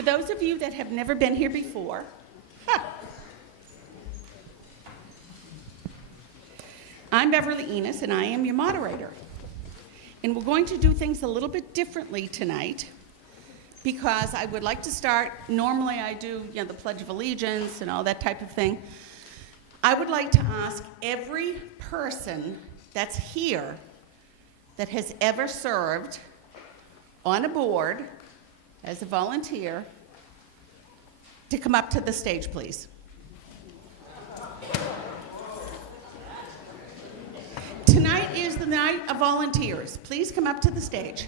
For those of you that have never been here before, I'm Beverly Enos, and I am your moderator. And we're going to do things a little bit differently tonight because I would like to start, normally I do the Pledge of Allegiance and all that type of thing. I would like to ask every person that's here that has ever served on a board as a volunteer to come up to the stage, please. Tonight is the night of volunteers. Please come up to the stage.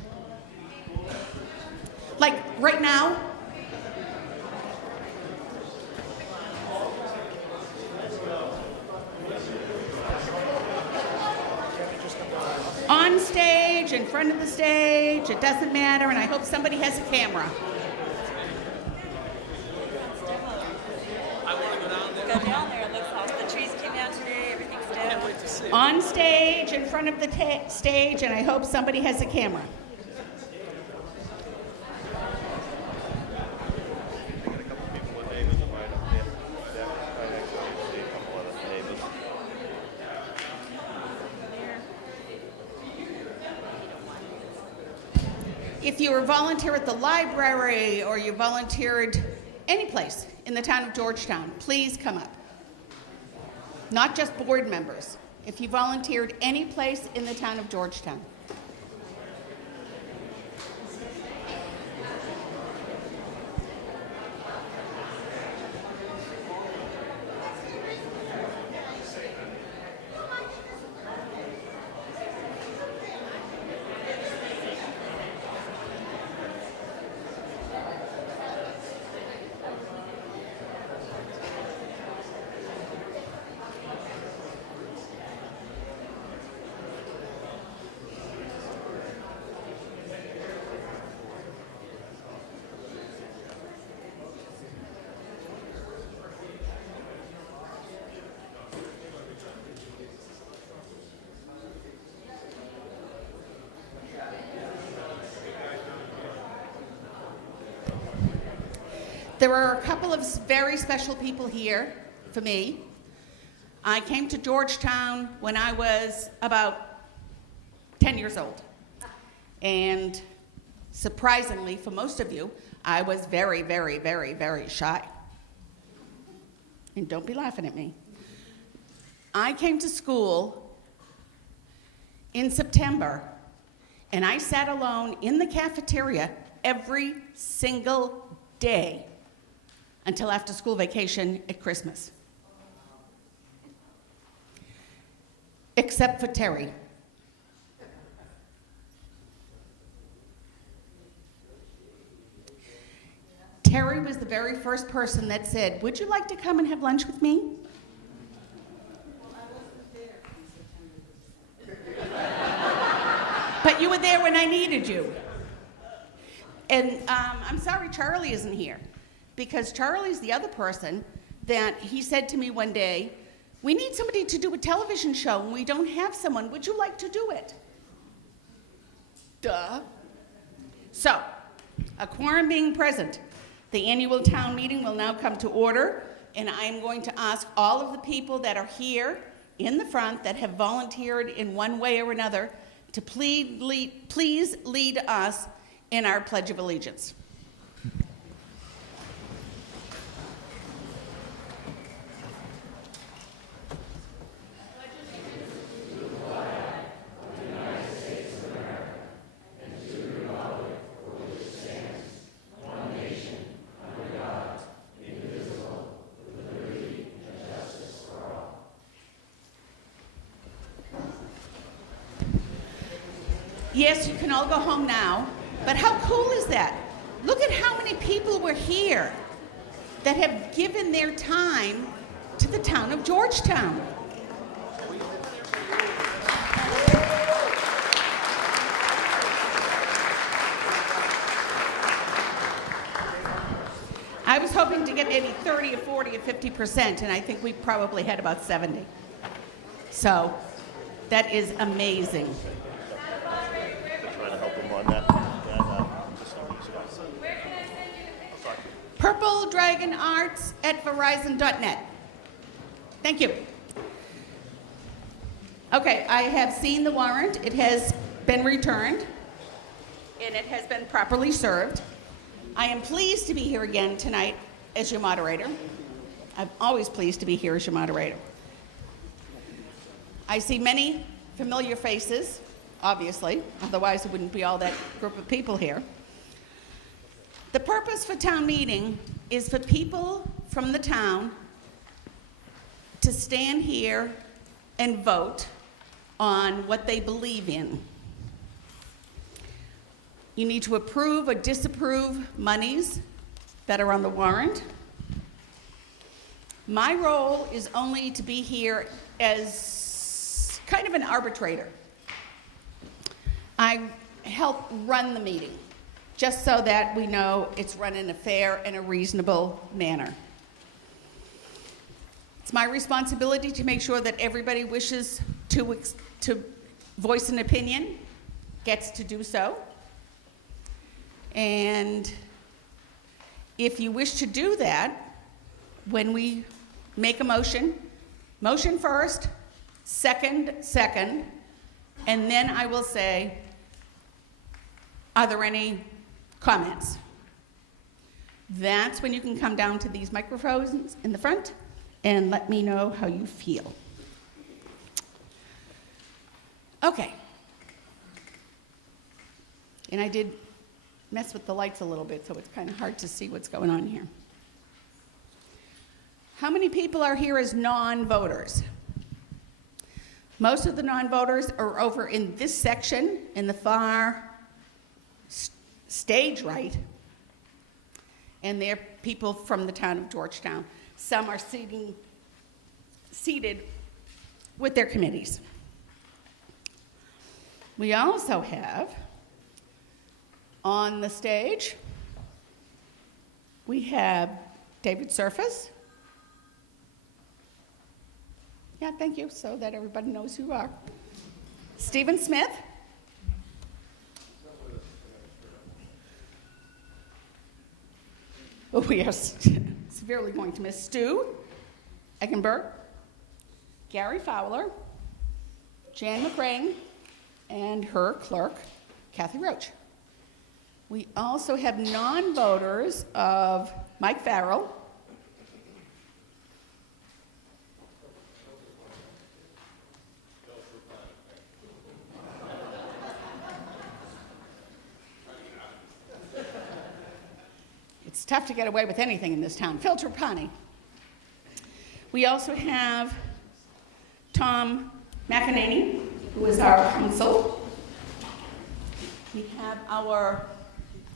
Like right now. On stage, in front of the stage, it doesn't matter, and I hope somebody has a camera. Go down there, it looks like the trees came down today, everything's down. On stage, in front of the stage, and I hope somebody has a camera. If you're a volunteer at the library or you volunteered any place in the town of Georgetown, please come up. Not just board members. If you volunteered any place in the town of Georgetown. There are a couple of very special people here for me. I came to Georgetown when I was about 10 years old. And surprisingly, for most of you, I was very, very, very, very shy. And don't be laughing at me. I came to school in September, and I sat alone in the cafeteria every single day until after school vacation at Christmas. Except for Terry. Terry was the very first person that said, "Would you like to come and have lunch with me?" But you were there when I needed you. And I'm sorry Charlie isn't here, because Charlie's the other person that he said to me one day, "We need somebody to do a television show and we don't have someone. Would you like to do it?" Duh. So, a quorum being present, the annual town meeting will now come to order, and I am going to ask all of the people that are here in the front that have volunteered in one way or another to please lead us in our Pledge of Allegiance. Yes, you can all go home now, but how cool is that? Look at how many people were here that have given their time to the town of Georgetown. I was hoping to get maybe 30 or 40 or 50%, and I think we probably had about 70. So that is amazing. Trying to help them on that. Where can I send you the picture? BlueDragonArts@verizon.net. Thank you. Okay, I have seen the warrant. It has been returned, and it has been properly served. I am pleased to be here again tonight as your moderator. I'm always pleased to be here as your moderator. I see many familiar faces, obviously, otherwise it wouldn't be all that group of people here. The purpose for town meeting is for people from the town to stand here and vote on what they believe in. You need to approve or disapprove monies that are on the warrant. My role is only to be here as kind of an arbitrator. I help run the meeting, just so that we know it's run in a fair and a reasonable manner. It's my responsibility to make sure that everybody wishes to voice an opinion gets to do so. And if you wish to do that, when we make a motion first, second, and then I will say, are there any comments? That's when you can come down to these microphones in the front and let me know how you feel. Okay. And I did mess with the lights a little bit, so it's kind of hard to see what's going on here. How many people are here as non-voters? Most of the non-voters are over in this section, in the far stage right, and they're people from the town of Georgetown. Some are seated with their committees. We also have on the stage, we have David Surface. Yeah, thank you, so that everybody knows who you are. Stephen Smith. Oh, we are severely going to miss Stu Eggenberg, Gary Fowler, Jan McCrane, and her clerk, Kathy Roach. We also have non-voters of Mike Farrell, it's tough to get away with anything in this town, Phil Trapani. We also have Tom McEnany, who is our counsel. We have our,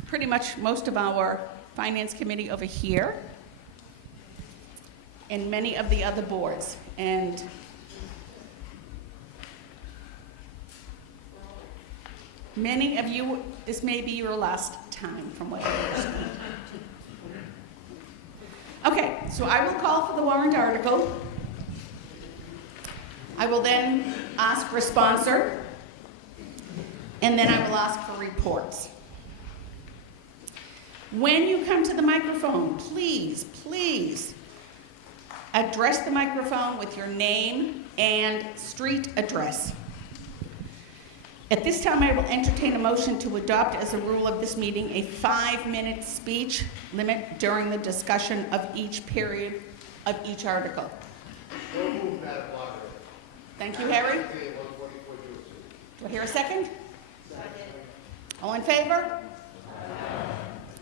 pretty much most of our finance committee over here, and many of the other boards. And many of you, this may be your last time from what I understand. Okay, so I will call for the warrant article. I will then ask for sponsor, and then I will ask for reports. When you come to the microphone, please address the microphone with your name and street address. At this time, I will entertain a motion to adopt as a rule of this meeting a 5-minute speech limit during the discussion of each period of each article. Thank you, Harry. Do I hear a second? All in favor?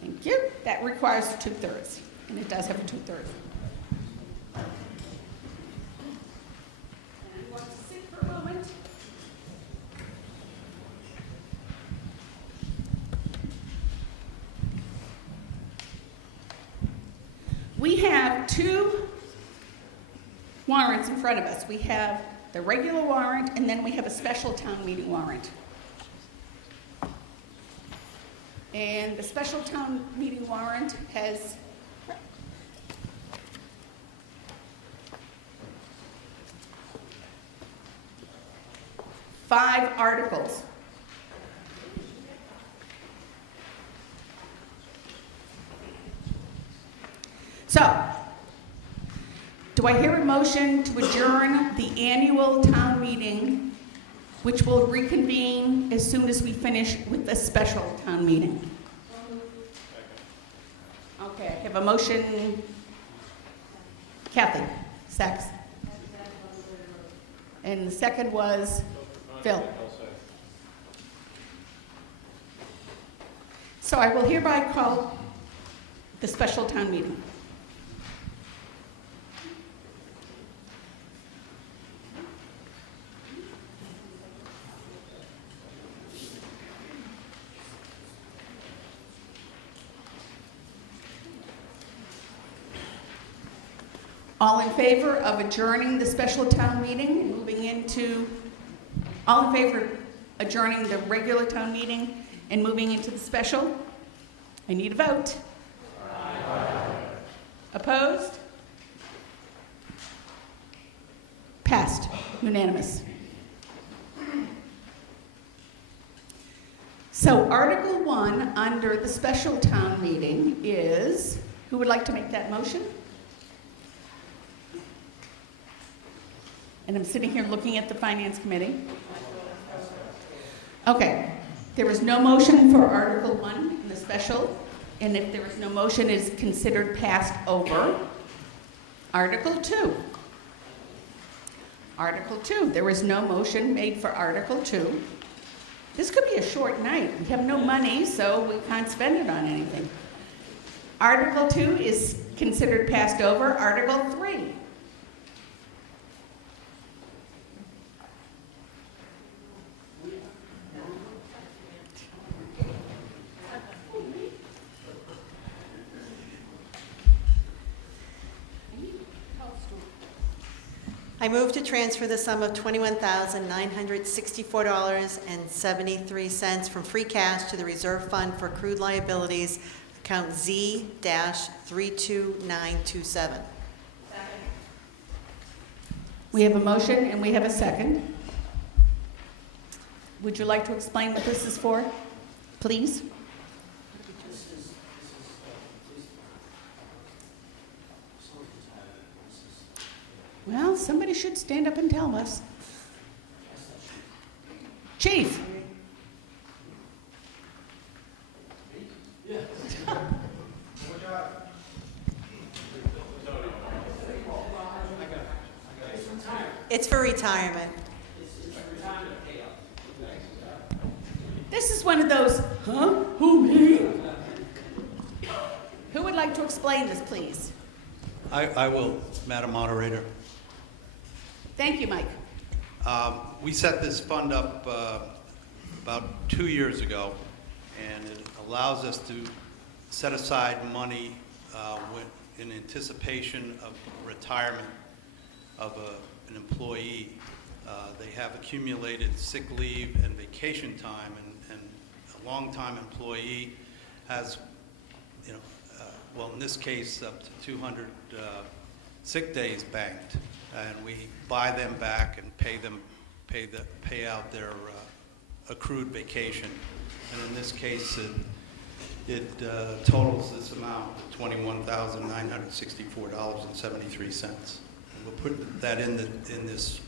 Thank you. That requires 2/3, and it does have a 2/3. And you want to sit for a moment? We have 2 warrants in front of us. We have the regular warrant, and then we have a special town meeting warrant. And the special town meeting warrant has five articles. So, do I hear a motion to adjourn the annual town meeting, which will reconvene as soon as we finish with the special town meeting? Okay, I have a motion. Kathy Sachs. And the second was Phil. So I will hereby call the special town meeting. All in favor of adjourning the special town meeting and moving into, all in favor of adjourning the regular town meeting and moving into the special? I need a vote. Aye. Opposed? Passed. Unanimous. So Article 1 under the special town meeting is, who would like to make that motion? And I'm sitting here looking at the Finance Committee. Okay, there is no motion for Article 1 in the special, and if there is no motion, it is considered passed over. Article 2. Article 2, there is no motion made for Article 2. This could be a short night. We have no money, so we can't spend it on anything. Article 2 is considered passed over. Article 3. I move to transfer the sum of $21,964.73 from free cash to the reserve fund for accrued liabilities, account Z-32927. We have a motion and we have a second. Would you like to explain what this is for, please? Well, somebody should stand up and tell us. Chief. It's for retirement. This is one of those, huh? Who, me? Who would like to explain this, please? I will, Madam Moderator. Thank you, Mike. We set this fund up about 2 years ago, and it allows us to set aside money in anticipation of retirement of an employee. They have accumulated sick leave and vacation time, and a long-time employee has, well, in this case, up to 200 sick days banked, and we buy them back and pay out their accrued vacation. And in this case, it totals this amount, $21,964.73. We'll put that in this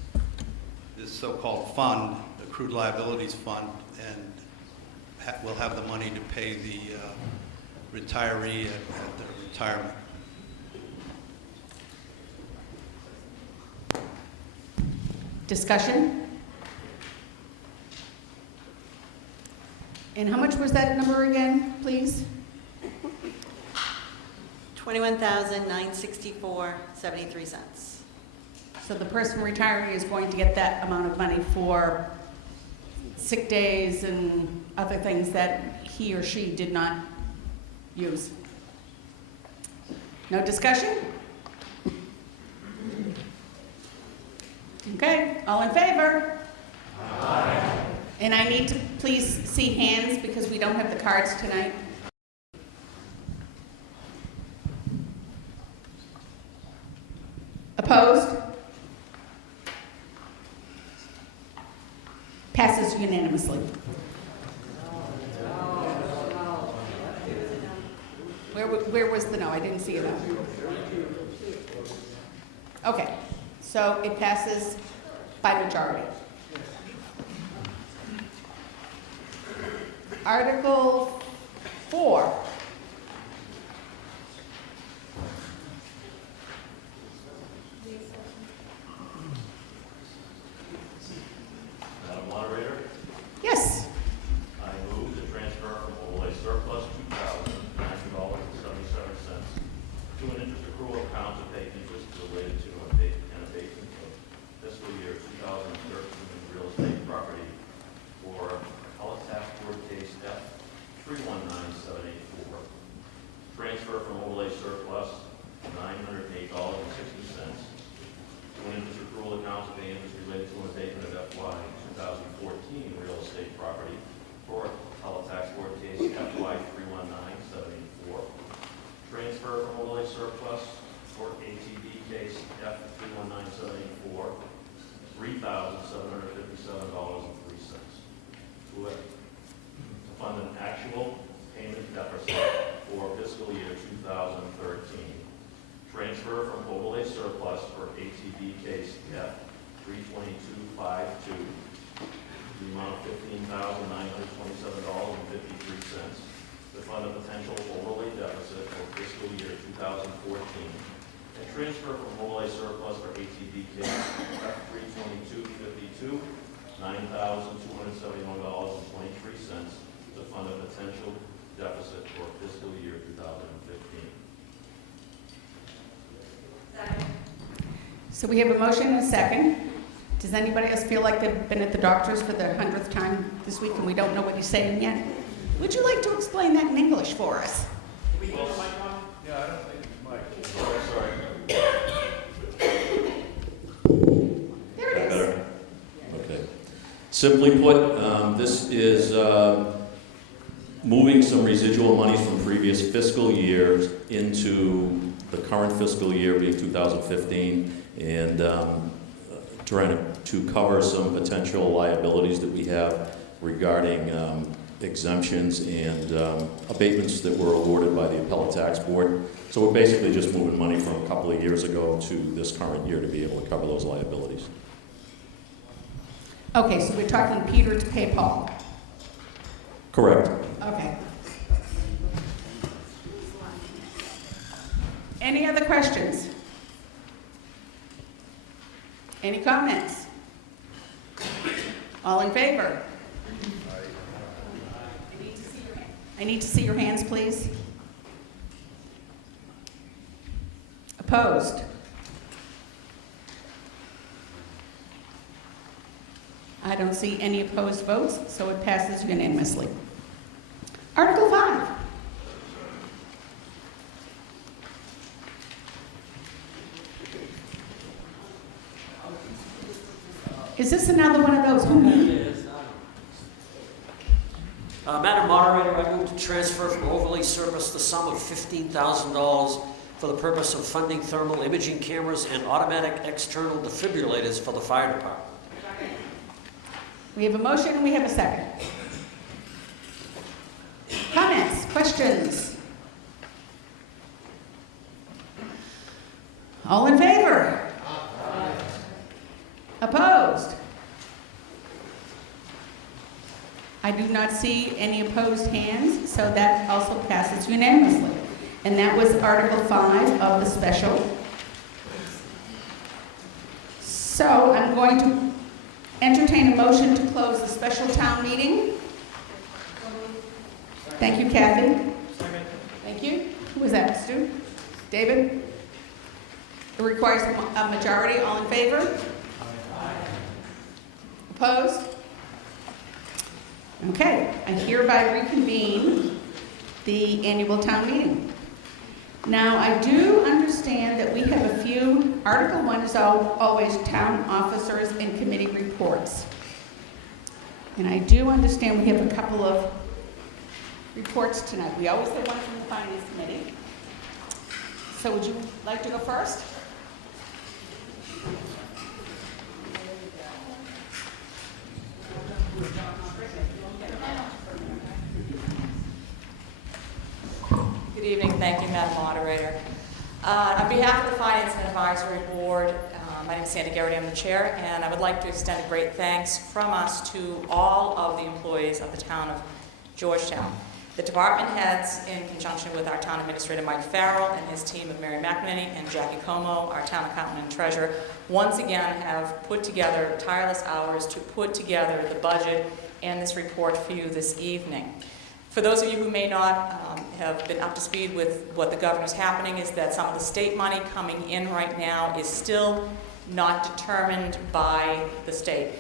so-called fund, the accrued liabilities fund, and we'll have the money to pay the retiree at their retirement. Discussion? And how much was that number again, please? $21,964.73. So the person retiring is going to get that amount of money for sick days and other things that he or she did not use. No discussion? Okay, all in favor? Aye. And I need to please see hands because we don't have the cards tonight. Opposed? Passes unanimously. Where was the no? I didn't see it up. Okay, so it passes by majority. Article 4. Madam Moderator, Yes. I move to transfer from overlay surplus $2,090.77 to an interest accrual account to pay interest related to an abatement of fiscal year 2013 real estate property for Halifax Court Case F 319784. Transfer from overlay surplus $908.60 to an interest accrual account to pay interest related to an abatement of FY 2014 real estate property for Halifax Court Case FY 319784. Transfer from overlay surplus for ATV case F 319784, $3,757.03. To fund an actual payment deficit for fiscal year 2013. Transfer from overlay surplus for ATV case F 32252, the amount of $15,927.53 to fund a potential overlay deficit for fiscal year 2014, and transfer from overlay surplus for ATV case F 32252, $9,271.23 to fund a potential deficit for fiscal year 2015. So we have a motion and a second. Does anybody else feel like they've been at the doctor's for the 100th time this week and we don't know what he's saying yet? Would you like to explain that in English for us? Yeah, I don't think it's Mike. Sorry. There it is. Better? Okay. Simply put, this is moving some residual monies from previous fiscal years into the current fiscal year, being 2015, and trying to cover some potential liabilities that we have regarding exemptions and abatements that were awarded by the Appellate Tax Board. So we're basically just moving money from a couple of years ago to this current year to be able to cover those liabilities. Okay, so we're talking Peter to pay Paul. Correct. Okay. Any other questions? Any comments? All in favor? I need to see your hands, please. Opposed? I don't see any opposed votes, so it passes unanimously. Article 5. Is this another one of those? Madam Moderator, I move to transfer from overlay surplus the sum of $15,000 for the purpose of funding thermal imaging cameras and automatic external defibrillators for the fire department. We have a motion and we have a second. Comments, questions? All in favor? Opposed? I do not see any opposed hands, so that also passes unanimously. And that was Article 5 of the special. So I'm going to entertain a motion to close the special town meeting. Thank you, Kathy. Thank you. Who was that, Stu? David? It requires a majority. All in favor? Opposed? Okay, I hereby reconvene the annual town meeting. Now, I do understand that we have a few, Article 1 is always town officers and committee reports. And I do understand we have a couple of reports tonight. We always have one from the Finance Committee. So would you like to go first? Good evening. Thank you, Madam Moderator. On behalf of the Finance and Advisory Board, my name is Sandy Garrity, I'm the chair, and I would like to extend a great thanks from us to all of the employees of the town of Georgetown. The department heads, in conjunction with our town administrator, Mike Farrell, and his team of Mary McNamee and Jackie Como, our town accountant and treasurer, once again have put together tireless hours to put together the budget and this report for you this evening. For those of you who may not have been up to speed with what the governor's happening is that some of the state money coming in right now is still not determined by the state.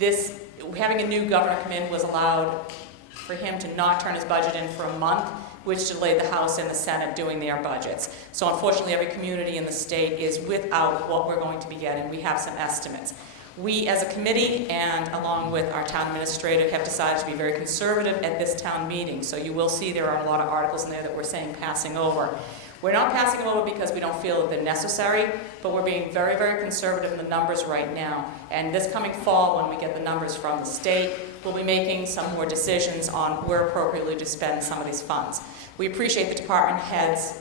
Having a new governor come in was allowed for him to not turn his budget in for a month, which delayed the House and the Senate doing their budgets. So unfortunately, every community in the state is without what we're going to be getting. We have some estimates. We, as a committee, and along with our town administrator, have decided to be very conservative at this town meeting. So you will see there are a lot of articles in there that we're saying passing over. We're not passing over because we don't feel that they're necessary, but we're being very, very conservative in the numbers right now. And this coming fall, when we get the numbers from the state, we'll be making some more decisions on where appropriately to spend some of these funds. We appreciate the department heads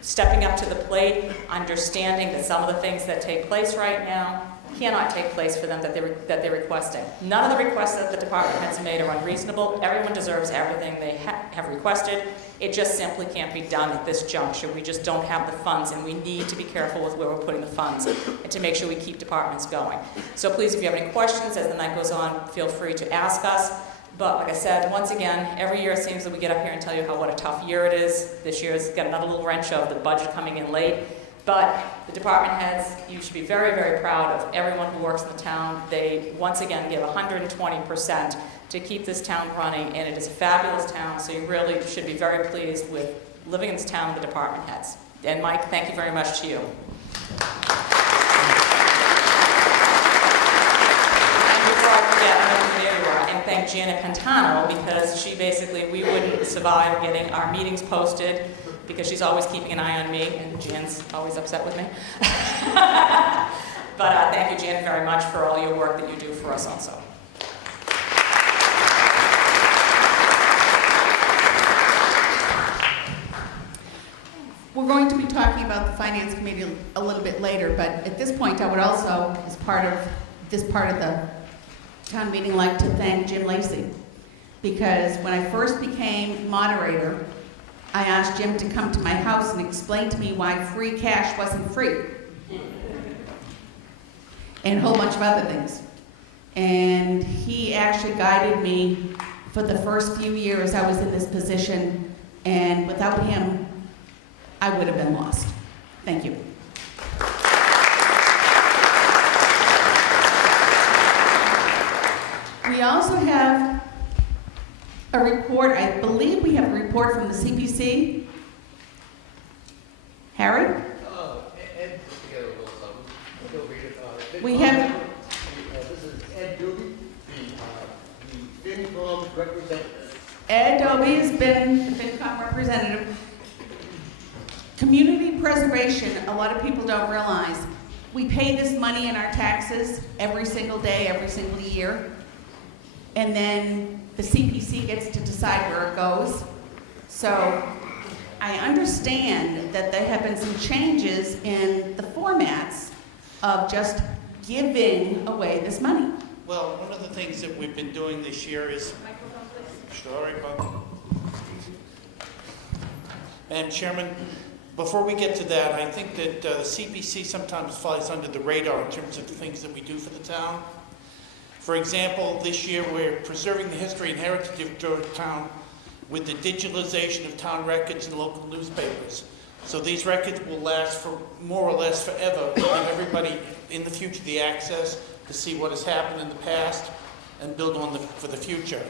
stepping up to the plate, understanding that some of the things that take place right now cannot take place for them that they're requesting. None of the requests that the department heads made are unreasonable. Everyone deserves everything they have requested. It just simply can't be done at this juncture. We just don't have the funds, and we need to be careful with where we're putting the funds and to make sure we keep departments going. So please, if you have any questions as the night goes on, feel free to ask us. But like I said, once again, every year it seems that we get up here and tell you what a tough year it is. This year's got another little wrench of the budget coming in late. But the department heads, you should be very, very proud of everyone who works in the town. They, once again, give 120% to keep this town running, and it is a fabulous town, so you really should be very pleased with living in this town with the department heads. And Mike, thank you very much to you. And before I forget, and thank Janet Pantano, because she basically, we wouldn't survive getting our meetings posted, because she's always keeping an eye on me, and Jan's always upset with me. But thank you, Jan, very much for all your work that you do for us also. We're going to be talking about the Finance Committee a little bit later, but at this point, I would also, as part of this part of the town meeting, like to thank Jim Lacey, because when I first became moderator, I asked Jim to come to my house and explain to me why free cash wasn't free. And a whole bunch of other things. And he actually guided me for the first few years I was in this position, and without him, I would have been lost. Thank you. We also have a report, I believe we have a report from the CPC. Harry? Ed put together a little something. Go read it. We have, This is Ed Doobie, the FinCom representative. Ed Dobie has been the FinCom representative. Community preservation, a lot of people don't realize, we pay this money in our taxes every single day, every single year. And then the CPC gets to decide where it goes. So I understand that there have been some changes in the formats of just giving away this money. Well, one of the things that we've been doing this year is... Sorry, Bob. Madam Chairman, before we get to that, I think that the CPC sometimes flies under the radar in terms of the things that we do for the town. For example, this year we're preserving the history and heritage of Georgetown with the digitalization of town records and local newspapers. So these records will last for more or less forever, give everybody in the future the access to see what has happened in the past and build on for the future.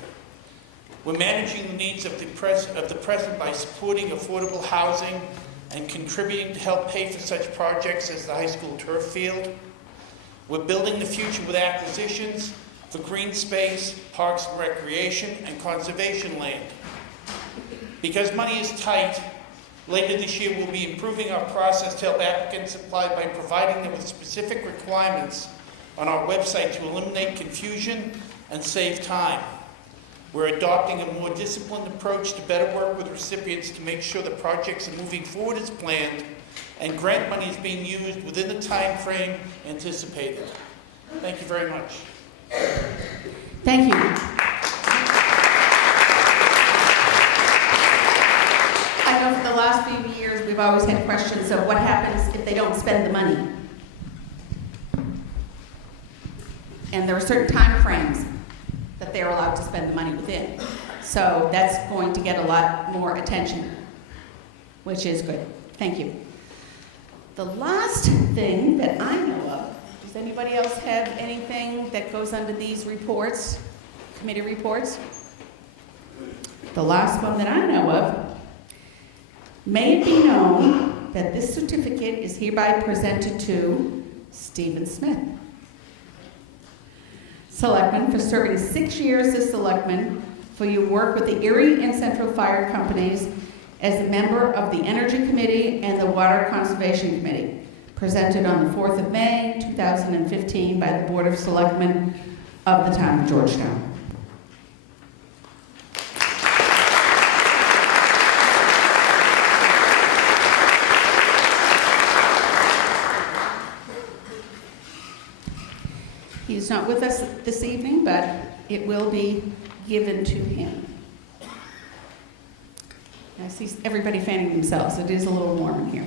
We're managing the needs of the present by supporting affordable housing and contributing to help pay for such projects as the high school turf field. We're building the future with acquisitions for green space, parks and recreation, and conservation land. Because money is tight, later this year we'll be improving our process to help applicants apply by providing them with specific requirements on our website to eliminate confusion and save time. We're adopting a more disciplined approach to better work with recipients to make sure the projects are moving forward as planned and grant money is being used within the time frame anticipated. Thank you very much. Thank you. I know for the last few years, we've always had questions of what happens if they don't spend the money. And there are certain time frames that they're allowed to spend the money within. So that's going to get a lot more attention, which is good. Thank you. The last thing that I know of, does anybody else have anything that goes under these reports, committee reports? The last one that I know of, may it be known that this certificate is hereby presented to Stephen Smith, Selectman, for serving 6 years as Selectman, for your work with the Erie and Central Fire Companies as a member of the Energy Committee and the Water Conservation Committee, presented on the 4th of May, 2015 by the Board of Selectmen of the Town of Georgetown. He's not with us this evening, but it will be given to him. I see everybody fanning themselves. It is a little warm in here.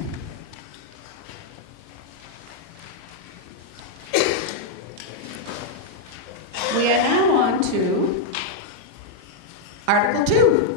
We are now on to Article 2.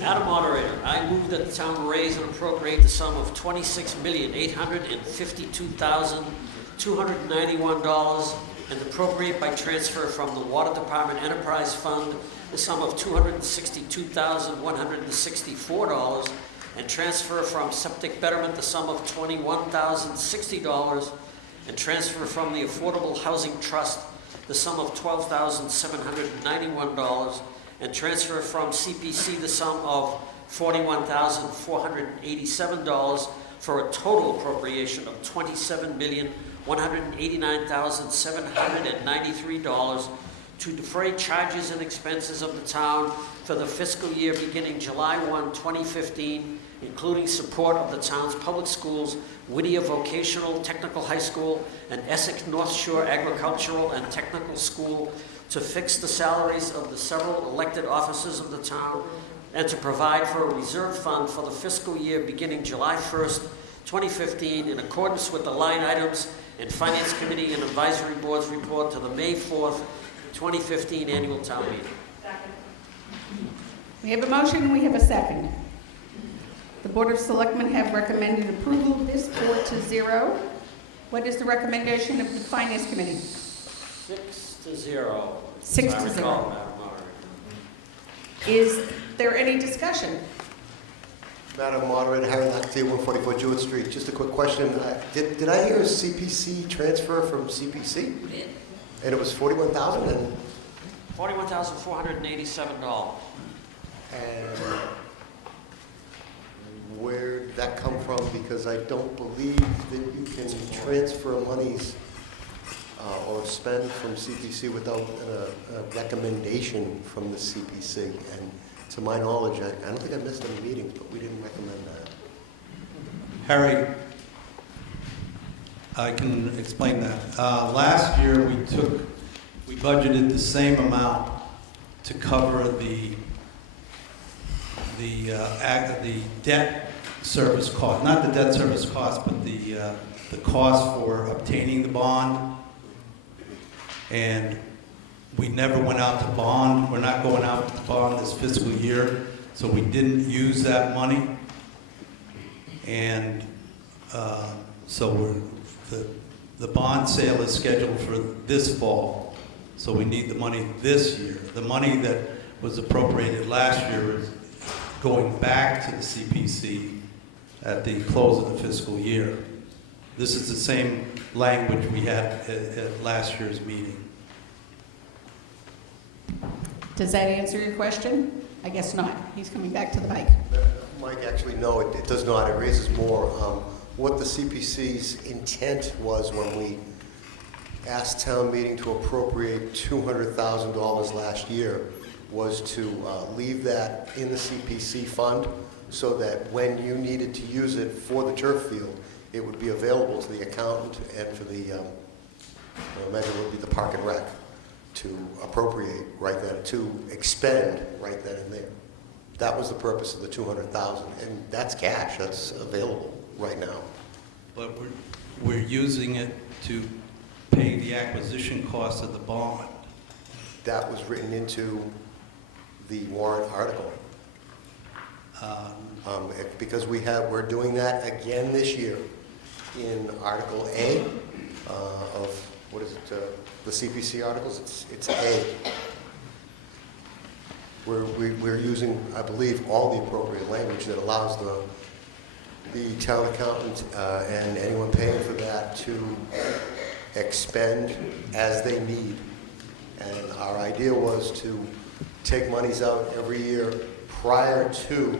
Madam Moderator, I move that the town raise and appropriate the sum of $26,852,291 and appropriate by transfer from the Water Department Enterprise Fund the sum of $262,164 and transfer from Septic Betterment the sum of $21,060 and transfer from the Affordable Housing Trust the sum of $12,791 and transfer from CPC the sum of $41,487 for a total appropriation of $27,189,793 to defray charges and expenses of the town for the fiscal year beginning July 1, 2015, including support of the town's public schools, Whittier Vocational Technical High School, and Essex North Shore Agricultural and Technical School, to fix the salaries of the several elected officers of the town, and to provide for a reserve fund for the fiscal year beginning July 1st, 2015, in accordance with the line items in Finance Committee and Advisory Board's report to the May 4th, 2015 annual town meeting. We have a motion and we have a second. The Board of Selectmen have recommended approval of this 4-0. What is the recommendation of the Finance Committee? 6-0. 6-0. Madam Moderator. Is there any discussion? Madam Moderator, Harry Lactier, 144 Jewett Street. Just a quick question. Did I hear a CPC transfer from CPC? We did. And it was $41,000 and $41,487. and where did that come from? Because I don't believe that you can transfer monies or spend from CPC without a recommendation from the CPC. And to my knowledge, I don't think I missed any meetings, but we didn't recommend that. Harry, I can explain that. Last year, we budgeted the same amount to cover the debt service cost, not the debt service cost, but the cost for obtaining the bond. And we never went out to bond. We're not going out to bond this fiscal year, so we didn't use that money. And so the bond sale is scheduled for this fall, so we need the money this year. The money that was appropriated last year is going back to the CPC at the close of the fiscal year. This is the same language we had at last year's meeting. Does that answer your question? I guess not. He's coming back to the mic. Mike, actually, no, it does not. It raises more. What the CPC's intent was when we asked town meeting to appropriate $200,000 last year was to leave that in the CPC fund so that when you needed to use it for the turf field, it would be available to the accountant and for the, I imagine it would be the Park and Rec, to appropriate right then, to expend right then and there. That was the purpose of the $200,000, and that's cash, that's available right now. But we're using it to pay the acquisition cost of the bond. That was written into the warrant article. Because we're doing that again this year in Article A of, what is it, the CPC articles? It's A. We're using, I believe, all the appropriate language that allows the town accountant and anyone paying for that to expend as they need. And our idea was to take monies out every year prior to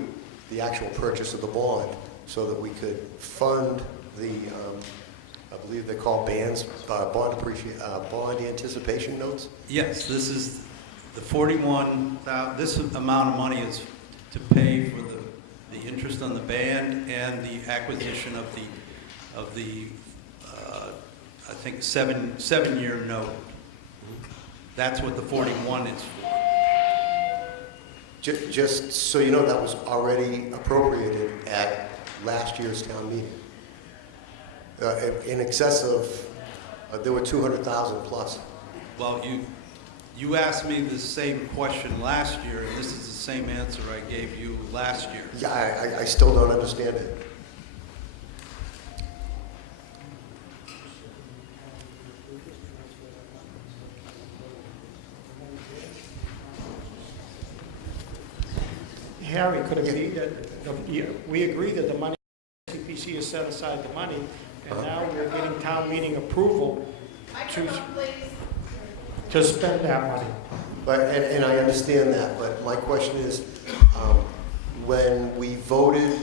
the actual purchase of the bond so that we could fund the, I believe they're called bond anticipation notes. Yes, this is the 41,000, this amount of money is to pay for the interest on the band and the acquisition of the I think seven-year note. That's what the 41 is for. Just so you know, that was already appropriated at last year's town meeting. In excess of, there were 200,000 plus. Well, you asked me the same question last year, and this is the same answer I gave you last year. Yeah, I still don't understand it. Harry, could it be that we agree that the money, CPC has set aside the money, and now we're getting town meeting approval to spend that money? But, and I understand that, but my question is, when we voted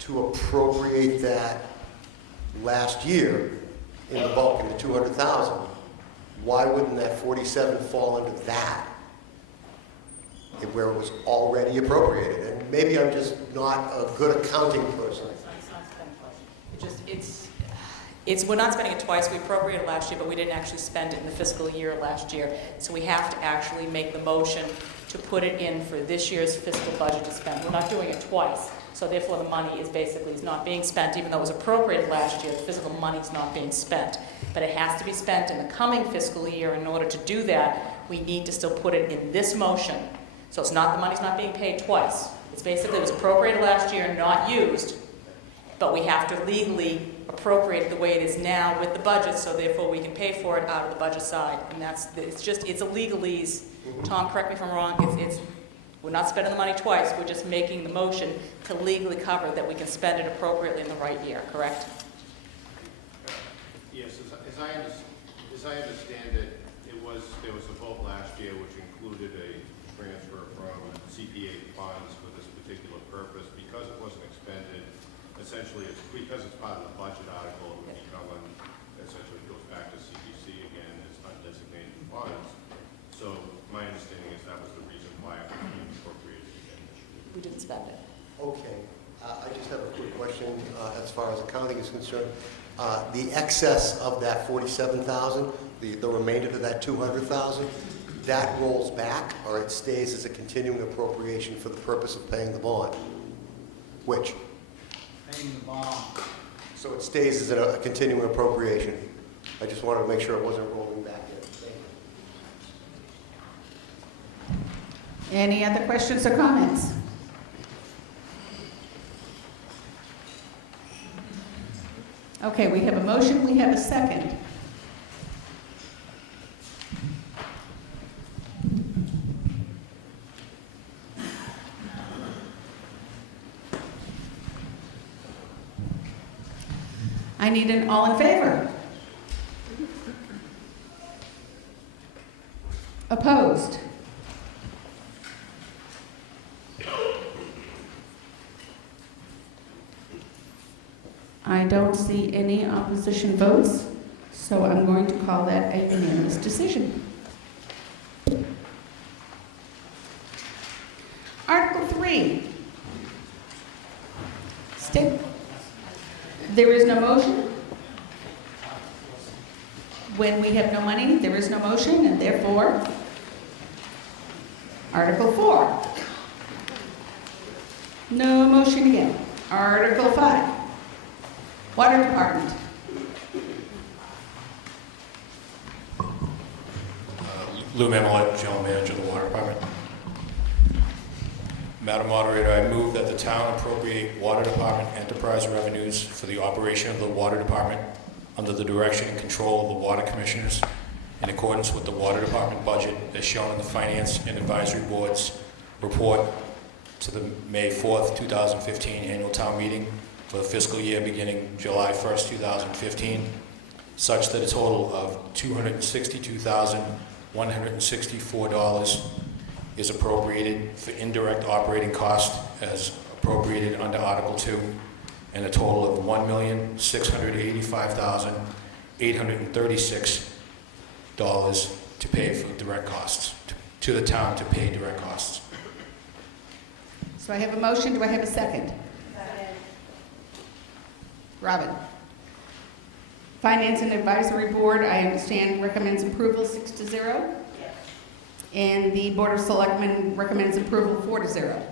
to appropriate that last year in the bulk, in the 200,000, why wouldn't that 47 fall under that? Where it was already appropriated. And maybe I'm just not a good accounting person. We're not spending it twice. We appropriated last year, but we didn't actually spend it in the fiscal year last year. So we have to actually make the motion to put it in for this year's fiscal budget to spend. We're not doing it twice. So therefore the money is not being spent, even though it was appropriated last year, the physical money is not being spent. But it has to be spent in the coming fiscal year. In order to do that, we need to still put it in this motion. So it's not, the money's not being paid twice. It's basically, it was appropriated last year, not used, but we have to legally appropriate it the way it is now with the budget, so therefore we can pay for it out of the budget side. And it's a legalese. Tom, correct me if I'm wrong, we're not spending the money twice, we're just making the motion to legally cover that we can spend it appropriately in the right year, correct? Yes, as I understand it, there was a vote last year which included a transfer from CPA funds for this particular purpose. Because it wasn't expended, essentially, because it's part of the budget article, it would become, essentially goes back to CPC again as undesignated funds. So my understanding is that was the reason why it was being appropriated again this year. We didn't spend it. Okay. I just have a quick question as far as accounting is concerned. The excess of that 47,000, the remainder to that 200,000, that rolls back, or it stays as a continuing appropriation for the purpose of paying the bond? Which? Paying the bond. So it stays as a continuing appropriation. I just wanted to make sure it wasn't rolling back yet. Thank you. Any other questions or comments? Okay, we have a motion, we have a second. I need an all in favor. Opposed? I don't see any opposition votes, So I'm going to call that a unanimous decision. Article 3. There is no motion. When we have no money, there is no motion, and therefore, Article 4. No motion again. Article 5. Water Department. Lou Mamelot, General Manager of the Water Department. Madam Moderator, I move that the town appropriate Water Department enterprise revenues for the operation of the Water Department under the direction and control of the Water Commissioners in accordance with the Water Department budget as shown in the Finance and Advisory Board's report to the May 4th, 2015 annual town meeting for the fiscal year beginning July 1st, 2015, such that a total of $262,164 is appropriated for indirect operating costs as appropriated under Article 2, and a total of $1,685,836 to pay for direct costs, to the town to pay direct costs. So I have a motion. Do I have a second? Robin. Finance and Advisory Board, I understand, recommends approval 6-0. Yes. And the Board of Selectmen recommends approval 4-0.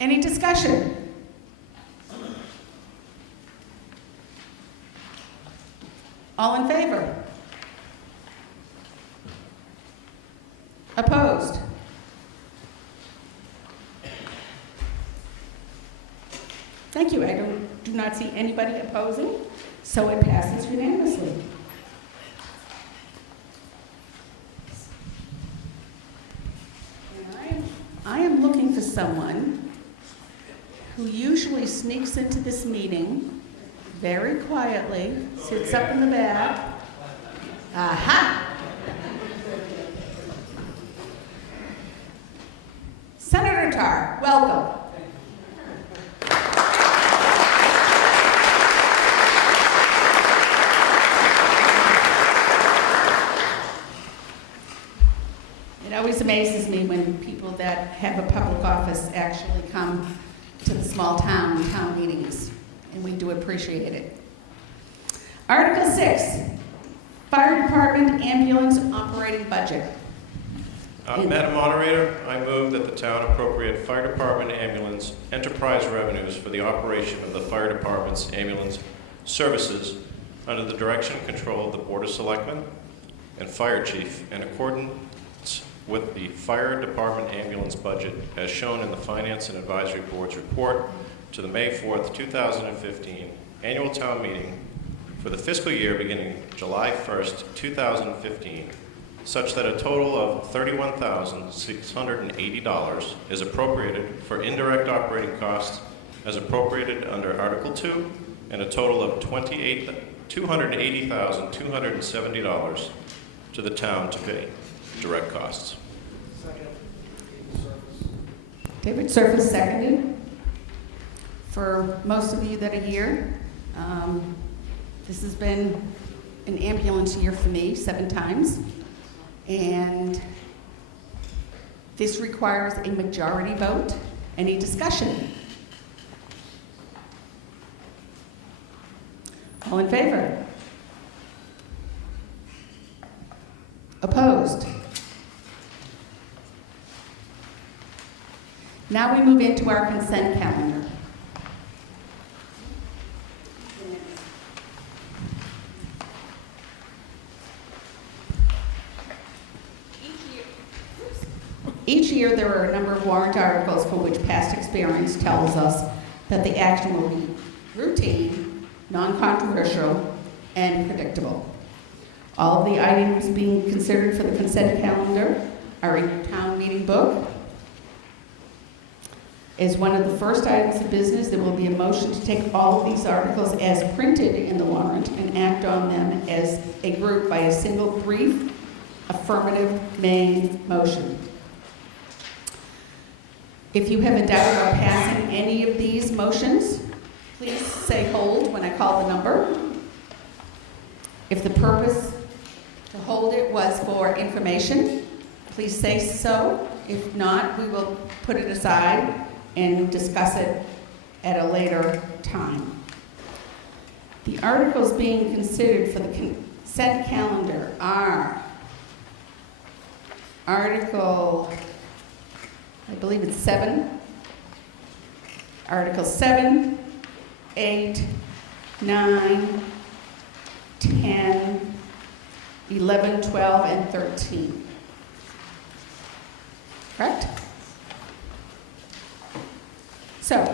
Any discussion? All in favor? Opposed? Thank you. I do not see anybody opposing, so it passes unanimously. And I am looking for someone who usually sneaks into this meeting very quietly, sits up in the back. Aha! Senator Tarr, welcome. It always amazes me when people that have a public office actually come to the small town meetings, and we do appreciate it. Article 6, Fire Department Ambulance Operating Budget. Madam Moderator, I move that the town appropriate Fire Department ambulance enterprise revenues for the operation of the Fire Department's ambulance services under the direction and control of the Board of Selectmen and Fire Chief in accordance with the Fire Department ambulance budget as shown in the Finance and Advisory Board's report to the May 4th, 2015 annual town meeting for the fiscal year beginning July 1st, 2015, such that a total of $31,680 is appropriated for indirect operating costs as appropriated under Article 2, and a total of $280,270 to the town to pay direct costs. David Surface seconded. For most of you that are here, this has been an ambulance year for me 7 times. And this requires a majority vote. Any discussion? All in favor? Opposed? Now we move into our consent calendar. Each year, there are a number of warrant articles for which past experience tells us that the action will be routine, non-controversial, and predictable. All of the items being considered for the consent calendar are in your town meeting book. As one of the first items of business, there will be a motion to take all of these articles as printed in the warrant and act on them as a group by a single brief affirmative main motion. If you have a doubt about passing any of these motions, please say hold when I call the number. If the purpose to hold it was for information, please say so. If not, we will put it aside and discuss it at a later time. The articles being considered for the consent calendar are Article, I believe it's 7, Article 7, 8, 9, 10, 11, 12, and 13. Correct? So,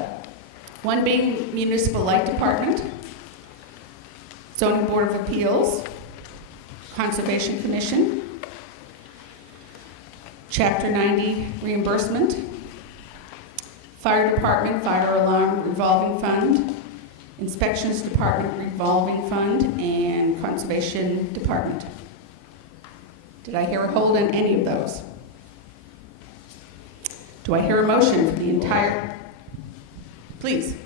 one being Municipal Light Department, Zoning Board of Appeals, Conservation Commission, Chapter 90 reimbursement, Fire Department, Fire Alarm Revolving Fund, Inspections Department Revolving Fund, and Conservation Department. Did I hear a hold on any of those? Do I hear a motion for the entire? Please.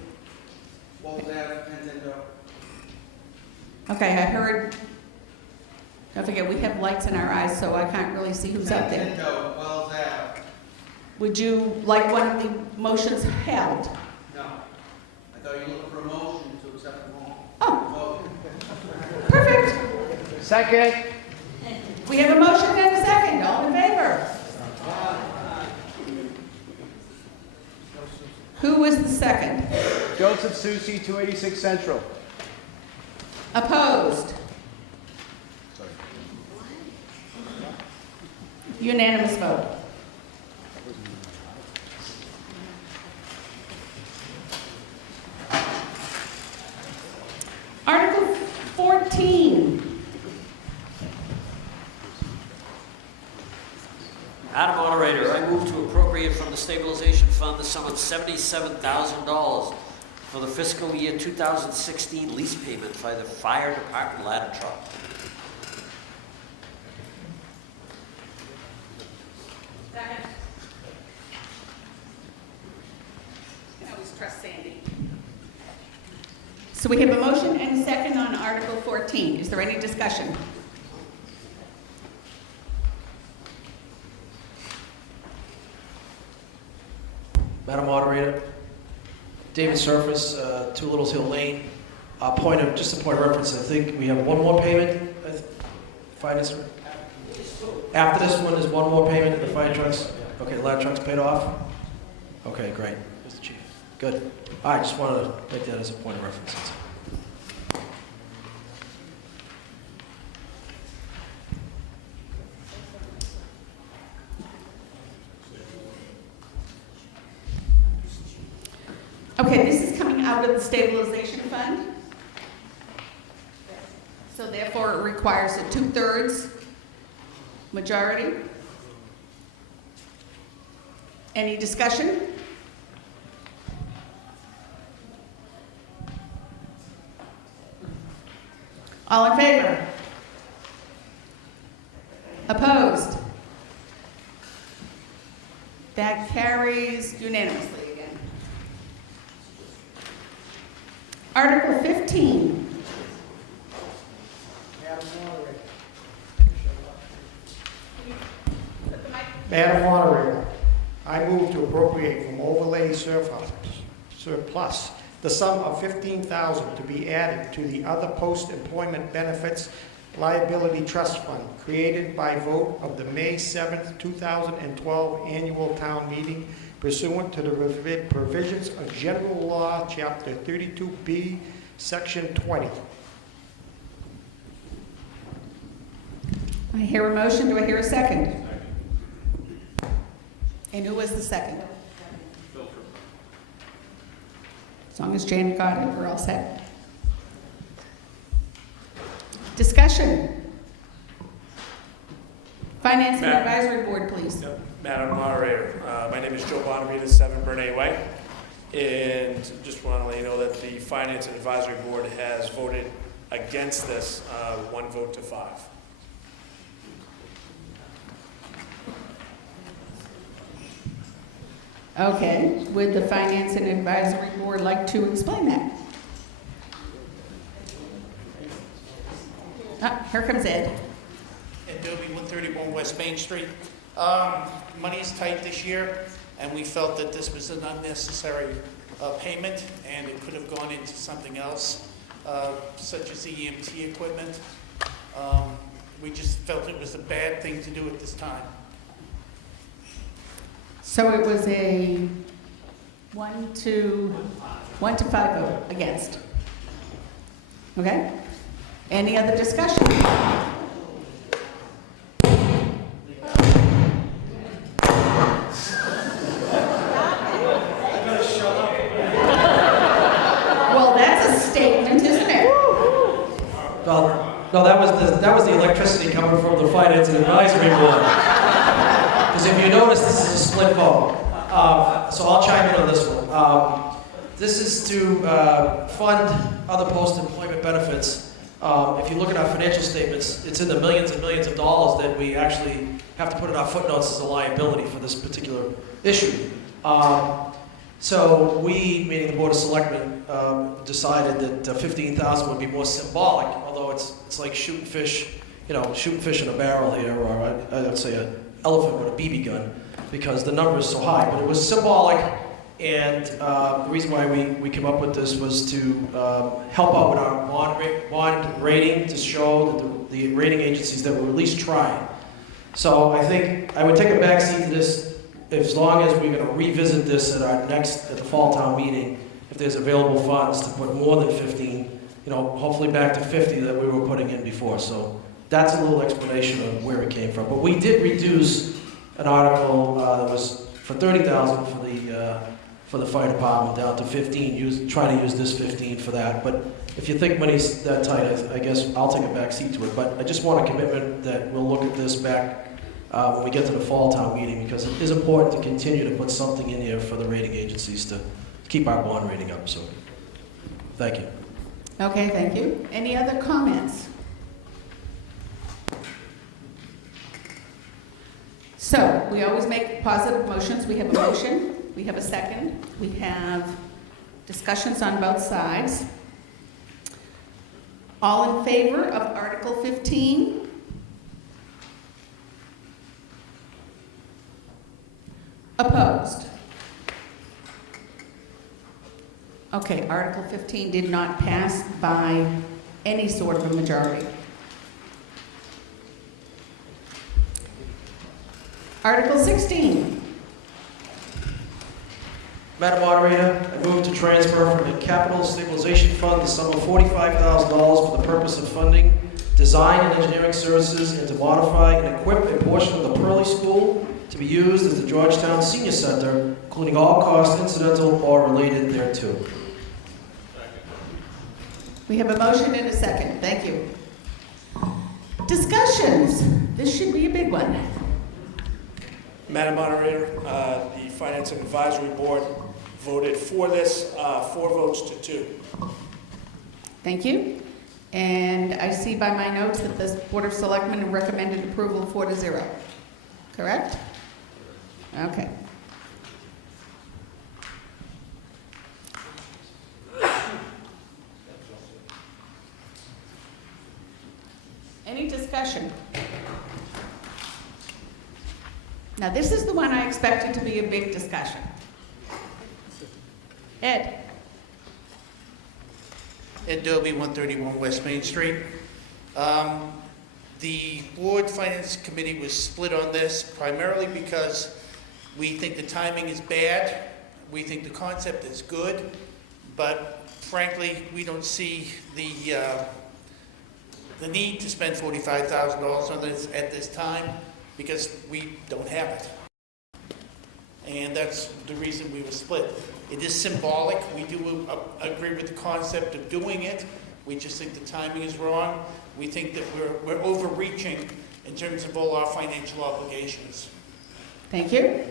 Okay, I heard. Don't forget, we have lights in our eyes, so I can't really see who's up there. Would you like one of the motions held? No. I thought you were looking for a motion to accept the motion. Oh, perfect. Second. We have a motion and a second. All in favor? Who was the second? Joseph Susi, 286 Central. Opposed? Unanimous vote. Article 14. Madam Moderator, I move to appropriate from the stabilization fund the sum of $77,000 for the fiscal year 2016 lease payment by the fire department ladder truck. Second. You can always trust Sandy. So we have a motion and a second on Article 14. Is there any discussion? Madam Moderator, David Surface, 2 Littles Hill Lane. Just a point of reference, I think we have one more payment, finance. After this one, is one more payment to the fire trucks? Okay, the ladder truck's paid off? Okay, great, Mr. Chief. Good. All right, just wanted to make that as a point of reference. Okay, this is coming out of the stabilization fund. So therefore, it requires a 2/3 majority. Any discussion? All in favor? Opposed? That carries unanimously again. Article 15. Madam Moderator, I move to appropriate from overlay surplus the sum of $15,000 to be added to the other post-employment benefits liability trust fund created by vote of the May 7th, 2012 annual town meeting pursuant to the provisions of General Law, Chapter 32B, Section 20. I hear a motion. Do I hear a second? And who was the second? As long as Jan got it, we're all set. Discussion. Finance and Advisory Board, please. Yep. Madam Moderator, my name is Joe Bonavita, 7 Bernay Way, and just want to let you know that the Finance and Advisory Board has voted against this, 1 vote to 5. Okay, would the Finance and Advisory Board like to explain that? Here comes Ed. Adobe 131 West Main Street. Money is tight this year, and we felt that this was an unnecessary payment, and it could have gone into something else, such as the EMT equipment. We just felt it was a bad thing to do at this time. So it was a 1 to 5 vote against. Okay? Any other discussion? Well, that's a statement, isn't it? Well, no, that was the electricity coming from the Finance and Advisory Board. Because if you notice, this is a split vote. So I'll chime in on this one. This is to fund other post-employment benefits. If you look at our financial statements, it's in the millions and millions of dollars that we actually have to put in our footnotes as a liability for this particular issue. So we, meaning the Board of Selectmen, decided that 15,000 would be more symbolic, although it's like shooting fish in a barrel here, or I would say an elephant with a BB gun, because the number is so high. But it was symbolic, and the reason why we came up with this was to help out with our bond rating, to show that the rating agencies that were at least trying. So I think I would take a back seat to this, as long as we're going to revisit this at the fall town meeting, if there's available funds to put more than 15, hopefully back to 50 that we were putting in before. So that's a little explanation of where it came from. But we did reduce an article that was for 30,000 for the fire department down to 15. Trying to use this 15 for that. But if you think money's that tight, I guess I'll take a back seat to it. But I just want a commitment that we'll look at this back when we get to the fall town meeting, because it is important to continue to put something in here for the rating agencies to keep our bond rating up. So, thank you. Okay, thank you. Any other comments? So, we always make positive motions. We have a motion, we have a second, we have discussions on both sides. All in favor of Article 15? Opposed? Okay, Article 15 did not pass by any sort of a majority. Article 16. Madam Moderator, I move to transfer from the Capital Stabilization Fund the sum of $45,000 for the purpose of funding design and engineering services and to modify and equip a portion of the Pearly School to be used as the Georgetown Senior Center, including all costs incidental or related thereto. We have a motion and a second. Thank you. Discussions. This should be a big one. Madam Moderator, the Finance and Advisory Board voted for this, 4 votes to 2. Thank you. And I see by my notes that the Board of Selectmen recommended approval 4-0. Correct? Okay. Any discussion? Now, this is the one I expected to be a big discussion. Ed? Adobe 131 West Main Street. The Board Finance Committee was split on this primarily because we think the timing is bad. We think the concept is good, but frankly, we don't see the need to spend $45,000 on this at this time because we don't have it. And that's the reason we were split. It is symbolic. We do agree with the concept of doing it. We just think the timing is wrong. We think that we're overreaching in terms of all our financial obligations. Thank you.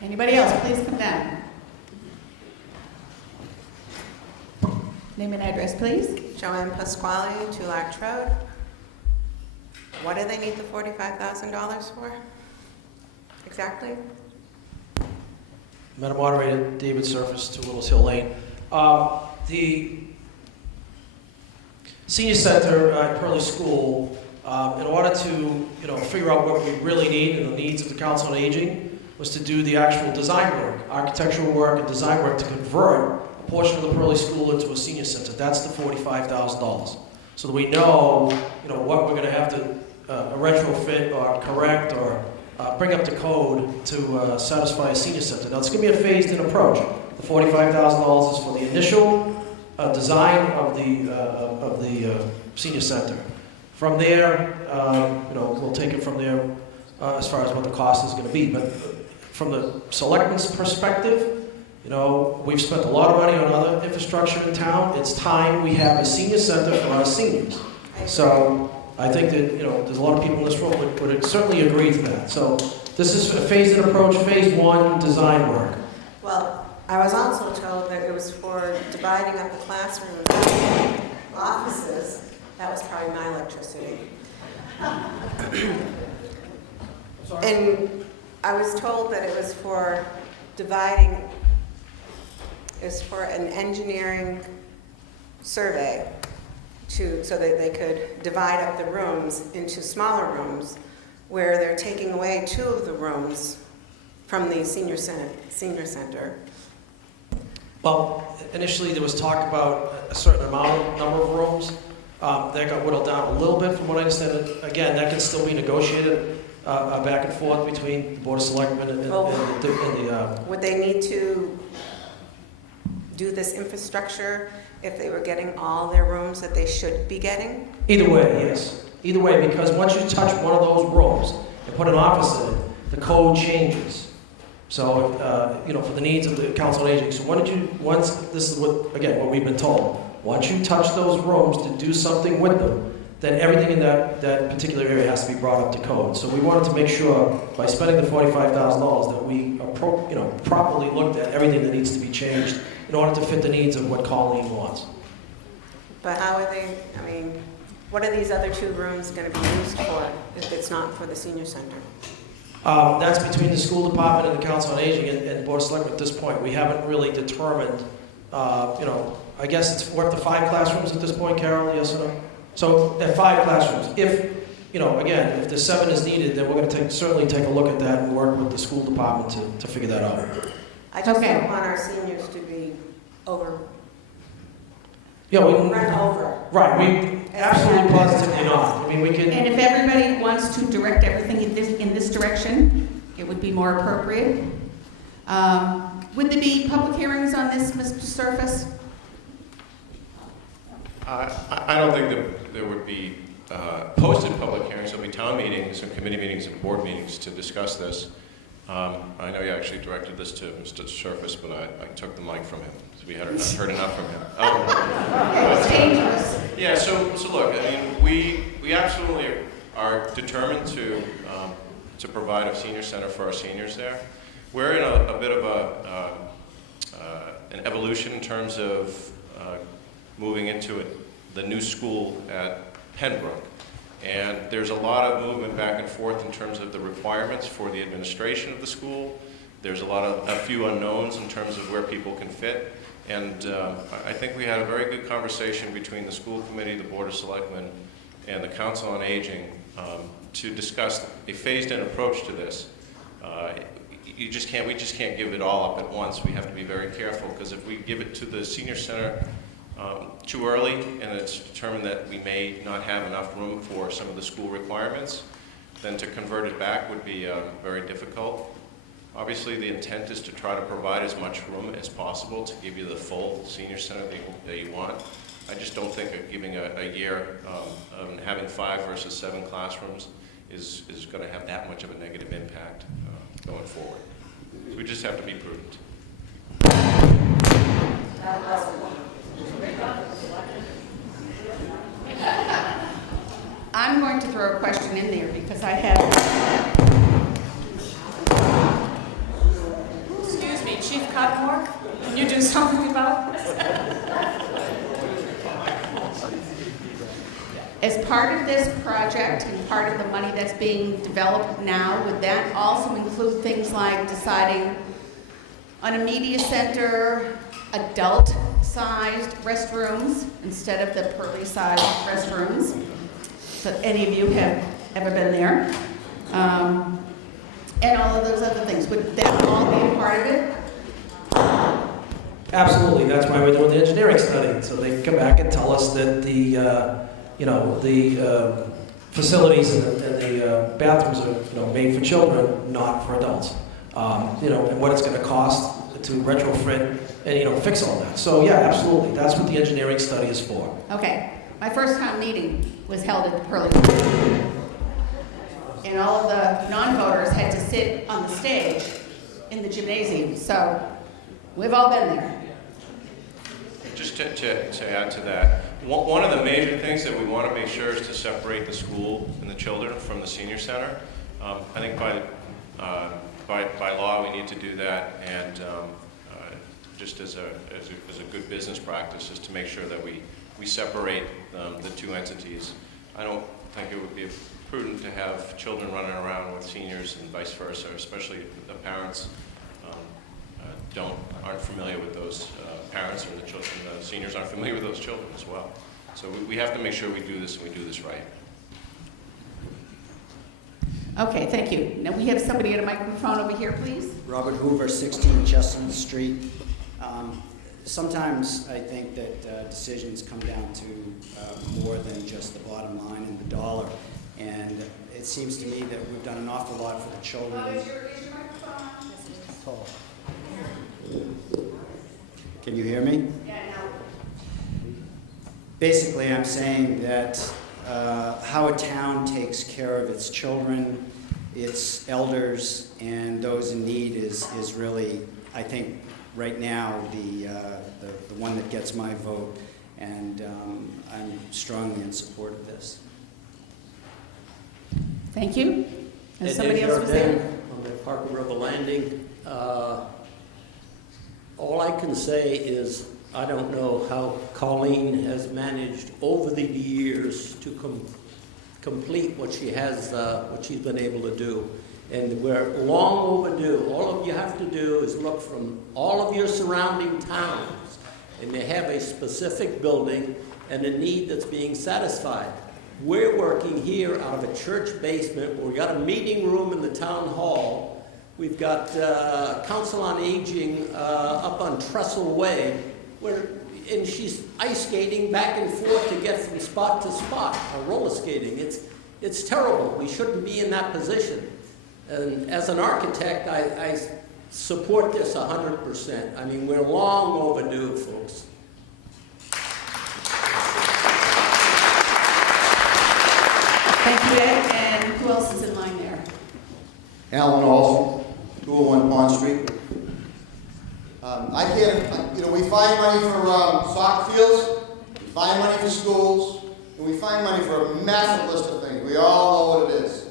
Anybody else, please come down. Name and address, please. Joanne Pasquale, 2 Larch Road. What do they need the $45,000 for? Exactly? Madam Moderator, David Surface, 2 Littles Hill Lane. The senior center at Pearly School, in order to figure out what we really need and the needs of the Council on Aging, was to do the actual design work, architectural work and design work to convert a portion of the Pearly School into a senior center. That's the $45,000. So that we know, what we're going to have to retrofit or correct or bring up to code to satisfy a senior center. Now, it's going to be a phased-in approach. The $45,000 is for the initial design of the senior center. From there, we'll take it from there as far as what the cost is going to be. But from the selectmen's perspective, we've spent a lot of money on other infrastructure in town. It's time we have a senior center for our seniors. So I think that, there's a lot of people in this room would certainly agree to that. So this is a phased-in approach, phase 1, design work. Well, I was also told that it was for dividing up the classrooms into offices. That was probably my electricity. And I was told that it was for dividing, it was for an engineering survey so that they could divide up the rooms into smaller rooms where they're taking away 2 of the rooms from the senior center. Well, initially there was talk about a certain number of rooms. That got whittled down a little bit from what I understand. Again, that can still be negotiated back and forth between the Board of Selectmen and the... Would they need to do this infrastructure if they were getting all their rooms that they should be getting? Either way, yes. Either way, because once you touch one of those rooms and put an office in it, the code changes. So, for the needs of the Council on Aging. So this is what we've been told. Once you touch those rooms to do something with them, then everything in that particular area has to be brought up to code. So we wanted to make sure, by spending the $45,000, that we properly looked at everything that needs to be changed in order to fit the needs of what Colleen wants. But how are they, what are these other 2 rooms going to be used for if it's not for the senior center? That's between the school department and the Council on Aging and the Board of Selectmen at this point. We haven't really determined, I guess it's up to 5 classrooms at this point, Carol, yes or no? So at 5 classrooms. If, again, if the 7 is needed, then we're going to certainly take a look at that and work with the school department to figure that out. I just don't want our seniors to be run over. Right, we absolutely positively not. We can... And if everybody wants to direct everything in this direction, it would be more appropriate. Would there be public hearings on this, Mr. Surface? I don't think that there would be posted public hearings. There'll be town meetings and committee meetings and board meetings to discuss this. I know you actually directed this to Mr. Surface, but I took the mic from him, so we had heard enough from him. It's dangerous. Yeah, so look, we absolutely are determined to provide a senior center for our seniors there. We're in a bit of an evolution in terms of moving into the new school at Pembroke. And there's a lot of movement back and forth in terms of the requirements for the administration of the school. There's a few unknowns in terms of where people can fit. And I think we had a very good conversation between the school committee, the Board of Selectmen, and the Council on Aging to discuss a phased-in approach to this. We just can't give it all up at once. We have to be very careful, because if we give it to the senior center too early, and it's determined that we may not have enough room for some of the school requirements, then to convert it back would be very difficult. Obviously, the intent is to try to provide as much room as possible to give you the full senior center that you want. I just don't think that giving a year of having 5 versus 7 classrooms is going to have that much of a negative impact going forward. So we just have to be prudent. I'm going to throw a question in there because I have... Excuse me, Chief Cudmore, can you do something about this? As part of this project and part of the money that's being developed now, would that also include things like deciding On a media center, adult-sized restrooms instead of the pearly-sized restrooms. So if any of you have ever been there. And all of those other things. Would that all be a part of it? Absolutely, that's why we're doing the engineering study, so they can come back and tell us that the, facilities and the bathrooms are, made for children, not for adults. And what it's gonna cost to retrofit and, fix all that. So yeah, absolutely, that's what the engineering study is for. Okay. My first town meeting was held at the Pearly. And all of the non-voters had to sit on the stage in the gymnasium, so we've all been there. Just to add to that, one of the major things that we want to make sure is to separate the school and the children from the senior center. I think by law we need to do that, and just as a good business practice is to make sure that we separate the two entities. I don't think it would be prudent to have children running around with seniors and vice versa, especially if the parents aren't familiar with those parents, or the children, the seniors aren't familiar with those children as well. So we have to make sure we do this and we do this right. Okay, thank you. Now we have somebody at a microphone over here, please. Robert Hoover, 16 Chestnut Street. Sometimes I think that decisions come down to more than just the bottom line and the dollar. And it seems to me that we've done an awful lot for the children. Is your microphone on? Can you hear me? Yeah, no. Basically, I'm saying that how a town takes care of its children, its elders, and those in need is really, I think, right now the one that gets my vote, and I'm strongly in support of this. Thank you. And Ed somebody else was there? On the Parker River Landing. All I can say is I don't know how Colleen has managed over the years to complete what she has, what she's been able to do. And we're long overdue. All of you have to do is look from all of your surrounding towns, and they have a specific building and a need that's being satisfied. We're working here out of a church basement. We've got a meeting room in the town hall. We've got Council on Aging up on Trestle Way, and she's ice skating back and forth to get from spot to spot, or roller skating. It's terrible. We shouldn't be in that position. And as an architect, I support this 100%. I mean, we're long overdue, folks. Thank you, Ed. And who else is in line there? Alan Olson, 201 Pond Street. We find money for soccer fields, we find money for schools, and we find money for a massive list of things. We all know what it is.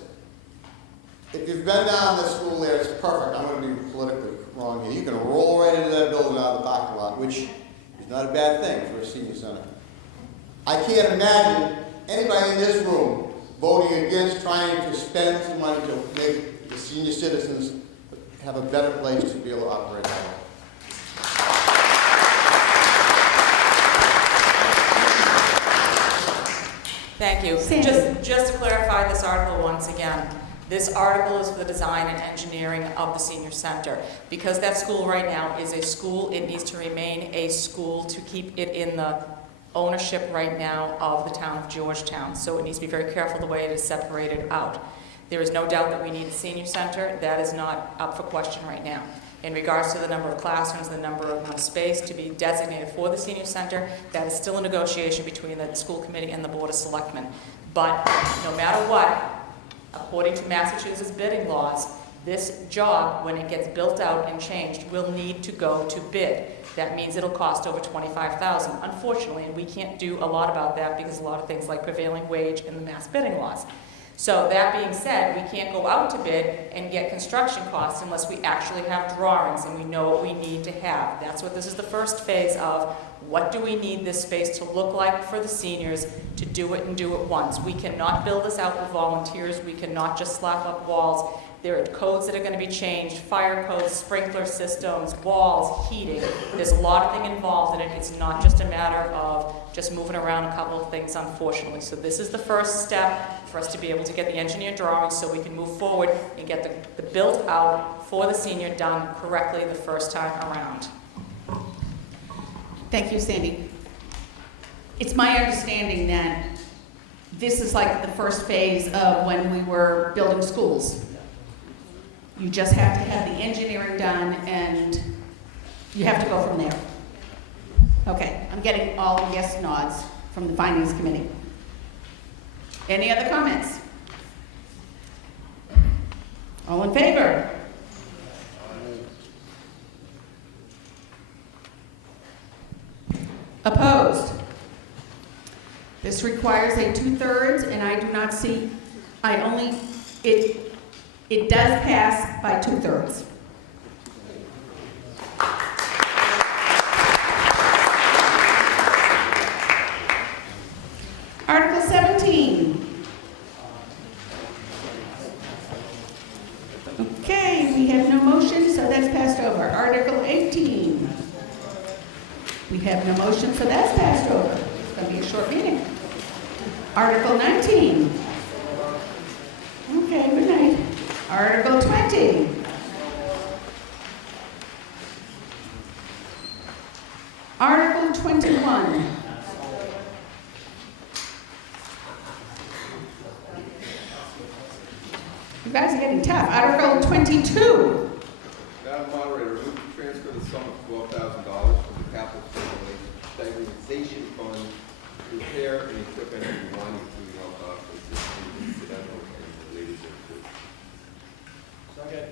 If you've been down the school there, it's perfect. I'm going to be politically wrong here. You can roll right into that building out of the parking lot, which is not a bad thing for a senior center. I can't imagine anybody in this room voting against trying to spend some money to make the senior citizens have a better place to be able to operate at home. Thank you. Just to clarify this article once again, this article is for the design and engineering of the senior center. Because that school right now is a school, it needs to remain a school to keep it in the ownership right now of the town of Georgetown. So it needs to be very careful the way it is separated out. There is no doubt that we need a senior center. That is not up for question right now. In regards to the number of classrooms, the number of space to be designated for the senior center, that is still a negotiation between the school committee and the Board of Selectmen. But no matter what, according to Massachusetts bidding laws, this job, when it gets built out and changed, will need to go to bid. That means it'll cost over $25,000, unfortunately, and we can't do a lot about that because a lot of things like prevailing wage and the mass bidding laws. So that being said, we can't go out to bid and get construction costs unless we actually have drawings and we know what we need to have. That's what this is the first phase of. What do we need this space to look like for the seniors to do it and do it once? We cannot build this out with volunteers. We cannot just slap up walls There are codes that are going to be changed, fire codes, sprinkler systems, walls, heating. There's a lot of things involved in it. It's not just a matter of just moving around a couple of things, unfortunately. So this is the first step for us to be able to get the engineer drawings so we can move forward and get the build out for the senior done correctly the first time around. Thank you, Sandy. It's my understanding that this is like the first phase of when we were building schools. You just have to have the engineering done and you have to go from there. Okay, I'm getting all yes nods from the Finance Committee. Any other comments? All in favor? Opposed? This requires a 2/3, and I do not see, it does pass by 2/3. Article 17. Okay, we have no motion, so that's passed over. Article 18. We have no motion, so that's passed over. It's going to be a short meeting. Article 19. Okay, good night. Article 20. Article 21. You guys are getting tough. Article 22. Madam Moderator, move to transfer the sum of $12,000 from the capital stabilization fund to repair and equipment and one including all costs of incidental and related thereto. Second.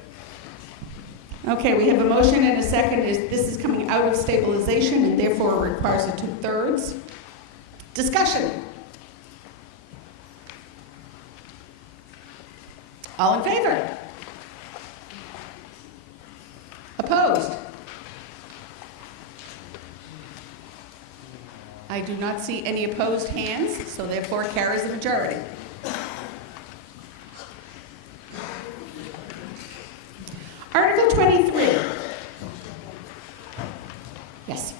Okay, we have a motion and a second. This is coming out of stabilization and therefore requires a 2/3. Discussion. All in favor? Opposed? I do not see any opposed hands, so therefore carries the majority. Article 23. Yes.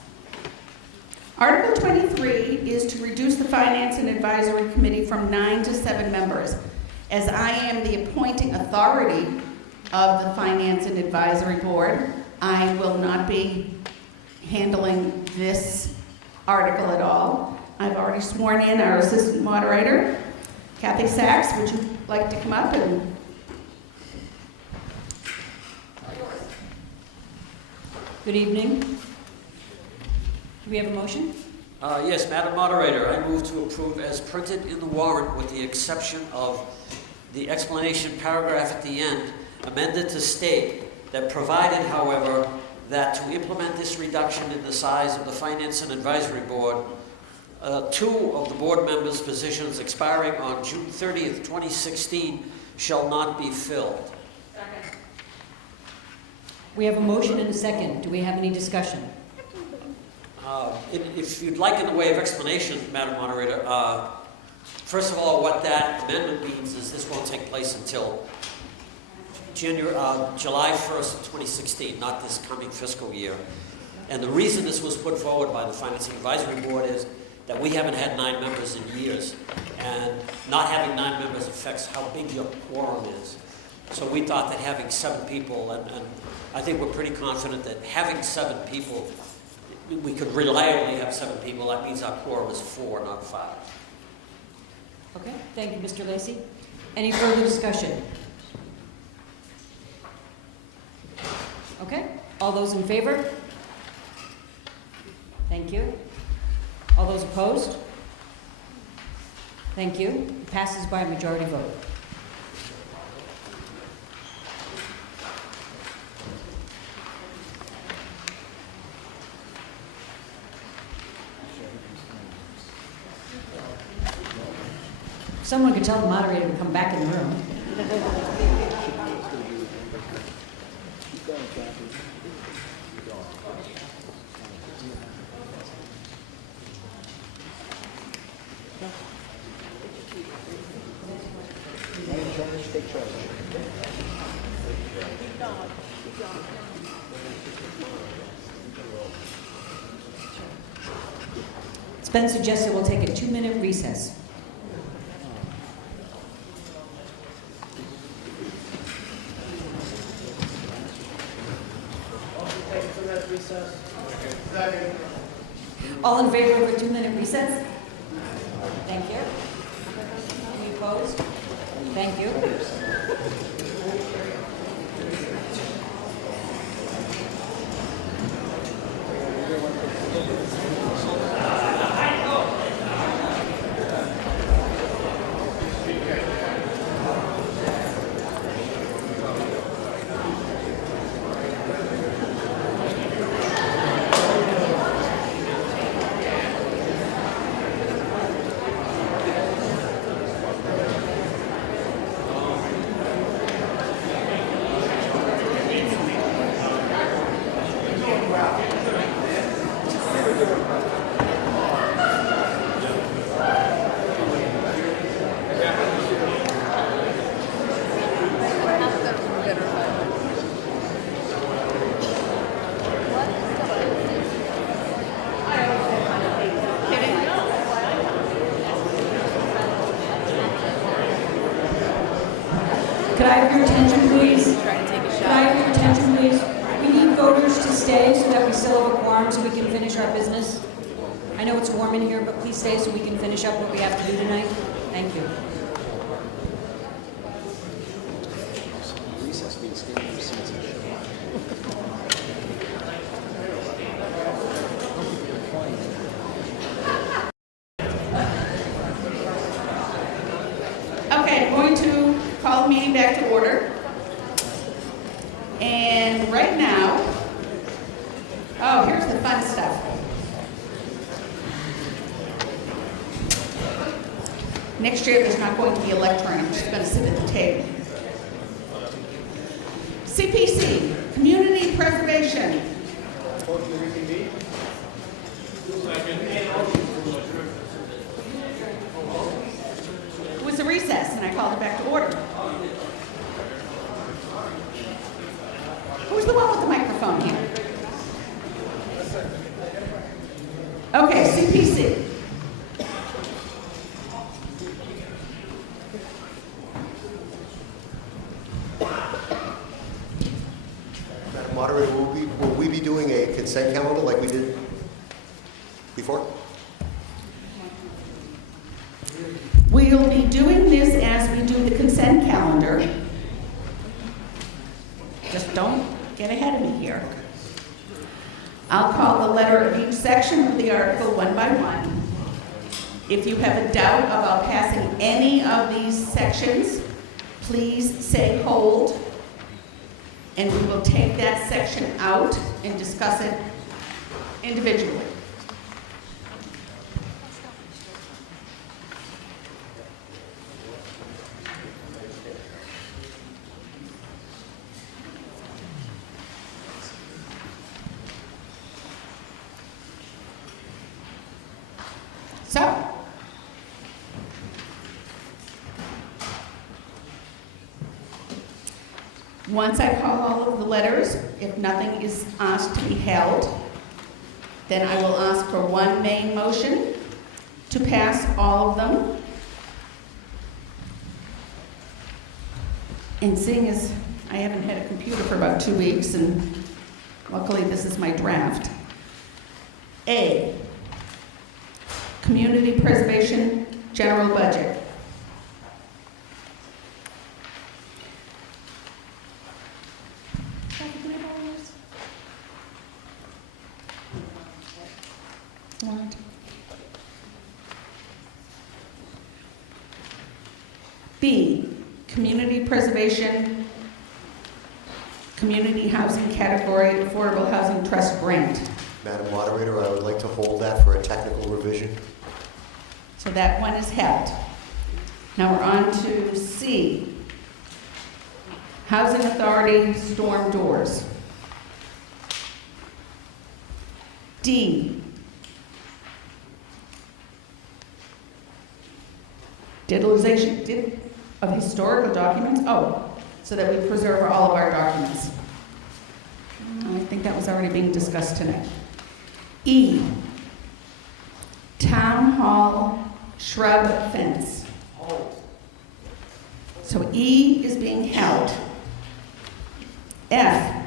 Article 23 is to reduce the Finance and Advisory Committee from 9 to 7 members. As I am the appointing authority of the Finance and Advisory Board, I will not be handling this article at all. I've already sworn in our assistant moderator, Kathy Sachs. Would you like to come up and... Good evening. Do we have a motion? Yes, Madam Moderator, I move to approve as printed in the warrant with the exception of the explanation paragraph at the end, amended to state that provided, however, that to implement this reduction in the size of the Finance and Advisory Board, 2 of the board members' positions expiring on June 30th, 2016 shall not be filled. Second. We have a motion and a second. Do we have any discussion? If you'd like in the way of explanation, Madam Moderator, first of all, what that amendment means is this won't take place until July 1st of 2016, not this coming fiscal year. And the reason this was put forward by the Finance and Advisory Board is that we haven't had 9 members in years. And not having 9 members affects how big your quorum is. So we thought that having 7 people, and I think we're pretty confident that having 7 people, we could reliably have 7 people. That means our quorum is 4, not 5. Okay, thank you, Mr. Lacy. Any further discussion? Okay, all those in favor? Thank you. All those opposed? Thank you. It passes by a majority vote. Someone could tell the moderator to come back in the room. Take charge. It's been suggested we'll take a 2-minute recess. All in favor of a 2-minute recess? Thank you. Any opposed? Thank you. Could I have your attention, please? Could I have your attention, please? We need voters to stay so that we still have a quorum so we can finish our business. I know it's warm in here, but please stay so we can finish up what we have to do tonight. Thank you. Okay, I'm going to call the meeting back to order. And right now, oh, here's the fun stuff. Next year, there's not going to be a lectern. I'm just going to sit at the table. CPC, Community Preservation. It was a recess, and I called it back to order. Who's the one with the microphone here? Okay, CPC. Madam Moderator, will we be doing a consent calendar like we did before? We'll be doing this as we do the consent calendar. Just don't get ahead of me here. I'll call the letter of each section of the article one by one. If you have a doubt about passing any of these sections, please say hold, and we will take that section out and discuss it individually. So, once I call all of the letters, if nothing is asked to be held, then I will ask for one main motion to pass all of them. And seeing as I haven't had a computer for about 2 weeks, and luckily this is my draft. A, Community Preservation General Budget. What? B, Community Preservation, Community Housing Category, Affordable Housing Trust Grant. Madam Moderator, I would like to hold that for a technical revision. So that one is held. Now we're on to C, Housing Authority Storm Doors. D, digitalization of historical documents. Oh, so that we preserve all of our documents. I think that was already being discussed tonight. E, Town Hall shrub fence. So E is being held. F,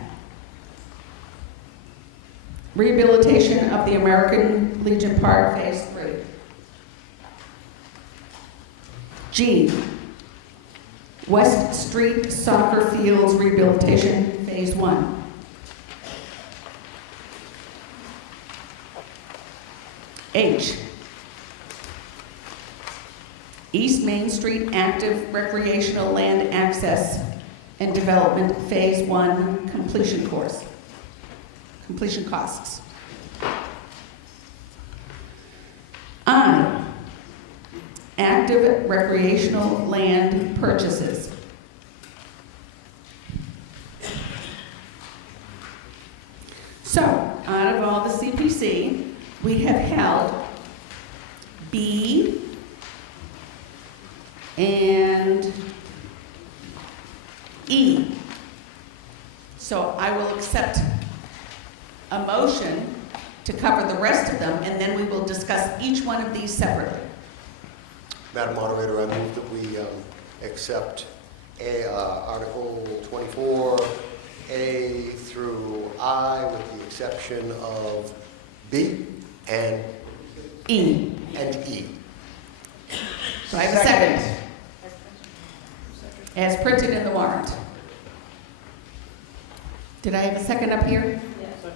rehabilitation of the American Legion Park Phase 3. G, West Street Soccer Fields Rehabilitation Phase 1. H, East Main Street Active Recreational Land Access and Development Phase 1 completion course. Completion costs. I, active recreational land purchases. So, out of all the CPC, we have held B and E. So I will accept a motion to cover the rest of them, and then we will discuss each one of these separately. Madam Moderator, I move that we accept Article 24, A through I, with the exception of B and E. And E. So I have a second. As printed in the warrant. Did I have a second up here? Yes.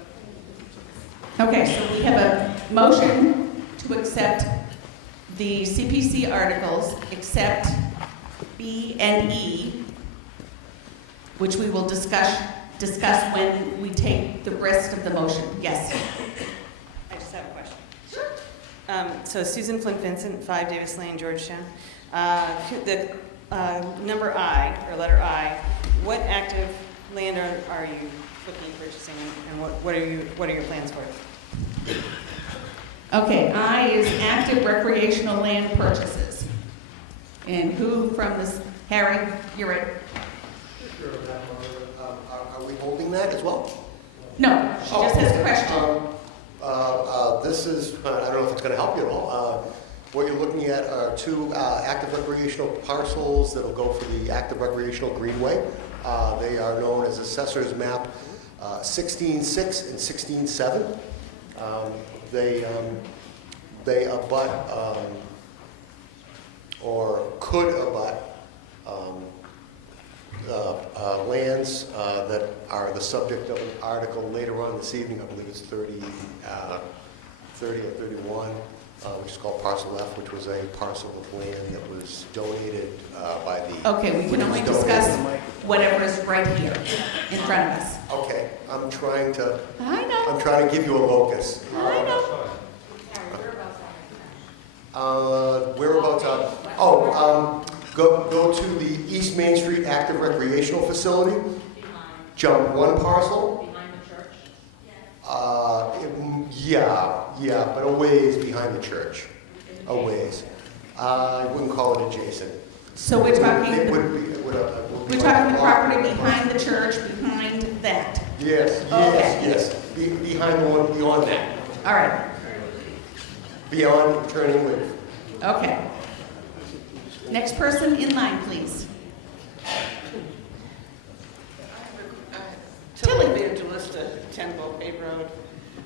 Okay, so we have a motion to accept the CPC articles, except B and E, which we will discuss when we take the rest of the motion. Yes. I just have a question. Sure. So Susan Flint Vincent, 5 Davis Lane, Georgetown. The number I, or letter I, what active land are you looking at purchasing, and what are your plans for it? Okay, I is active recreational land purchases. And who from this, Harry, you're it. Sure, are we holding that as well? No, she just has a question. This is, I don't know if it's going to help you at all. What you're looking at are two active recreational parcels that will go for the active recreational greenway. They are known as Assessor's Map 16-6 and 16-7. They abut or could abut lands that are the subject of an article later on this evening. I believe it's 30 or 31, which is called Parcel F, which was a parcel of land that was donated by the... Okay, we can only discuss whatever is right here in front of us. Okay, I'm trying to... I know. I'm trying to give you a locus. I know. Whereabouts are... Go to the East Main Street Active Recreational Facility. Jump one parcel. Behind the church? Yeah, but a ways behind the church. A ways. I wouldn't call it adjacent. So we're talking... It would be... We're talking the property behind the church, behind that. Yes, behind the one beyond that. All right. Beyond turning leaf. Okay. Next person in line, please. Tilly Evangelista, 10 Bouquet Road.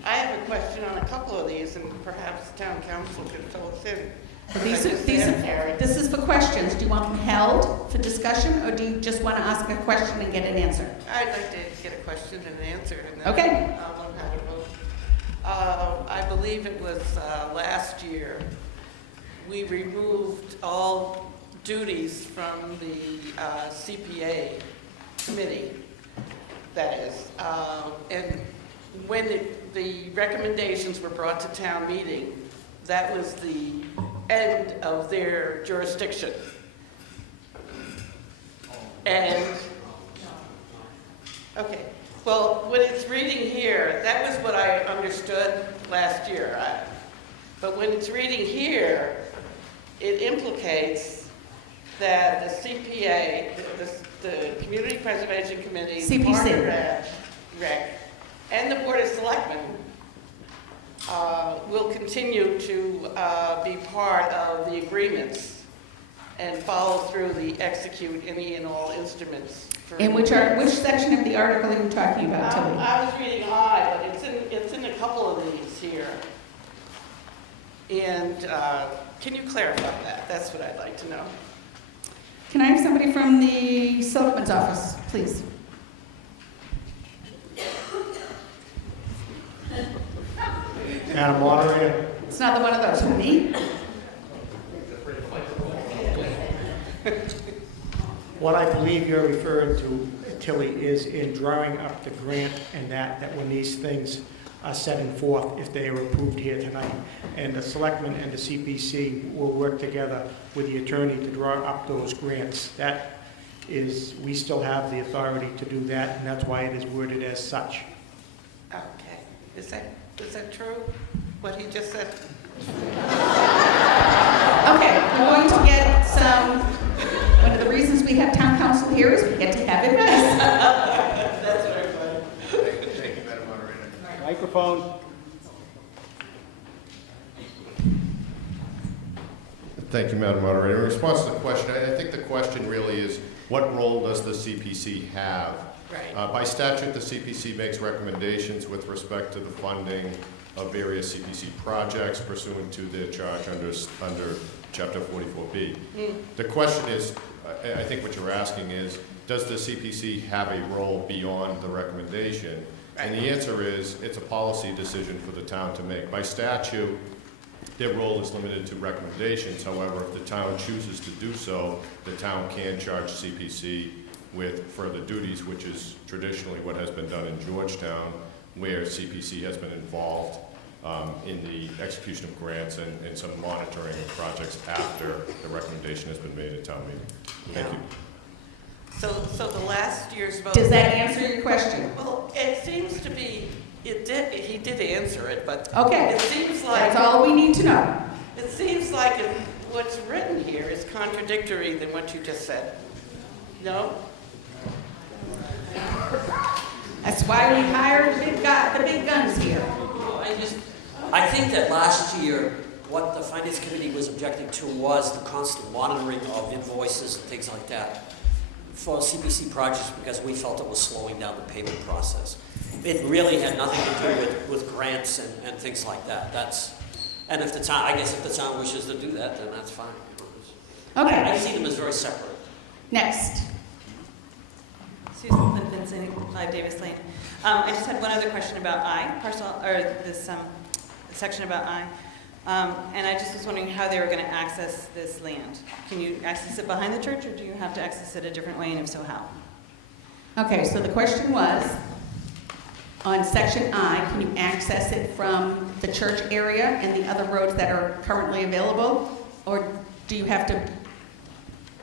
I have a question on a couple of these, and perhaps town council can fill us in. This is for questions. Do you want them held for discussion, or do you just want to ask a question and get an answer? I'd like to get a question and an answer, and then Okay. I'll learn how to vote. I believe it was last year, we removed all duties from the CPA committee, that is. And when the recommendations were brought to town meeting, that was the end of their jurisdiction. And, okay, well, when it's reading here, that was what I understood last year. But when it's reading here, it implicates that the CPA, the Community Preservation Committee, CPC. Park and Rec, and the Board of Selectmen will continue to be part of the agreements and follow through the execute any and all instruments. And which section of the article are you talking about, Tilly? I was reading I, but it's in a couple of these here. And can you clarify that? That's what I'd like to know. Can I have somebody from the Selectman's office, please? Madam Moderator, It's not one of those. Me? what I believe you're referring to, Tilly, is in drawing up the grant and that when these things are setting forth, if they are approved here tonight. And the Selectmen and the CPC will work together with the attorney to draw up those grants. That is, we still have the authority to do that, and that's why it is worded as such. Okay. Is that true, what he just said? Okay, we're going to get some, one of the reasons we have town council here is we get to have advice. That's very funny. Thank you, Madam Moderator. Microphone. Thank you, Madam Moderator. In response to the question, I think the question really is, what role does the CPC have? Right. By statute, the CPC makes recommendations with respect to the funding of various CPC projects pursuant to their charge under Chapter 44B. The question is, I think what you're asking is, does the CPC have a role beyond the recommendation? And the answer is, it's a policy decision for the town to make. By statute, their role is limited to recommendations. However, if the town chooses to do so, the town can charge CPC with further duties, which is traditionally what has been done in Georgetown, where CPC has been involved in the execution of grants and some monitoring of projects after the recommendation has been made at town meeting. Thank you. So the last year's vote. Does that answer your question? Well, it seems to be, he did answer it, but Okay. it seems like. That's all we need to know. It seems like what's written here is contradictory than what you just said. No? That's why we hired the big guns here. I think that last year, what the Finance Committee was objecting to was the constant monitoring of invoices and things like that for CPC projects because we felt it was slowing down the payment process. It really had nothing to do with grants and things like that. And if the town, I guess if the town wishes to do that, then that's fine. Okay. I see them as very separate. Next. Susan Flynn Vincent, 5 Davis Lane. I just had one other question about this section about I. And I just was wondering how they were going to access this land. Can you access it behind the church, or do you have to access it a different way, and if so, how? Okay, so the question was, on section I, can you access it from the church area and the other roads that are currently available? Or do you have to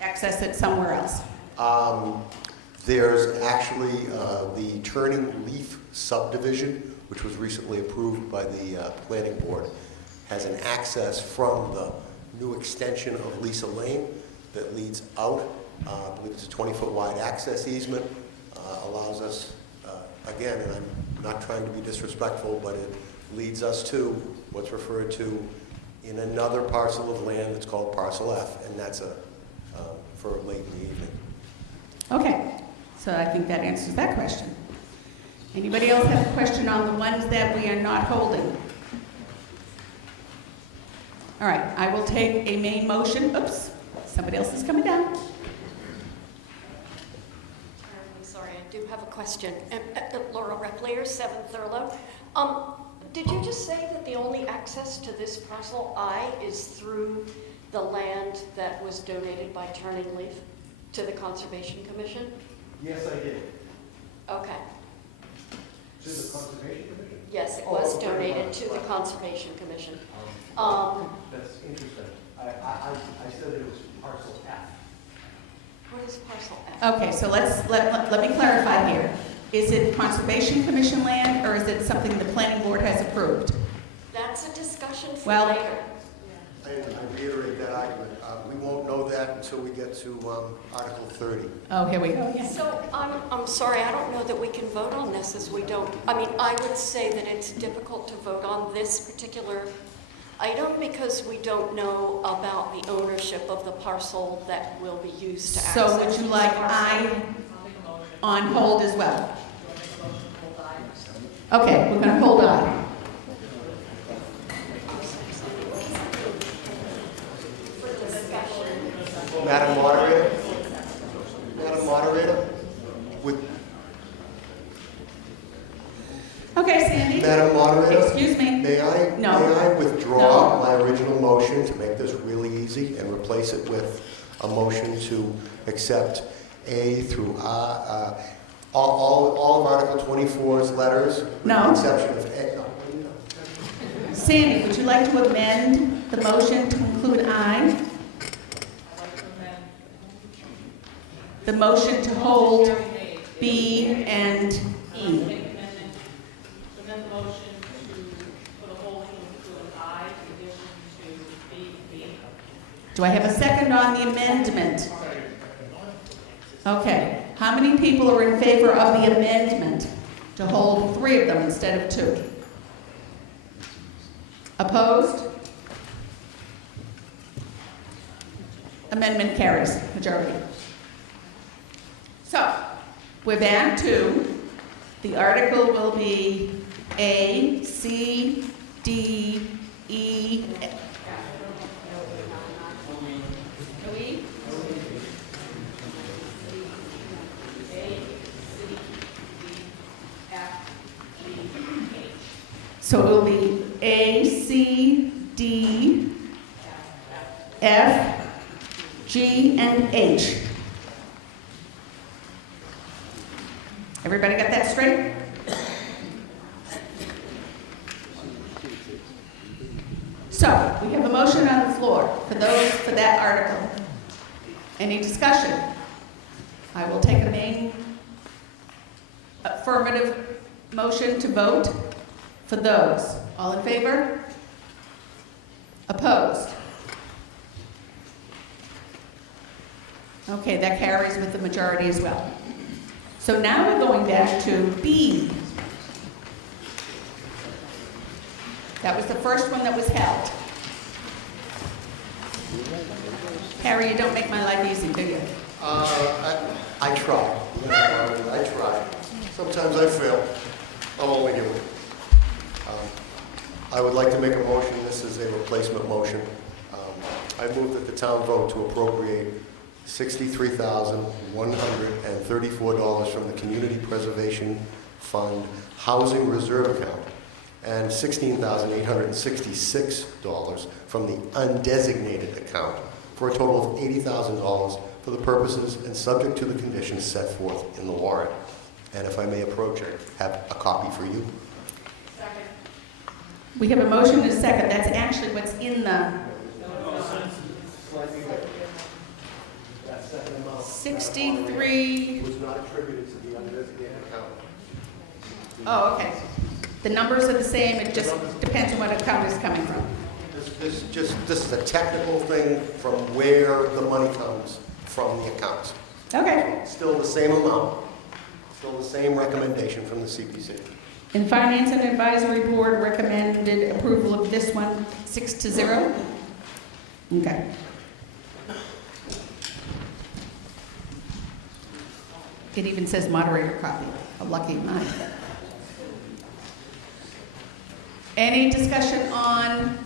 access it somewhere else? There's actually the Turning Leaf subdivision, which was recently approved by the planning board, has an access from the new extension of Lisa Lane that leads out. I believe it's a 20-foot wide access easement, allows us, again, and I'm not trying to be disrespectful, but it leads us to what's referred to in another parcel of land that's called Parcel F, and that's for late in the evening. Okay, so I think that answers that question. Anybody else have a question on the ones that we are not holding? All right, I will take a main motion. Oops, somebody else is coming down. I'm sorry, I do have a question. Laura Repplier, 7 Thurlow. Did you just say that the only access to this parcel I is through the land that was donated by Turning Leaf to the Conservation Commission? Yes, I did. Okay. To the Conservation Commission? Yes, it was donated to the Conservation Commission. That's interesting. I said it was parcel F. What is parcel F? Okay, so let me clarify here. Is it Conservation Commission land, or is it something the planning board has approved? That's a discussion for Well, later. I reiterate that argument. We won't know that until we get to Article 30. Oh, here we go. Yeah. So I'm sorry, I don't know that we can vote on this as we don't, I mean, I would say that it's difficult to vote on this particular item because we don't know about the ownership of the parcel that will be used to access. So would you like I on hold as well? Okay, we're going to hold on. Madam Moderator, with Okay, Sandy. Madam Moderator, Excuse me. may I withdraw my original motion to make this really easy and replace it with a motion to accept A through R, all of Article 24's letters, with the exception of A. Sandy, would you like to amend the motion to include I? The motion to hold B and E. Do I have a second on the amendment? Okay. How many people are in favor of the amendment to hold 3 of them instead of 2? Opposed? Amendment carries, majority. So, we're back to, the article will be A, C, D, E, so it will be A, C, D, F, G, and H. Everybody got that straight? So, we have a motion on the floor for that article. Any discussion? I will take a main affirmative motion to vote for those. All in favor? Opposed? Okay, that carries with the majority as well. So now we're going back to B. That was the first one that was held. Harry, you don't make my life easy, do you? I try. I try. Sometimes I fail. I'm only human. I would like to make a motion. This is a replacement motion. I move that the town vote to appropriate $63,134 from the Community Preservation Fund Housing Reserve Account and $16,866 from the undesignated account for a total of $80,000 for the purposes and subject to the conditions set forth in the warrant. And if I may approach it, have a copy for you. Second. We have a motion and a second. That's actually what's in the 63. Was not attributed to the undesignated account. Oh, okay. The numbers are the same. It just depends on what account is coming from. This is a technical thing from where the money comes from the accounts. Okay. Still the same amount. Still the same recommendation from the CPC. And Finance and Advisory Board recommended approval of this one 6-0. Okay. It even says moderator copy. How lucky am I? Any discussion on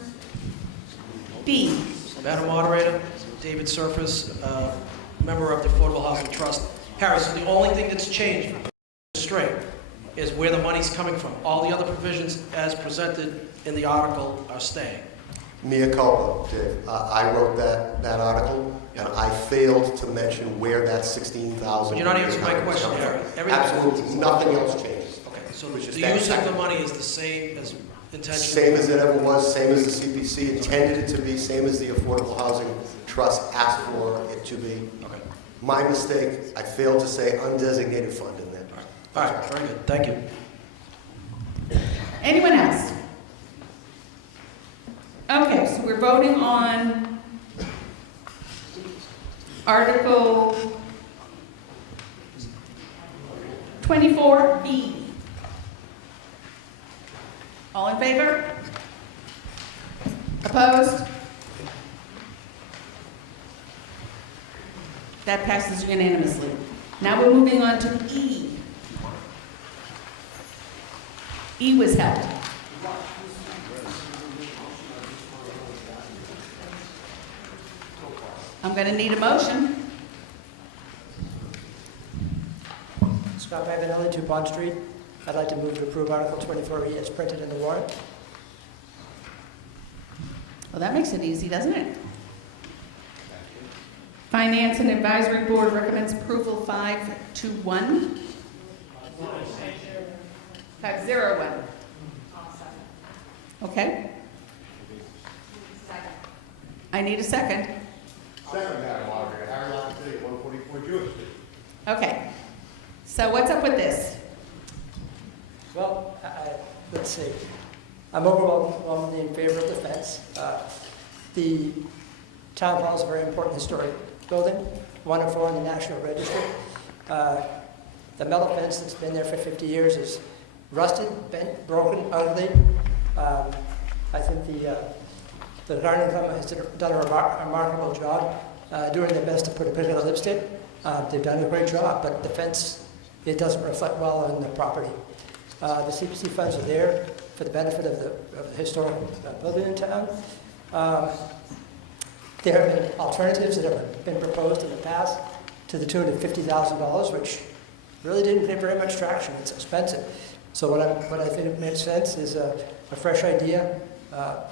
B? Madam Moderator, David Surface, member of the Affordable Housing Trust. Harry, so the only thing that's changed, straight, is where the money's coming from. All the other provisions as presented in the article are staying. Mea culpa, Dave. I wrote that article, and I failed to mention where that $16,000. You're not answering my question, Harry. Absolutely, nothing else changes. Okay, so the use of the money is the same as intention? Same as it ever was, same as the CPC intended it to be, same as the Affordable Housing Trust asked for it to be. Okay. My mistake, I failed to say undesignated fund in there. All right, very good. Thank you. Anyone else? Okay, so we're voting on Article 24B. All in favor? Opposed? That passes unanimously. Now we're moving on to E. E was held. I'm going to need a motion. Scott Paganelli, 2 Pond Street. I'd like to move to approve Article 24E as printed in the warrant. Well, that makes it easy, doesn't it? Finance and Advisory Board recommends approval 5-1. 501. Okay. I need a second. Second, Madam Moderator, Harry Lawn City, 144 Jewett Street. Okay. So what's up with this? Well, let's see. I'm overwhelmingly in favor of the fence. The town hall is a very important historic building, 1 of 4 in the National Register. The metal fence that's been there for 50 years is rusted, bent, broken, ugly. I think the gardening company has done a remarkable job doing their best to put a bit of lipstick. They've done a great job, but the fence, it doesn't reflect well on the property. The CPC funds are there for the benefit of the historic building in town. There have been alternatives that have been proposed in the past to the tune of $50,000, which really didn't get very much traction. It's expensive. So what I think makes sense is a fresh idea, a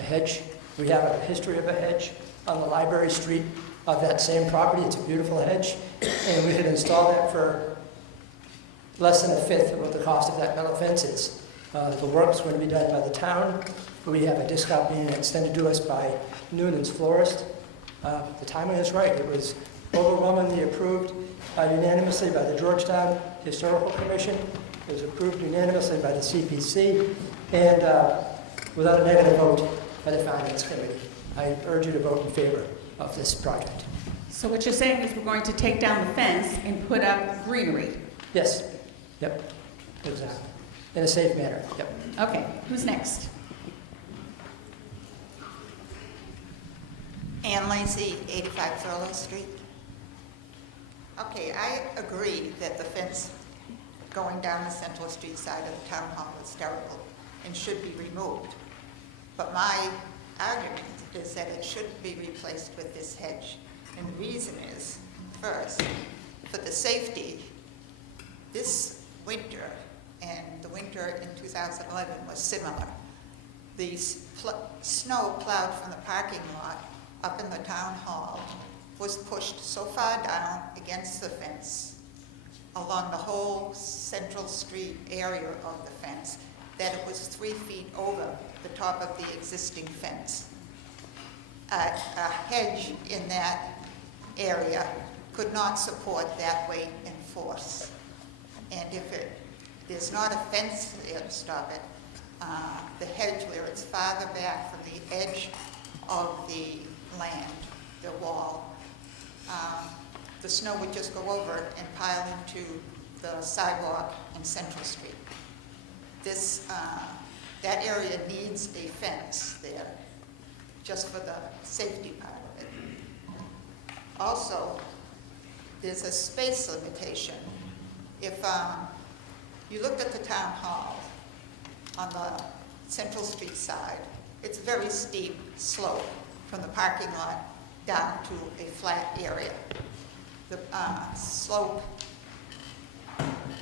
hedge. We have a history of a hedge on the Library Street of that same property. It's a beautiful hedge, and we could install that for less than a fifth of what the cost of that metal fence is. The work's going to be done by the town. We have a discount being extended to us by Noonan's Florist. The timing is right. It was overwhelmingly approved unanimously by the Georgetown Historical Commission. It was approved unanimously by the CPC, and without a negative vote by the Finance Committee. I urge you to vote in favor of this project. So what you're saying is we're going to take down the fence and put up greenery? Yes. Yep. Exactly. In a safe manner. Yep. Okay. Who's next? Ann Lacey, 85 Thurlow Street. Okay, I agree that the fence going down the Central Street side of the town hall is terrible and should be removed. But my argument is that it should be replaced with this hedge. And the reason is, first, for the safety, this winter and the winter in 2011 was similar. The snow plowed from the parking lot up in the town hall was pushed so far down against the fence along the whole Central Street area of the fence that it was 3 feet over the top of the existing fence. A hedge in that area could not support that weight and force. And if there's not a fence there to stop it, the hedge where it's farther back from the edge of the land, the wall, the snow would just go over it and pile into the sidewalk in Central Street. That area needs a fence there, just for the safety part of it. Also, there's a space limitation. If you looked at the town hall on the Central Street side, it's a very steep slope from the parking lot down to a flat area. The slope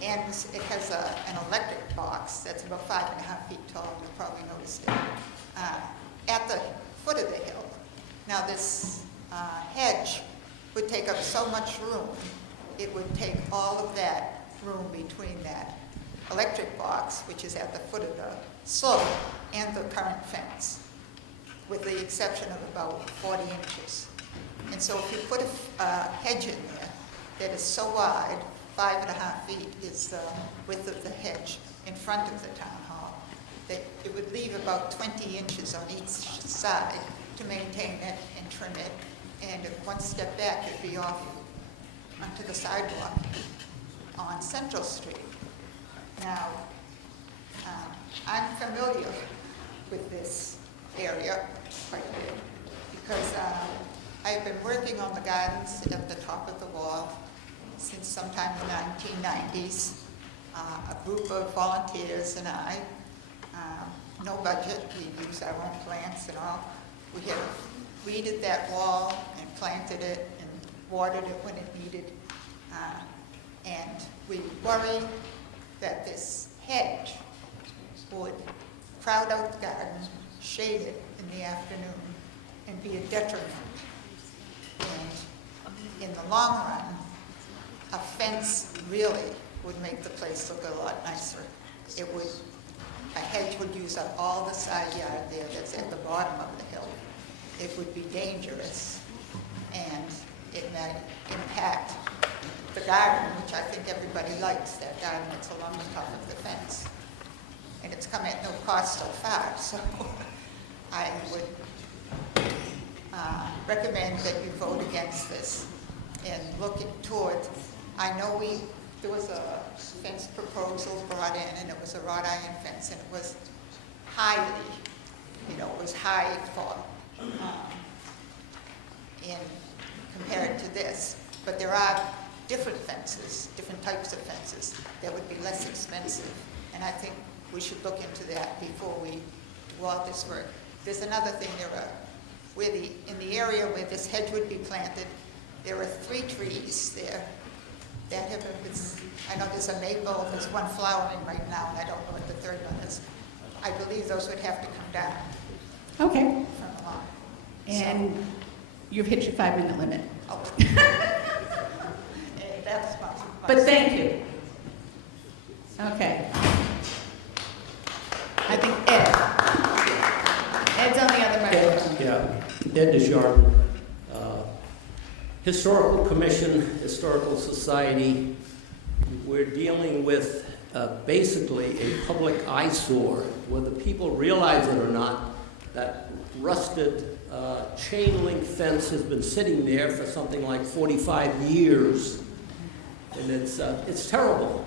ends, it has an electric box that's about 5.5 feet tall, you probably noticed it, at the foot of the hill. Now this hedge would take up so much room, it would take all of that room between that electric box, which is at the foot of the slope, and the current fence, with the exception of about 40 inches. And so if you put a hedge in there that is so wide, 5.5 feet is the width of the hedge in front of the town hall, that it would leave about 20 inches on each side to maintain it and trim it, and if one step back, it'd be off onto the sidewalk on Central Street. Now, I'm familiar with this area quite a bit because I've been working on the gardens at the top of the wall since sometime in the 1990s. A group of volunteers and I, no budget, we use our own plants and all. We had weeded that wall and planted it and watered it when it needed. And we worry that this hedge would crowd out the garden, shade it in the afternoon, and be a detriment. And in the long run, a fence really would make the place look a lot nicer. A hedge would use up all the side yard there that's at the bottom of the hill. It would be dangerous, and it might impact the garden, which I think everybody likes, that garden that's along the top of the fence. And it's come at no cost so far, so I would recommend that you vote against this and looking towards, I know there was a fence proposal brought in, and it was a wrought iron fence, and it was highly, it was high for, compared to this. But there are different fences, different types of fences that would be less expensive, and I think we should look into that before we do all this work. There's another thing, in the area where this hedge would be planted, there are 3 trees there that have been, I know there's a maple, there's one flowering right now, and I don't know what the third one is. I believe those would have to come down Okay. from the lawn. And you've hit your 5-minute limit. Oh. That's my But thank you. Okay. I think Ed's on the other microphone. Yeah, Ed DeJardin, Historical Commission, Historical Society. We're dealing with basically a public eyesore, whether people realize it or not. That rusted chain link fence has been sitting there for something like 45 years, and it's terrible.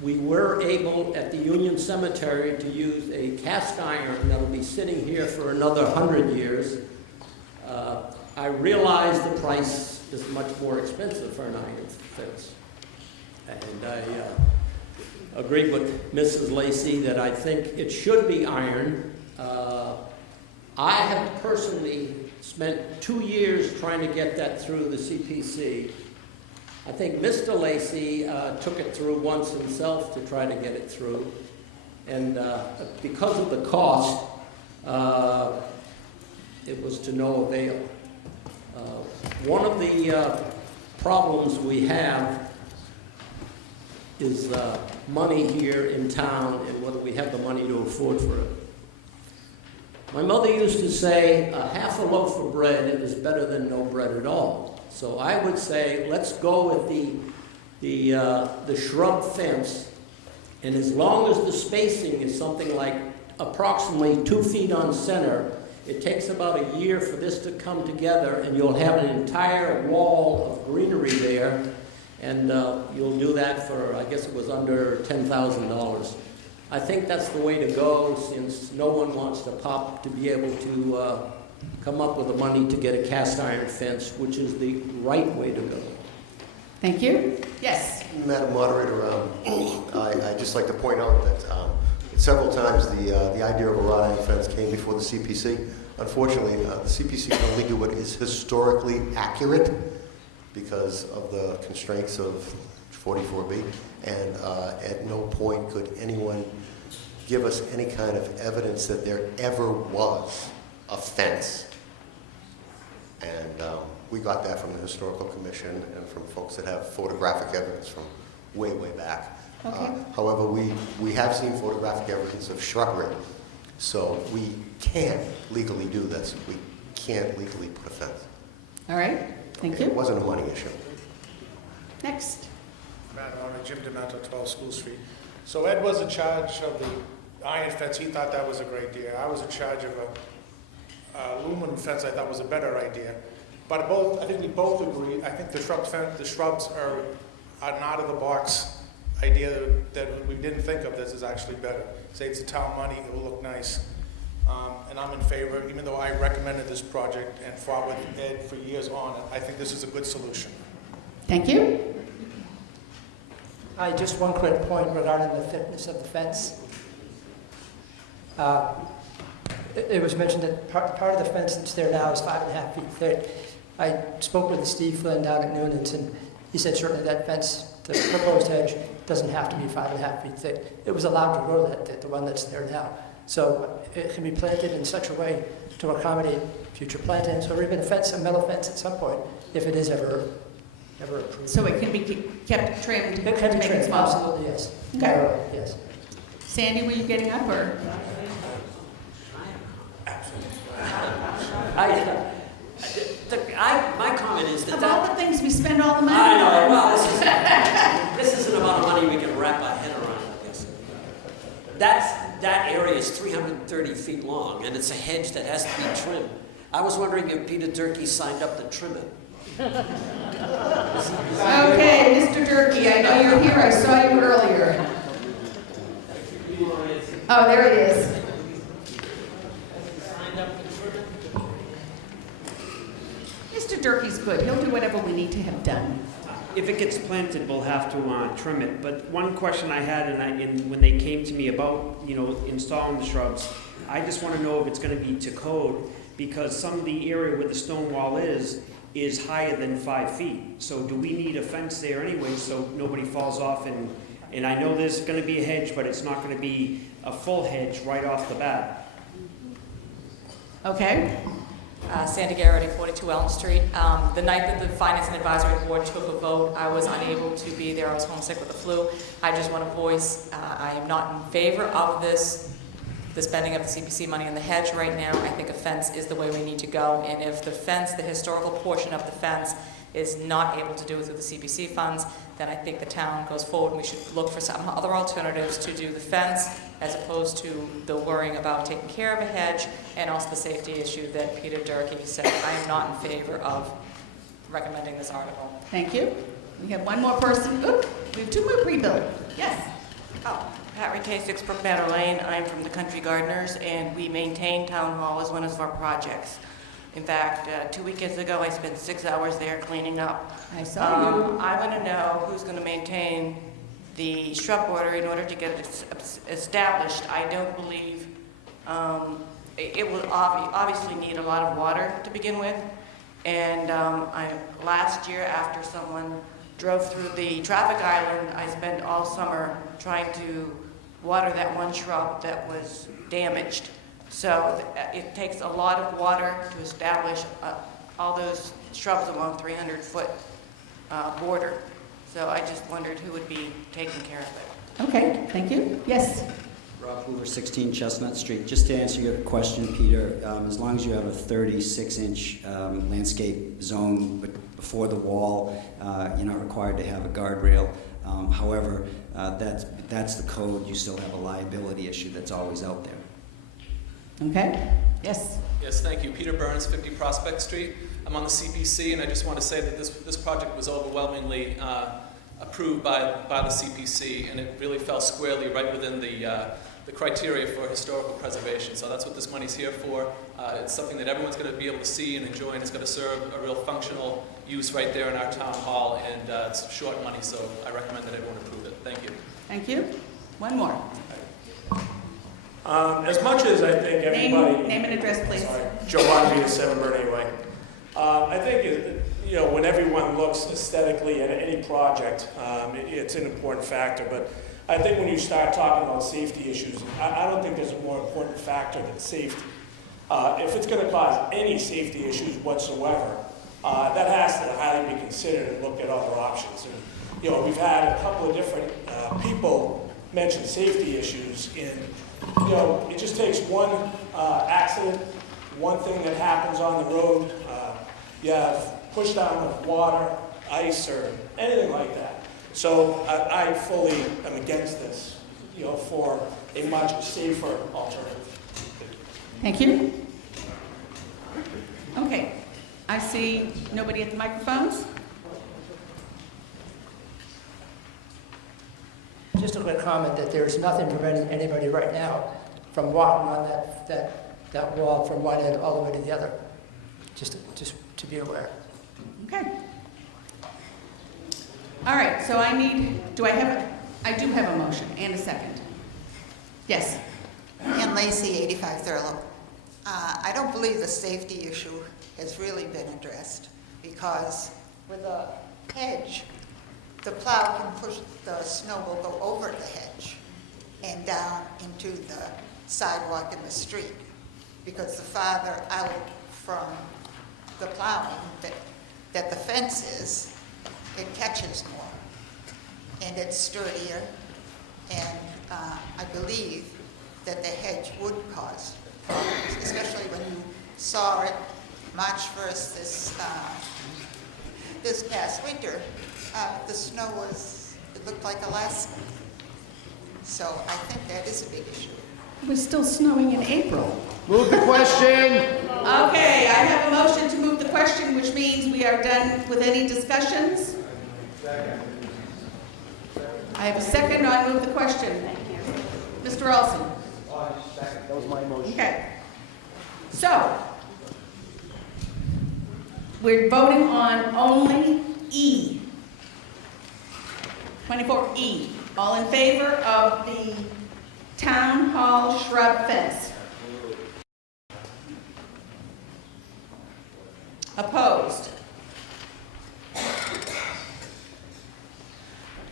We were able at the Union Cemetery to use a cast iron that'll be sitting here for another 100 years. I realize the price is much more expensive for an iron fence. And I agree with Mrs. Lacey that I think it should be iron. I have personally spent 2 years trying to get that through the CPC. I think Mr. Lacey took it through once himself to try to get it through. And because of the cost, it was to no avail. One of the problems we have is money here in town and whether we have the money to afford for it. My mother used to say, half a loaf of bread is better than no bread at all. So I would say, let's go with the shrub fence, and as long as the spacing is something like approximately 2 feet on center, it takes about a year for this to come together, and you'll have an entire wall of greenery there, and you'll do that for, I guess it was under $10,000. I think that's the way to go, since no one wants to be able to come up with the money to get a cast iron fence, which is the right way to go. Thank you. Yes. Madam Moderator, I'd just like to point out that several times the idea of a wrought iron fence came before the CPC. Unfortunately, the CPC can only do what is historically accurate because of the constraints of 44B, and at no point could anyone give us any kind of evidence that there ever was a fence. And we got that from the Historical Commission and from folks that have photographic evidence from way, way back. Okay. However, we have seen photographic evidence of shrubbery, so we can legally do this. We can't legally put a fence. All right. Thank you. It wasn't a money issue. Next. Madam Owner, Jim D'Amato, 12 School Street. So Ed was in charge of the iron fence. He thought that was a great idea. I was in charge of a aluminum fence I thought was a better idea. But I think we both agree, I think the shrubs are an out-of-the-box idea that we didn't think of. This is actually better. Saves the town money, it will look nice. And I'm in favor, even though I recommended this project and fought with Ed for years on it, I think this is a good solution. Thank you. Just one quick point regarding the thickness of the fence. It was mentioned that part of the fence that's there now is 5.5 feet thick. I spoke with Steve Flynn down at Noonan's, and he said certainly that fence, the proposed hedge, doesn't have to be 5.5 feet thick. It was allowed to grow that thick, the one that's there now. So it can be planted in such a way to accommodate future plantings, or even a metal fence at some point, if it is ever approved. So it can be kept trimmed It to can be make it trimmed, small? absolutely, yes. Okay. Yes. Sandy, were you getting up, or? My comment is that Of all the things we spend all the money I know, on. well, this is an amount of money we can wrap our head around, I guess. That area is 330 feet long, and it's a hedge that has to be trimmed. I was wondering if Peter Durkee signed up to trim it. Okay, Mr. Durkee, I know you're here. I saw you earlier. Oh, there it is. Mr. Durkee's good. He'll do whatever we need to have done. If it gets planted, we'll have to trim it. But one question I had, and when they came to me about, installing the shrubs, I just want to know if it's going to be to code, because some of the area where the stone wall is higher than 5 feet. So do we need a fence there anyway, so nobody falls off? And I know there's going to be a hedge, but it's not going to be a full hedge right off the bat. Okay. Sandy Garrity, 42 Elm Street. The night that the Finance and Advisory Board took a vote, I was unable to be there. I was homesick with the flu. I just want to voice, I am not in favor of the spending of the CPC money in the hedge right now. I think a fence is the way we need to go. And if the fence, the historical portion of the fence, is not able to do it through the CPC funds, then I think the town goes forward and we should look for some other alternatives to do the fence, as opposed to the worrying about taking care of a hedge, and also the safety issue that Peter Durkee said. I am not in favor of recommending this article. Thank you. We have one more person. Oop, we have two more pre-built. Yes. Oh, Pat Ritay, 6 Brook Meadow Lane. I'm from the Country Gardeners, and we maintain Town Hall as one of our projects. In fact, 2 weekends ago, I spent 6 hours there cleaning up. I saw you. I want to know who's going to maintain the shrub border in order to get it established. I don't believe it will obviously need a lot of water to begin with. And last year, after someone drove through the traffic island, I spent all summer trying to water that one shrub that was damaged. So it takes a lot of water to establish all those shrubs along 300-foot border. So I just wondered who would be taking care of it. Okay, thank you. Yes. Rob Hoover, 16 Chestnut Street. Just to answer your question, Peter, as long as you have a 36-inch landscape zone before the wall, you're not required to have a guardrail. However, that's the code. You still have a liability issue that's always out there. Okay. Yes. Yes, thank you. Peter Burns, 50 Prospect Street. I'm on the CPC, and I just want to say that this project was overwhelmingly approved by the CPC, and it really fell squarely right within the criteria for historical preservation. So that's what this money's here for. It's something that everyone's going to be able to see and enjoy, and it's going to serve a real functional use right there in our town hall, and it's short money, so I recommend that everyone approve it. Thank you. Thank you. One more. As much as I think everybody... Name and address, please. Sorry, Joe Bonvita, 7 Burney Way. I think, when everyone looks aesthetically at any project, it's an important factor, but I think when you start talking about safety issues, I don't think there's a more important factor than safety. If it's going to cause any safety issues whatsoever, that has to highly be considered and look at other options. And, we've had a couple of different people mention safety issues, and it just takes one accident, one thing that happens on the road. You have push down of water, ice, or anything like that. So I fully am against this, for a much safer alternative. Thank you. see nobody at the microphones. Just a quick comment that there's nothing preventing anybody right now from walking on that wall from one end all the way to the other. Just to be aware. Okay. All right, so I do have a motion and a second. Yes. Ann Lacey, 85 Thurlow. I don't believe the safety issue has really been addressed because with a hedge, the plow can push, the snow will go over the hedge and down into the sidewalk in the street, because the farther out from the plowing that the fence is, it catches more and it's sturdier, and I believe that the hedge would cause problems, especially when you saw it March 1st this past winter. The snow it looked like Alaska. So I think that is a big issue. It was still snowing in April. Move the question. Okay, I have a motion to move the question, which means we are done with any discussions. I have a second on move the question. Mr. Olson. That was my motion. Okay. So, we're voting on only E. 24E. All in favor of the town hall shrub fence? Opposed?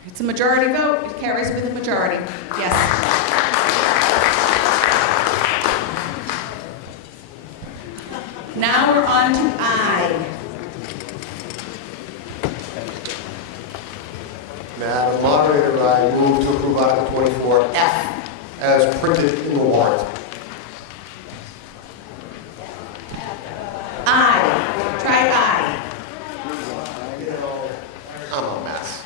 It's a majority vote. It carries with a majority. Yes. Now we're on to I. Madam Moderator, I move to approve Article 24 F. as printed in the warrant. I. Try I. I'm a mess.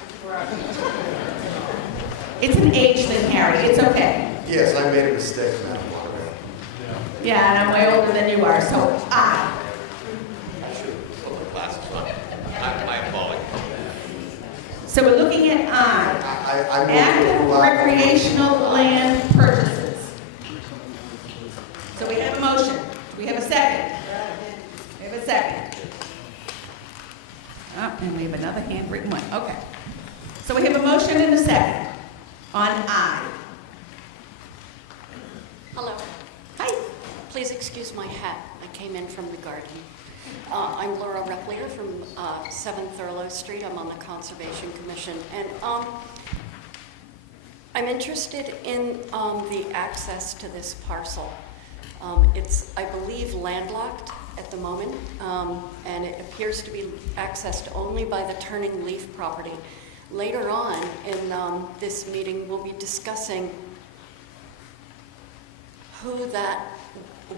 It's an age thing, Harry. It's okay. Yes, I made a mistake, Madam Moderator. Yeah, and I'm way older than you are, so I. My apologies. So we're looking at I. I move to Active approve Article recreational land purchases. So we have a motion. Do we have a second? We have a second. Oh, and we have another handwritten one. Okay. So we have a motion and a second on I. Hello. Hi. Please excuse my hat. I came in from the garden. I'm Laura Replier from 7 Thurlow Street. I'm on the Conservation Commission. And I'm interested in the access to this parcel. It's, I believe, landlocked at the moment, and it appears to be accessed only by the Turning Leaf property. Later on in this meeting, we'll be discussing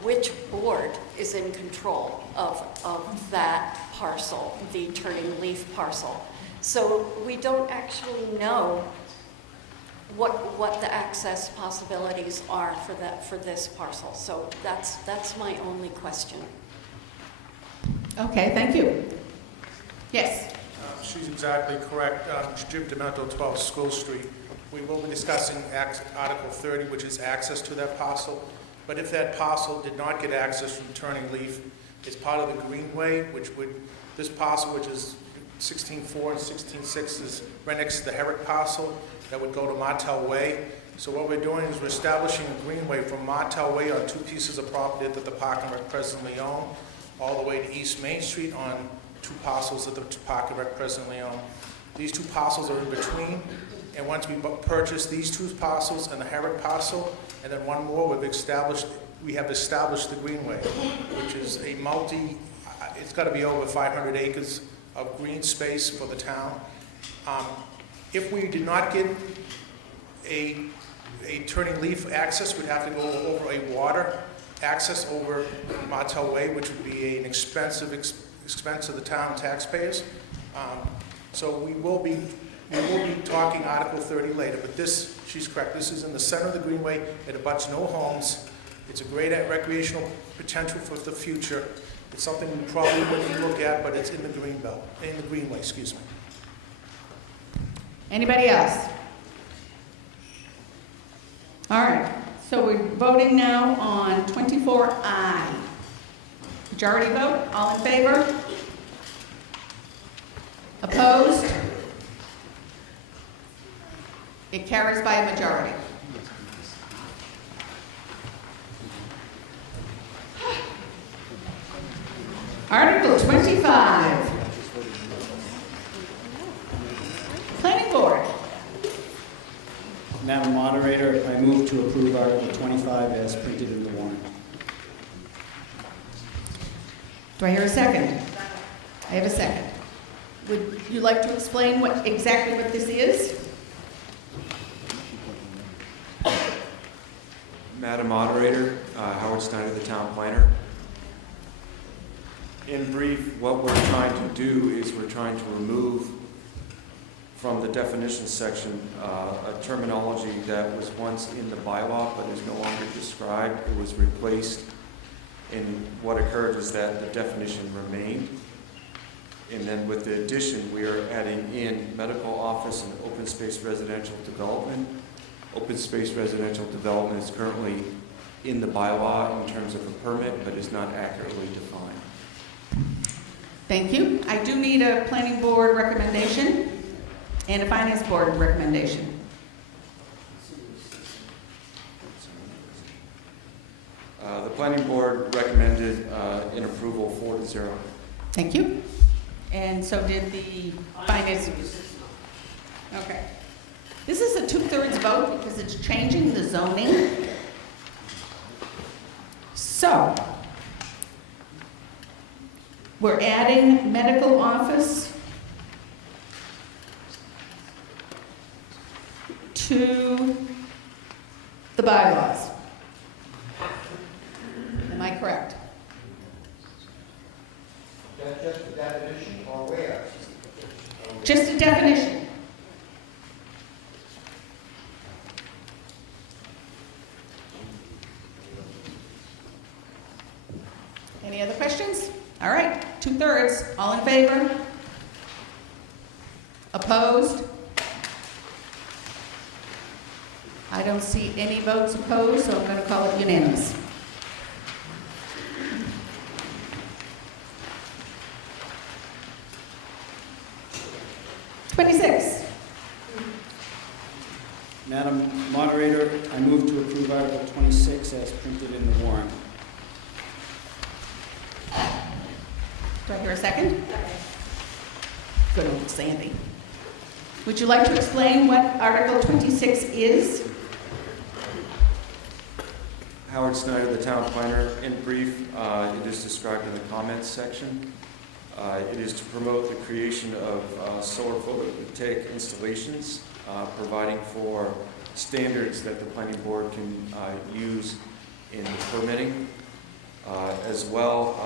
which board is in control of that parcel, the Turning Leaf parcel. So we don't actually know what the access possibilities are for this parcel. So that's my only question. Okay, thank you. Yes. She's exactly correct. Jim Demento, 12 School Street. We will be discussing Article 30, which is access to that parcel. But if that parcel did not get access from Turning Leaf, it's part of the Greenway, this parcel, which is 16.4 and 16.6, is right next to the Herrick parcel that would go to Martel Way. So what we're doing is we're establishing a Greenway from Martel Way on 2 pieces of property that the Park and Rec presently own, all the way to East Main Street on 2 parcels that the Park and Rec presently own. These 2 parcels are in between, and once we purchase these 2 parcels and the Herrick parcel, and then one more, we have established the Greenway, which is a it's got to be over 500 acres of green space for the town. If we did not get a Turning Leaf access, we'd have to go over a water access over Martel Way, which would be an expense of the town taxpayers. So we will be talking Article 30 later, but she's correct. This is in the center of the Greenway. It abuts no homes. It's a great recreational potential for the future. It's something we probably wouldn't look at, but it's in the green belt, in the greenway, excuse me. Anybody else? All right, so we're voting now on 24I. Majority vote, all in favor? Opposed? It carries by a majority. Article 25. Planning Board. Madam Moderator, I move to approve Article 25 as printed in the warrant. Do I hear a second? I have a second. Would you like to explain exactly what this is? Madam Moderator, Howard Snyder, the Town Planner. In brief, what we're trying to do is we're trying to remove from the definition section a terminology that was once in the bylaw but is no longer described. It was replaced, and what occurred is that the definition remained. And then with the addition, we are adding in medical office and open space residential development. Open space residential development is currently in the bylaw in terms of a permit, but is not accurately defined. Thank you. I do need a planning board recommendation and a finance board recommendation. The planning board recommended in approval 4-0. Thank you. And so did the finance. Okay. This is a 2/3 vote because it's changing the zoning. So, we're adding medical office to the bylaws. Am I correct? That's just a definition, or where? Just a definition. Any other questions? All right, 2/3. All in favor? Opposed? I don't see any votes opposed, so I'm going to call it unanimous. Madam Moderator, I move to approve Article 26 as printed in the warrant. Do I hear a second? Good old Sandy. Would you like to explain what Article 26 is? Howard Snyder, the Town Planner. In brief, it is described in the comments section. It is to promote the creation of solar photovoltaic installations, providing for standards that the planning board can use in permitting. As well,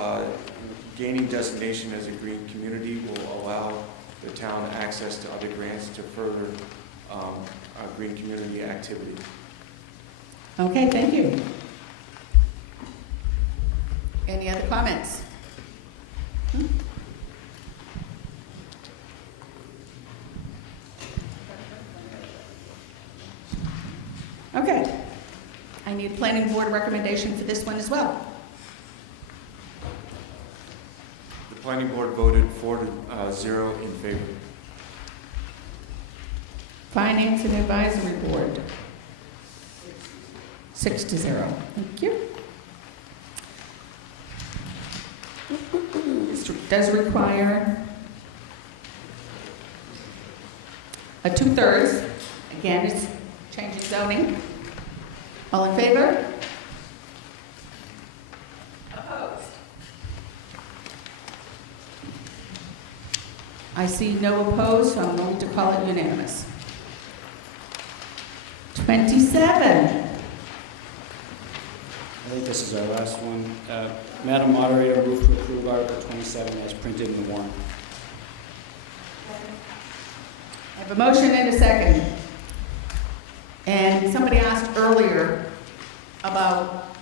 gaining designation as a green community will allow the town access to other grants to further green community activity. Okay, thank you. Any other comments? Okay. I need a planning board recommendation for this one as well. The planning board voted 4-0 in favor. Finance and Advisory Board. 6-0. Thank you. This does require a 2/3. Again, it's changing zoning. All in favor? Opposed? I see no opposed, so I'm going to call it unanimous. 27. I think this is our last one. Madam Moderator, move to approve Article 27 as printed in the warrant. I have a motion and a second. And somebody asked earlier about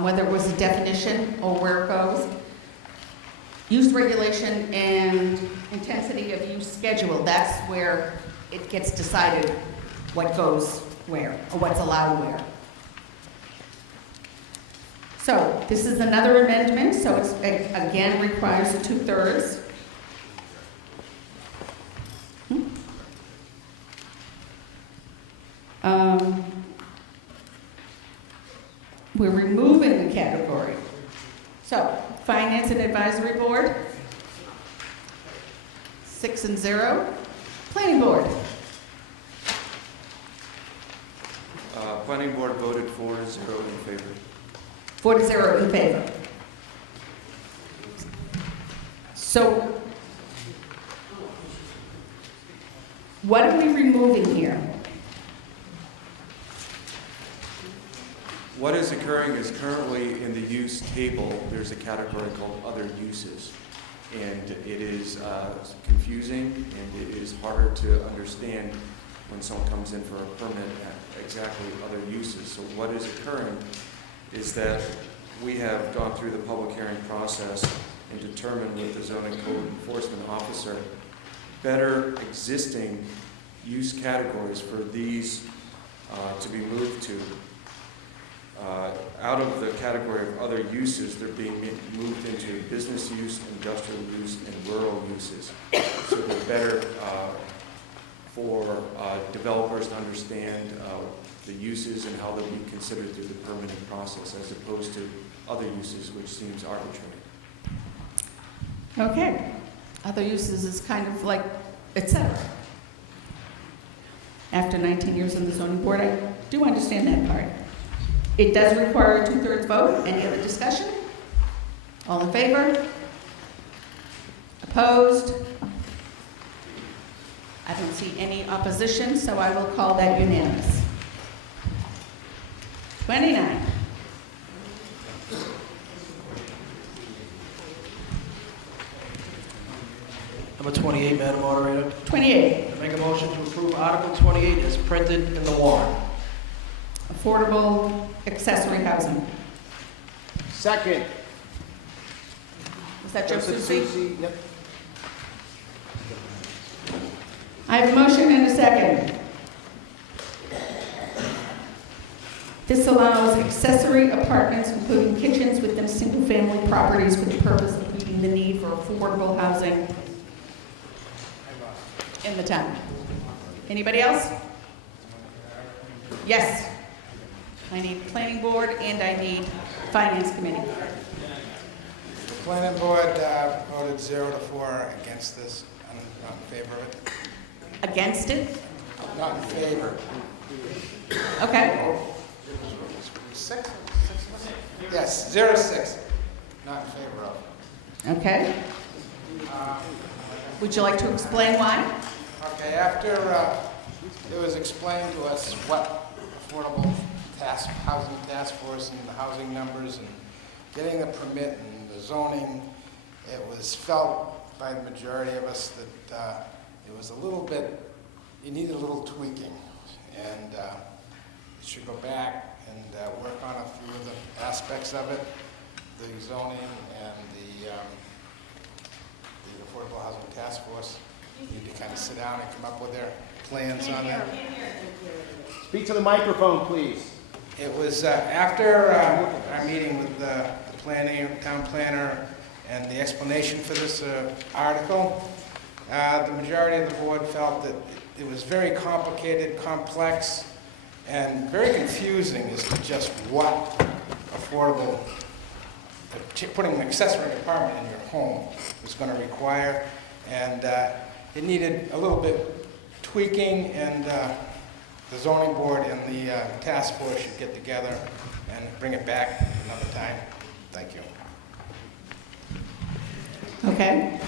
whether it was a definition or where it goes. Use regulation and intensity of use schedule, that's where it gets decided what goes where, or what's allowed where. So this is another amendment, so it's, again, requires a 2/3. We're removing the category. So, Finance and Advisory Board, 6 and 0. Planning Board, Planning board voted 4-0 in favor. 4-0 in favor. So, what are we removing here? What is occurring is currently in the use table, there's a category called other uses. And it is confusing and it is harder to understand when someone comes in for a permit at exactly other uses. So what is occurring is that we have gone through the public hearing process and determined with the zoning code enforcement officer better existing use categories for these to be moved to. Out of the category of other uses, they're being moved into business use, industrial use, and rural uses. So they're better for developers to understand the uses and how they'll be considered through the permitting process, as opposed to other uses, which seems arbitrary. Okay. Other uses is kind of like, et cetera. After 19 years on the zoning board, I do understand that part. It does require a 2/3 vote. Any other discussion? All in favor? Opposed? I don't see any opposition, so I will call that unanimous. 29. Number 28, Madam Moderator. 28. I make a motion to approve Article 28 as printed in the warrant. Affordable accessory housing. Second. Is that Joe Susi? Yep. I have a motion and a second. This allows accessory apartments, including kitchens within single-family properties, for the purpose of meeting the need for affordable housing in the town. Anybody else? Yes. I need planning board and I need finance committee. The planning board voted 0-4 against this. I'm not in favor of it. Against it? Not in favor. Okay. 6? Yes, 0-6. Not in favor of it. Okay. Would you like to explain why? Okay, after it was explained to us what affordable housing task force and the housing numbers and getting the permit and the zoning, it was felt by the majority of us that it was a little bit, it needed a little tweaking. And it should go back and work on a few of the aspects of it, the zoning and the affordable housing task force. Need to kind of sit down and come up with their plans on that. Speak to the microphone, please. It was after our meeting with the town planner and the explanation for this article, the majority of the board felt that it was very complicated, complex, and very confusing as to just what affordable, putting an accessory apartment in your home was going to require. And it needed a little bit tweaking, and the zoning board and the task force should get together and bring it back another time. Thank you. Okay.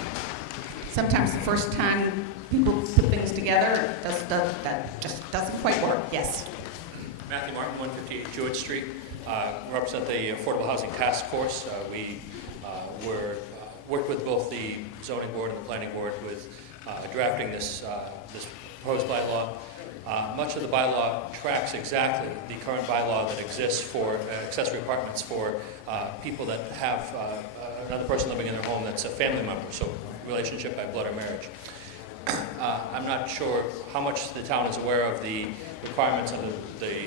Sometimes the first time people put things together, that just doesn't quite work. Yes. Matthew Martin, 158 George Street. Represent the Affordable Housing Task Force. We worked with both the zoning board and the planning board with drafting this proposed bylaw. Much of the bylaw tracks exactly the current bylaw that exists for accessory apartments for people that have another person living in their home that's a family member, so relationship by blood or marriage. I'm not sure how much the town is aware of the requirements of the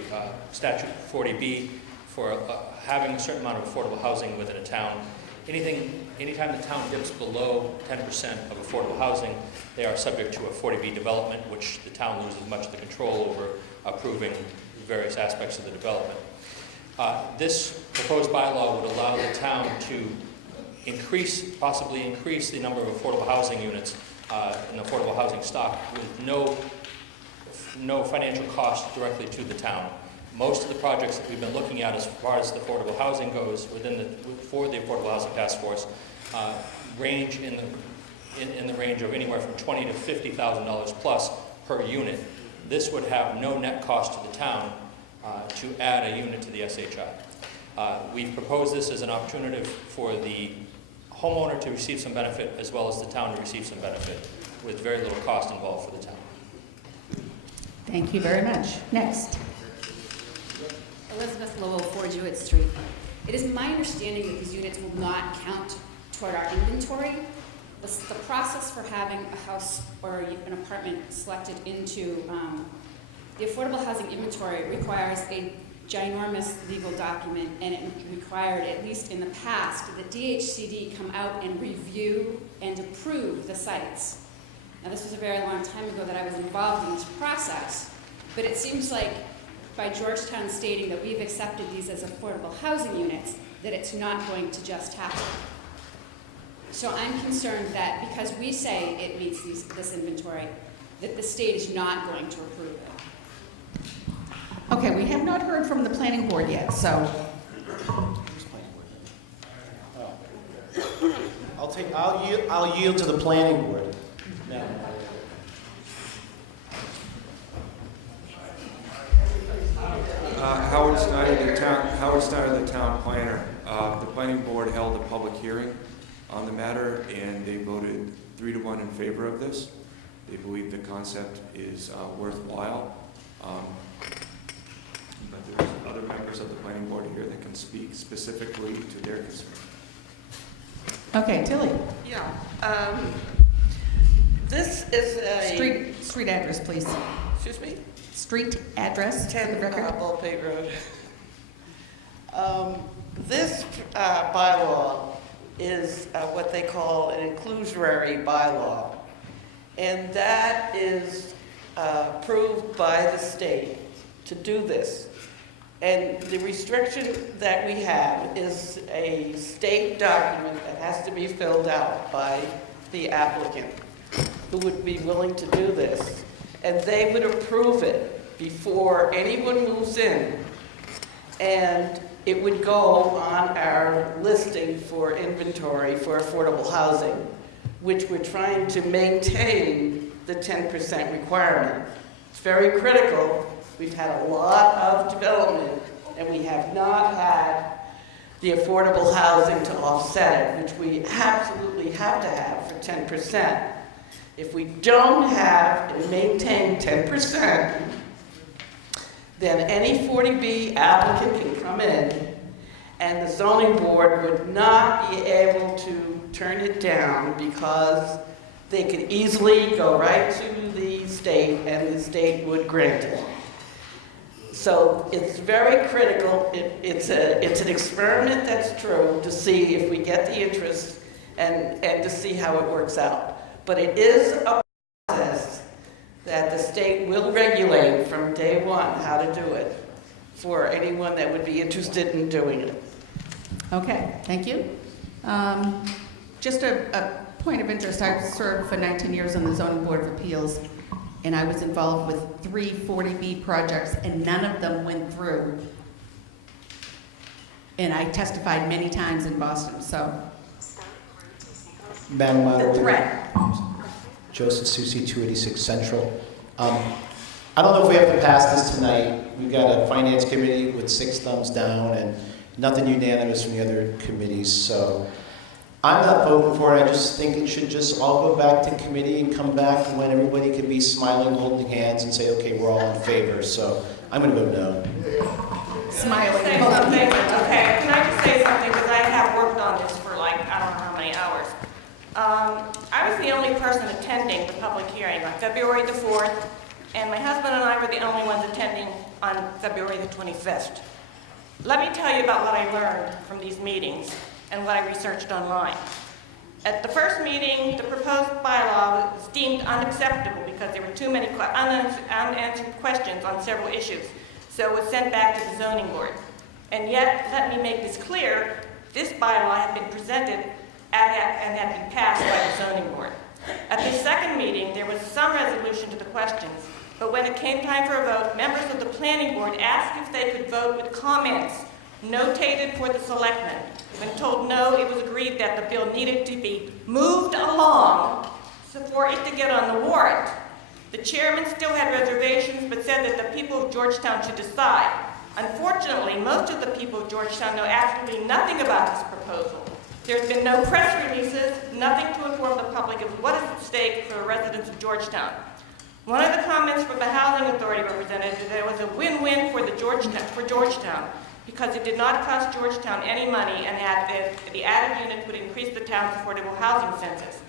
statute 40B for having a certain amount of affordable housing within a town. Anytime the town dips below 10% of affordable housing, they are subject to a 40B development, which the town loses much of the control over approving various aspects of the development. This proposed bylaw would allow the town to possibly increase the number of affordable housing units in affordable housing stock with no financial cost directly to the town. Most of the projects that we've been looking at as far as the affordable housing goes for the Affordable Housing Task Force range in the range of anywhere from $20,000 to $50,000 plus per unit. This would have no net cost to the town to add a unit to the SHI. We've proposed this as an opportunity for the homeowner to receive some benefit as well as the town to receive some benefit with very little cost involved for the town. Thank you very much. Next. Elizabeth Lowell, 4 Jewett Street. It is my understanding that these units will not count toward our inventory. The process for having a house or an apartment selected into the affordable housing inventory requires a ginormous legal document, and it required, at least in the past, that DHCD come out and review and approve the sites. Now, this was a very long time ago that I was involved in this process, but it seems like by Georgetown stating that we've accepted these as affordable housing units, that it's not going to just happen. So I'm concerned that because we say it meets this inventory, that the state is not going to approve it. Okay, we have not heard from the planning board yet, so. I'll yield to the planning board. Now. Howard Snyder, the town planner. The planning board held a public hearing on the matter, and they voted 3-1 in favor of this. They believe the concept is worthwhile. But there's other members of the planning board here that can speak specifically to their concern. Okay, Tilly. Yeah. This is a... Street address, please. Excuse me? Street address, 10 Ballpate Road. This bylaw is what they call an inclusionary bylaw, and that is approved by the state to do this. And the restriction that we have is a state document that has to be filled out by the applicant who would be willing to do this. And they would approve it before anyone moves in, and it would go on our listing for inventory for affordable housing, which we're trying to maintain the 10% requirement. It's very critical. We've had a lot of development, and we have not had the affordable housing to offset it, which we absolutely have to have for 10%. If we don't have and maintain 10%, then any 40B applicant can come in, and the zoning board would not be able to turn it down because they could easily go right to the state, and the state would grant it. So it's very critical. It's an experiment that's true to see if we get the interest and to see how it works out. But it is a process that the state will regulate from day one how to do it for anyone that would be interested in doing it. Okay, thank you. Just a point of interest, I've served for 19 years on the Zoning Board of Appeals, and I was involved with 3 40B projects, and none of them went through. And I testified many times in Boston, so. Madam Moderator. The threat. Joseph Susi, 286 Central. I don't know if we have to pass this tonight. We've got a finance committee with 6 thumbs down and nothing unanimous from the other committees. So I'm not voting for it. I just think it should just all go back to committee and come back when everybody can be smiling, holding hands, and say, okay, we're all in favor. So I'm going to vote no. Smiling. Say something. Okay, can I just say something, because I have worked on this for like, I don't know how many hours. I was the only person attending the public hearing on February the 4th, and my husband and I were the only ones attending on February the 25th. Let me tell you about what I learned from these meetings and what I researched online. At the first meeting, the proposed bylaw was deemed unacceptable because there were too many unanswered questions on several issues, so it was sent back to the zoning board. And yet, let me make this clear, this bylaw had been presented and had been passed by the zoning board. At the second meeting, there was some resolution to the questions, but when it came time for a vote, members of the planning board asked if they could vote with comments notated for the selectmen. When told no, it was agreed that the bill needed to be moved along for it to get on the warrant. The chairman still had reservations, but said that the people of Georgetown should decide. Unfortunately, most of the people of Georgetown know absolutely nothing about this proposal. There's been no press releases, nothing to inform the public of what is at stake for the residents of Georgetown. One of the comments from the Housing Authority representative that it was a win-win for Georgetown because it did not cost Georgetown any money and the added units would increase the town's affordable housing census.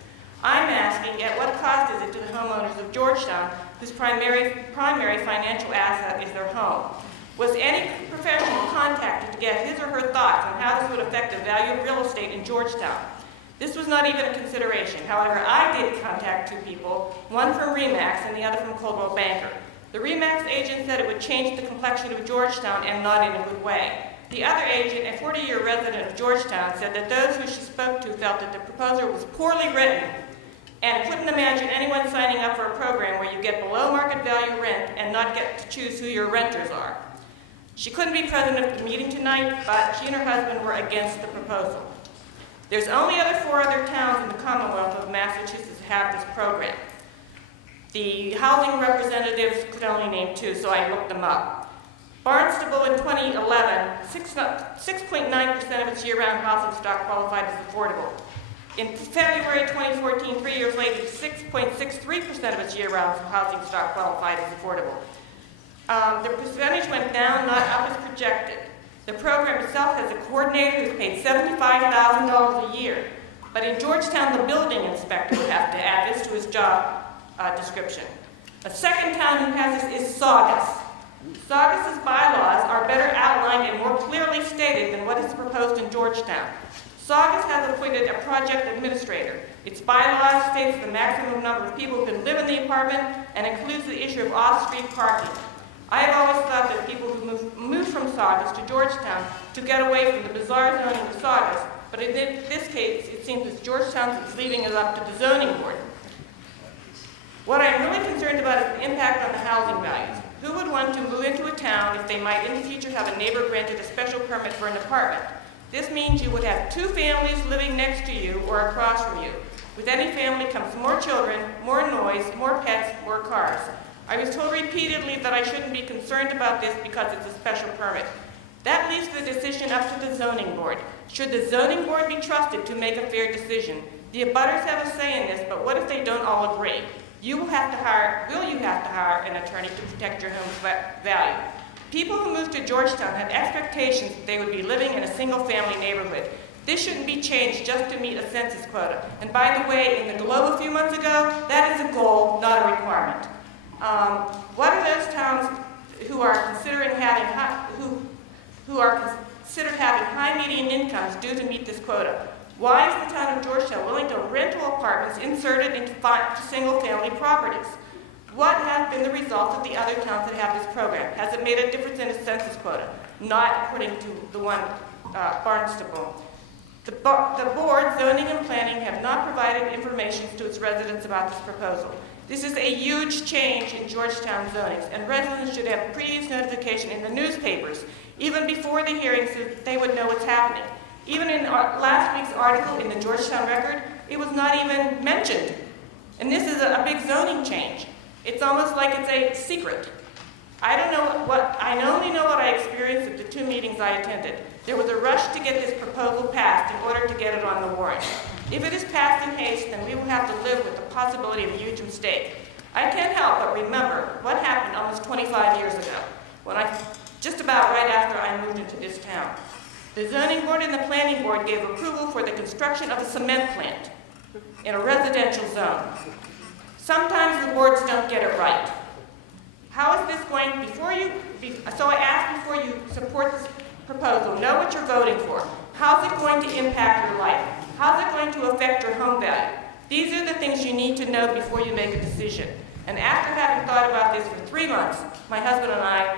I'm asking, at what cost is it to the homeowners of Georgetown whose primary financial asset is their home? Was any professional contacted to get his or her thoughts on how this would affect the value of real estate in Georgetown? This was not even a consideration. However, I did contact two people, one from RE/MAX and the other from Coldwell Banker. The RE/MAX agent said it would change the complexion of Georgetown and not in a good way. The other agent, a 40-year resident of Georgetown, said that those who she spoke to felt that the proposal was poorly written and couldn't imagine anyone signing up for a program where you get below market value rent and not get to choose who your renters are. She couldn't be present at the meeting tonight, but she and her husband were against the proposal. There's only 4 other towns in the Commonwealth of Massachusetts have this program. The housing representatives could only name 2, so I looked them up. Barnstable in 2011, 6.9% of its year-round housing stock qualified as affordable. In February 2014, 3 years later, 6.63% of its year-round housing stock qualified as affordable. The percentage went down, not up as projected. The program itself has a coordinator who's paid $75,000 a year. But in Georgetown, the building inspector would have to add this to his job description. A second town who has this is Saugus. Saugus's bylaws are better outlined and more clearly stated than what is proposed in Georgetown. Saugus has appointed a project administrator. Its bylaws states the maximum number of people who can live in the apartment and includes the issue of off-street parking. I have always thought that people who moved from Saugus to Georgetown to get away from the bizarre zoning of Saugus, but in this case, it seems that Georgetown is leaving it up to the zoning board. What I'm really concerned about is the impact on the housing values. Who would want to move into a town if they might in the future have a neighbor granted a special permit for an apartment? This means you would have 2 families living next to you or across from you. With any family comes more children, more noise, more pets, more cars. I was told repeatedly that I shouldn't be concerned about this because it's a special permit. That leaves the decision up to the zoning board. Should the zoning board be trusted to make a fair decision? The abutters have a say in this, but what if they don't all agree? Will you have to hire an attorney to protect your home's value? People who move to Georgetown have expectations that they would be living in a single-family neighborhood. This shouldn't be changed just to meet a census quota. And by the way, in the Globe a few months ago, that is a goal, not a requirement. What are those towns who are considered having high median incomes do to meet this quota? Why is the town of Georgetown willing to rental apartments inserted into single-family properties? What has been the result of the other towns that have this program? Has it made a difference in the census quota? Not according to the one Barnstable. The board, zoning and planning, have not provided information to its residents about this proposal. This is a huge change in Georgetown zonings, and residents should have previous notification in the newspapers, even before the hearing, so that they would know what's happening. Even in last week's article in the Georgetown Record, it was not even mentioned. And this is a big zoning change. It's almost like it's a secret. I only know what I experienced at the 2 meetings I attended. There was a rush to get this proposal proposal passed in order to get it on the warrant. If it is passed in haste, then we will have to live with the possibility of a huge mistake. I can't help but remember what happened almost 25 years ago, just about right after I moved into this town. The zoning board and the planning board gave approval for the construction of a cement plant in a residential zone. Sometimes the boards don't get it right. How is this going, so I ask before you support this proposal, know what you're voting for. How's it going to impact your life? How's it going to affect your home value? These are the things you need to know before you make a decision. And after having thought about this for 3 months, my husband and I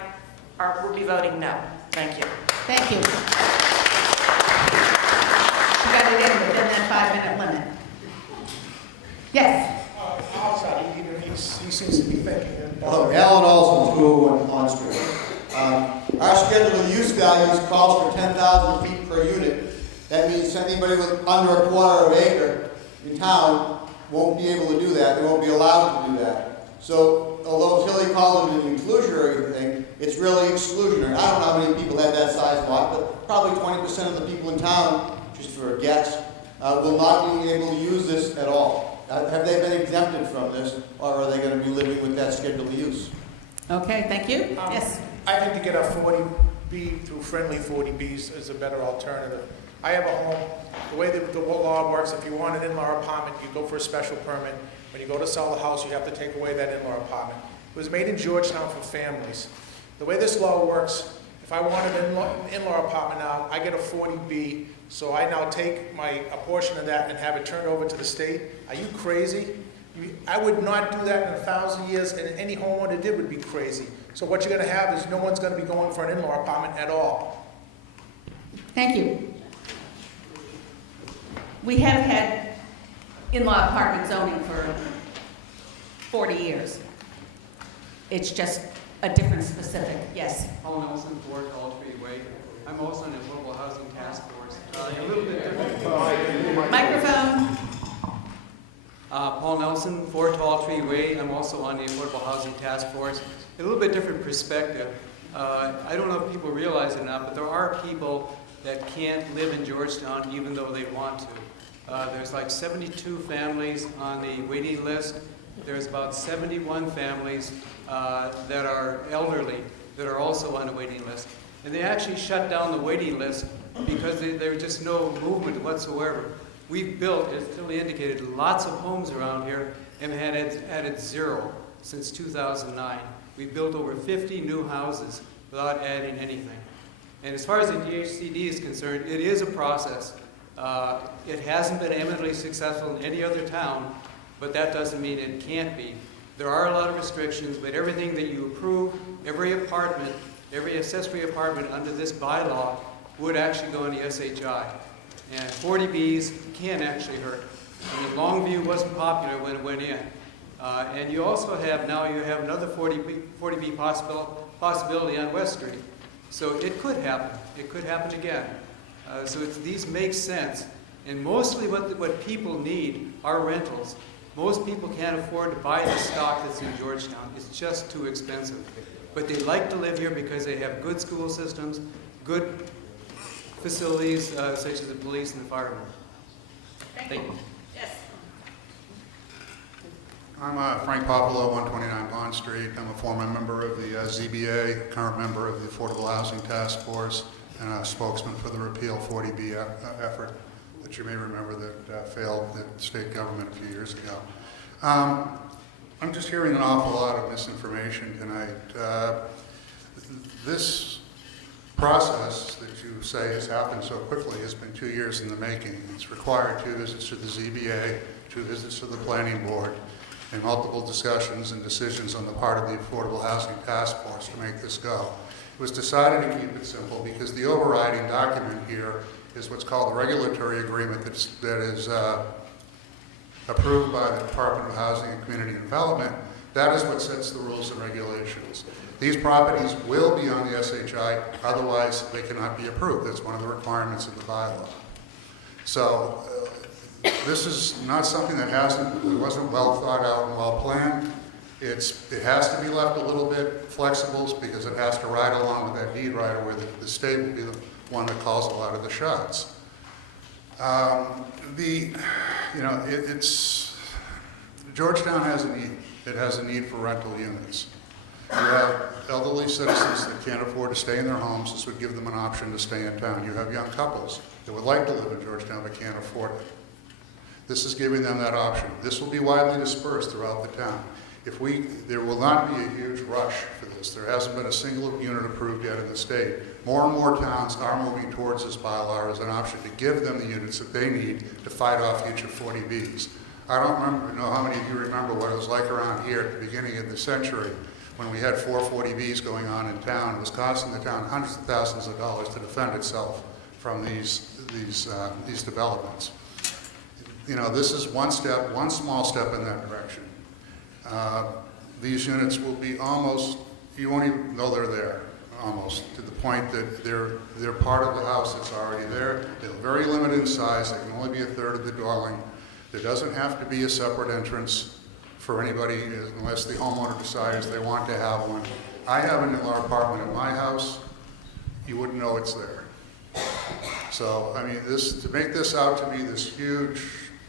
will be voting no. Thank you. Thank you. You got it in within that 5-minute limit. Yes? He seems to be thinking. Hello, Alan Olson, 201 Pond Street. Our schedule of use values calls for 10,000 feet per unit. That means anybody with under a quarter of an acre in town won't be able to do that. They won't be allowed to do that. So, although Tilly called it an inclusionary thing, it's really exclusionary. I don't know how many people have that size lot, but probably 20% of the people in town, just for a guess, will not be able to use this at all. Have they been exempted from this, or are they going to be living with that schedule of use? Okay, thank you. Yes? I think to get a 40B through friendly 40Bs is a better alternative. I have a home, the way the law works, if you want an in-law apartment, you go for a special permit. When you go to sell a house, you have to take away that in-law apartment. It was made in Georgetown for families. The way this law works, if I wanted an in-law apartment now, I get a 40B, so I now take a portion of that and have it turned over to the state. Are you crazy? I would not do that in 1,000 years, and any homeowner did would be crazy. So what you're going to have is no one's going to be going for an in-law apartment at all. Thank you. We have had in-law apartment zoning for 40 years. It's just a different specific. Yes? Paul Nelson, 4 Tall Tree Way. I'm also on the Affordable Housing Task Force. A little bit different. Microphone. Paul Nelson, 4 Tall Tree Way. I'm also on the Affordable Housing Task Force. A little bit different perspective. I don't know if people realize it or not, but there are people that can't live in Georgetown even though they want to. There's like 72 families on the waiting list. There's about 71 families that are elderly that are also on the waiting list. And they actually shut down the waiting list because there was just no movement whatsoever. We've built, as Tilly indicated, lots of homes around here and added 0 since 2009. We've built over 50 new houses without adding anything. And as far as the DHCD is concerned, it is a process. It hasn't been eminently successful in any other town, but that doesn't mean it can't be. There are a lot of restrictions, but everything that you approve, every apartment, every accessory apartment under this bylaw would actually go in the SHI. And 40Bs can actually hurt. I mean, Longview wasn't popular when it went in. And you also have, now you have another 40B possibility on West Street. So it could happen. It could happen again. So these make sense. And mostly what people need are rentals. Most people can't afford to buy the stock that's in Georgetown. It's just too expensive. But they like to live here because they have good school systems, good facilities such as the police and the firemen. Thank you. Yes. I'm Frank Popolo, 129 Bond Street. I'm a former member of the ZBA, current member of the Affordable Housing Task Force, and a spokesman for the repeal 40B effort that you may remember that failed the state government a few years ago. I'm just hearing an awful lot of misinformation tonight. This process that you say has happened so quickly has been 2 years in the making. It's required 2 visits to the ZBA, 2 visits to the Planning Board, and multiple discussions and decisions on the part of the Affordable Housing Task Force to make this go. It was decided to keep it simple because the overriding document here is what's called the regulatory agreement that is approved by the Department of Housing and Community Development. That is what sets the rules and regulations. These properties will be on the SHI, otherwise they cannot be approved. That's one of the requirements of the bylaw. So this is not something that wasn't well thought out and well planned. It has to be left a little bit flexible because it has to ride along with that deed right away. The state will be the one that calls a lot of the shots. Georgetown has a need. It has a need for rental units. You have elderly citizens that can't afford to stay in their homes. This would give them an option to stay in town. You have young couples that would like to live in Georgetown but can't afford it. This is giving them that option. This will be widely dispersed throughout the town. There will not be a huge rush for this. There hasn't been a single unit approved yet in the state. More and more towns are moving towards this bylaw as an option to give them the units that they need to fight off future 40Bs. I don't know how many of you remember what it was like around here at the beginning of the century when we had 4 40Bs going on in town. It was costing the town hundreds of thousands of dollars to defend itself from these developments. This is one small step in that direction. These units will be almost, you won't even know they're there, almost, to the point that they're part of the house that's already there. They're very limited in size. They can only be a third of the dwelling. There doesn't have to be a separate entrance for anybody unless the homeowner decides they want to have one. I have an in-law apartment at my house. You wouldn't know it's there. So, I mean, to make this out to be this huge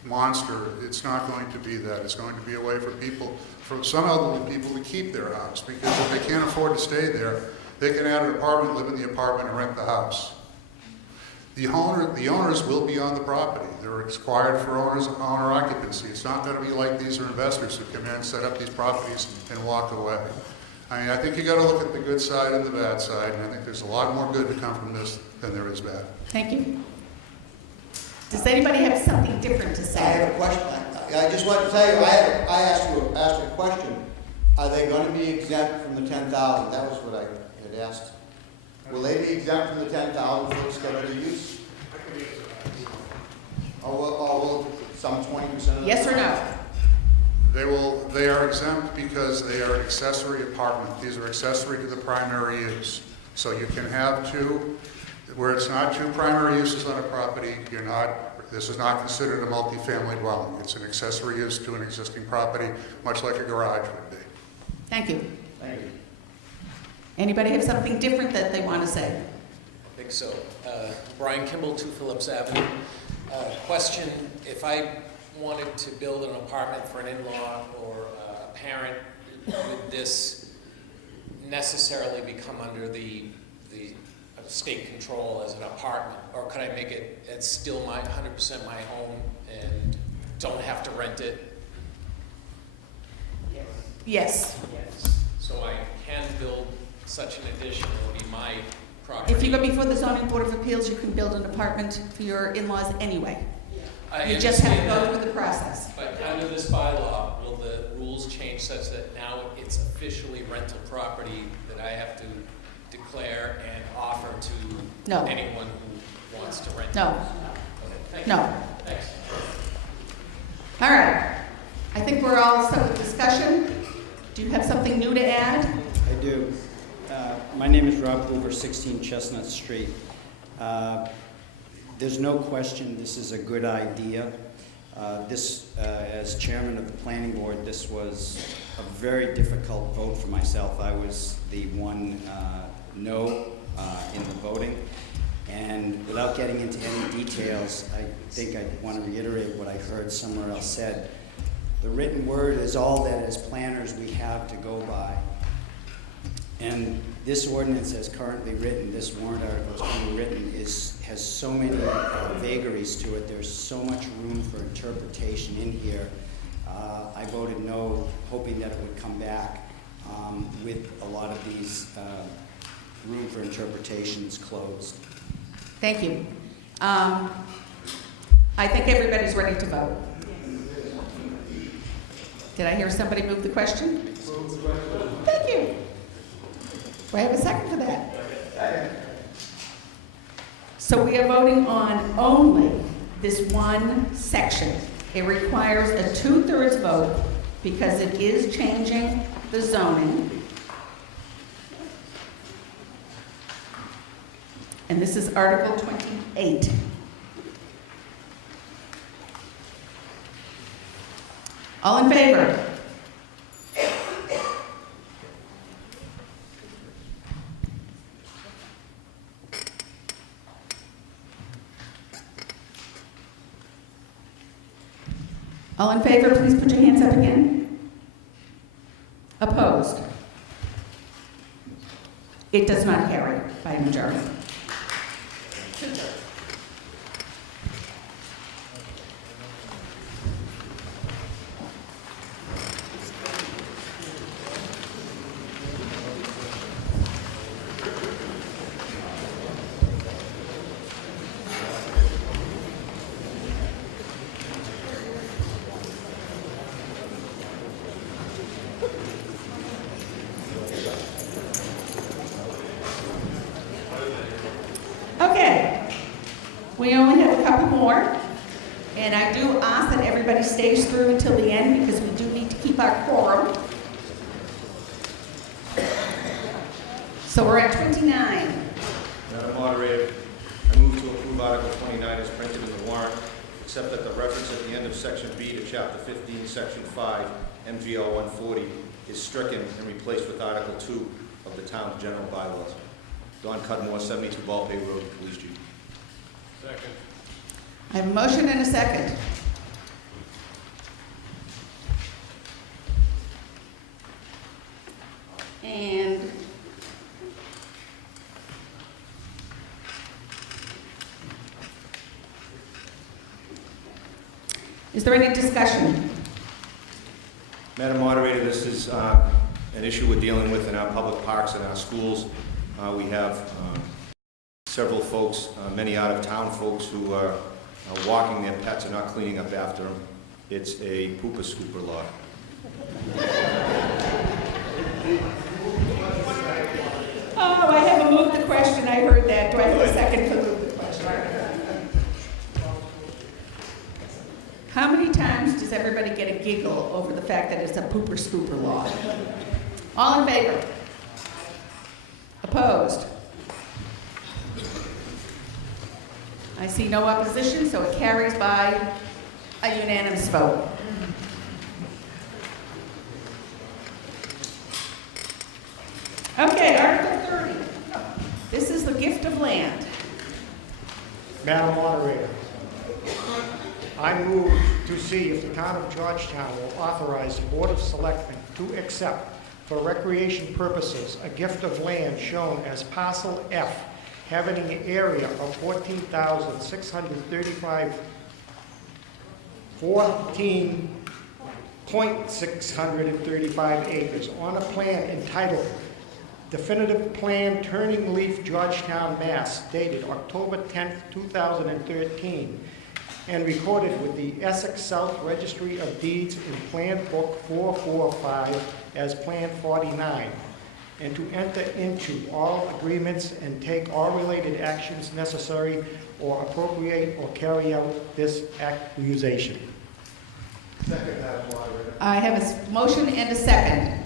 monster, it's not going to be that. It's going to be a way for some elderly people to keep their house, because if they can't afford to stay there, they can add an apartment, live in the apartment, and rent the house. The owners will be on the property. They're required for owner occupancy. It's not going to be like these are investors who come in and set up these properties and walk away. I mean, I think you got to look at the good side and the bad side, and I think there's a lot more good to come from this than there is bad. Thank you. Does anybody have something different to say? I have a question. I just want to tell you, I asked a question. Are they going to be exempt from the 10,000? That was what I had asked. Will they be exempt from the 10,000 for the scheduled use? Or will some 20% of them? Yes or no? They are exempt because they are an accessory apartment. These are accessory to the primary use. So you can have two, where it's not two primary uses on a property, this is not considered a multifamily dwelling. It's an accessory use to an existing property, much like a garage would be. Thank you. Thank you. Anybody have something different that they want to say? I think so. Brian Kimball, 2 Phillips Avenue. Question, if I wanted to build an apartment for an in-law or a parent, would this necessarily become under the state control as an apartment? Or could I make it, it's still 100% my home and don't have to rent it? Yes. So I can build such an addition, it will be my property. If you go before the zoning board of appeals, you can build an apartment for your in-laws anyway. You just have to go through the process. But under this bylaw, will the rules change such that now it's officially rental property that I have to declare and offer to anyone who wants to rent it? No. Okay, thank you. No. Thanks. All right. I think we're all set with discussion. Do you have something new to add? I do. My name is Rob Hoover, 16 Chestnut Street. There's no question this is a good idea. As chairman of the planning board, this was a very difficult vote for myself. I was the one no in the voting. And without getting into any details, I think I want to reiterate what I heard somewhere else said. The written word is all that as planners we have to go by. And this ordinance as currently written, this warrant article as currently written, has so many vagaries to it. There's so much room for interpretation in here. I voted no, hoping that it would come back with a lot of these room for interpretations closed. Thank you. I think everybody's ready to vote. Did I hear somebody move the question? Thank you. Do I have a second for that? So we are voting on only this one section. It requires a 2/3 vote because it is changing the zoning. And this is Article 28. All in favor? All in favor, please put your hands up again. Opposed? It does not carry by a majority. Two-thirds. Okay, we only have a couple more, and I do ask that everybody stays through until the end because we do need to keep our quorum. So we're at 29. Madam Moderator, I move to approve Article 29 as printed in the warrant, except that the reference at the end of Section B to Chapter 15, Section 5, MGL 140 is stricken and replaced with Article 2 of the town's general bylaws. Don Cudmore, 72 Ballpay Road, Police Chief. Second. I have a motion and a second. And is there any discussion? Madam Moderator, this is an issue we're dealing with in our public parks and our schools. We have several folks, many out-of-town folks who are walking their pets and not cleaning up after them. It's a pooper scooper law. Oh, I have a move the question. I heard that. Do I have a second for move the question? How many times does everybody get a giggle over the fact that it's a pooper scooper law? All in favor? Opposed? I see no opposition, so it carries by a unanimous vote. Okay, Article 30. This is the gift of land. Madam Moderator, I move to see if the town of Georgetown will authorize the Board of Selectmen to accept for recreation purposes a gift of land shown as Parcel F, having an area of 14.635 acres on a plan entitled Definitive Plan Turning Leaf, Georgetown, Mass., dated October 10th, 2013, and recorded with the Essex South Registry of Deeds in Plan Book 445 as Plan 49, and to enter into all agreements and take all related actions necessary or appropriate or carry out this accusation. Second, Madam Moderator. I have a motion and a second.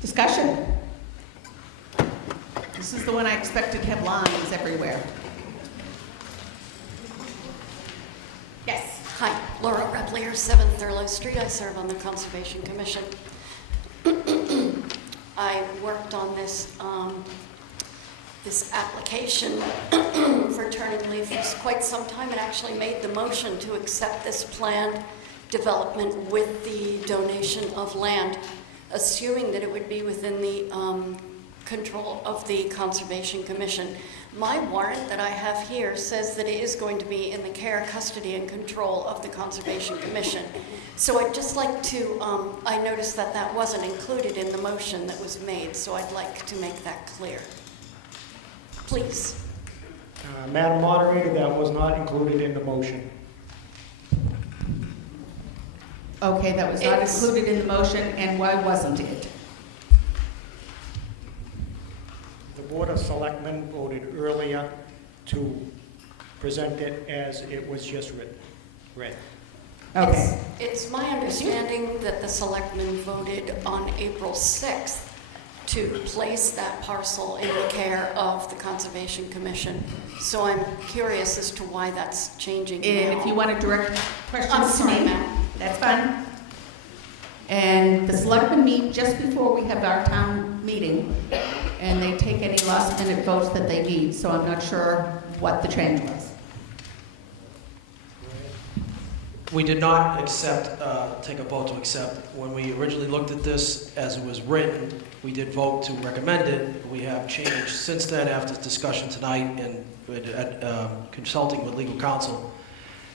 Discussion. This is the one I expected to have lines everywhere. Yes. Hi, Laura Replier, 7 Thurlow Street. I serve on the Conservation Commission. I worked on this this application for turning leaf for quite some time and actually made the motion to accept this planned development with the donation of land, assuming that it would be within the control of the Conservation Commission. My warrant that I have here says that it is going to be in the care, custody, and control of the Conservation Commission. So I'd just like to, I noticed that that wasn't included in the motion that was made, so I'd like to make that clear. Please. Madam Moderator, that was not included in the motion. Okay, that was not included in the motion, and why wasn't it? The Board of Selectmen voted earlier to present it as it was just read. Okay. It's my understanding that the selectmen voted on April 6th to place that parcel in the care of the Conservation Commission. So I'm curious as to why that's changing And now. if you want to direct questions I'm to sorry, me, ma'am. that's fine. And the selectmen meet just before we have our town meeting, and they take any last-minute votes that they need, so I'm not sure what the change was. We did not accept, take a vote to accept. When we originally looked at this as it was written, we did vote to recommend it. We have changed since then after discussion tonight and consulting with legal counsel,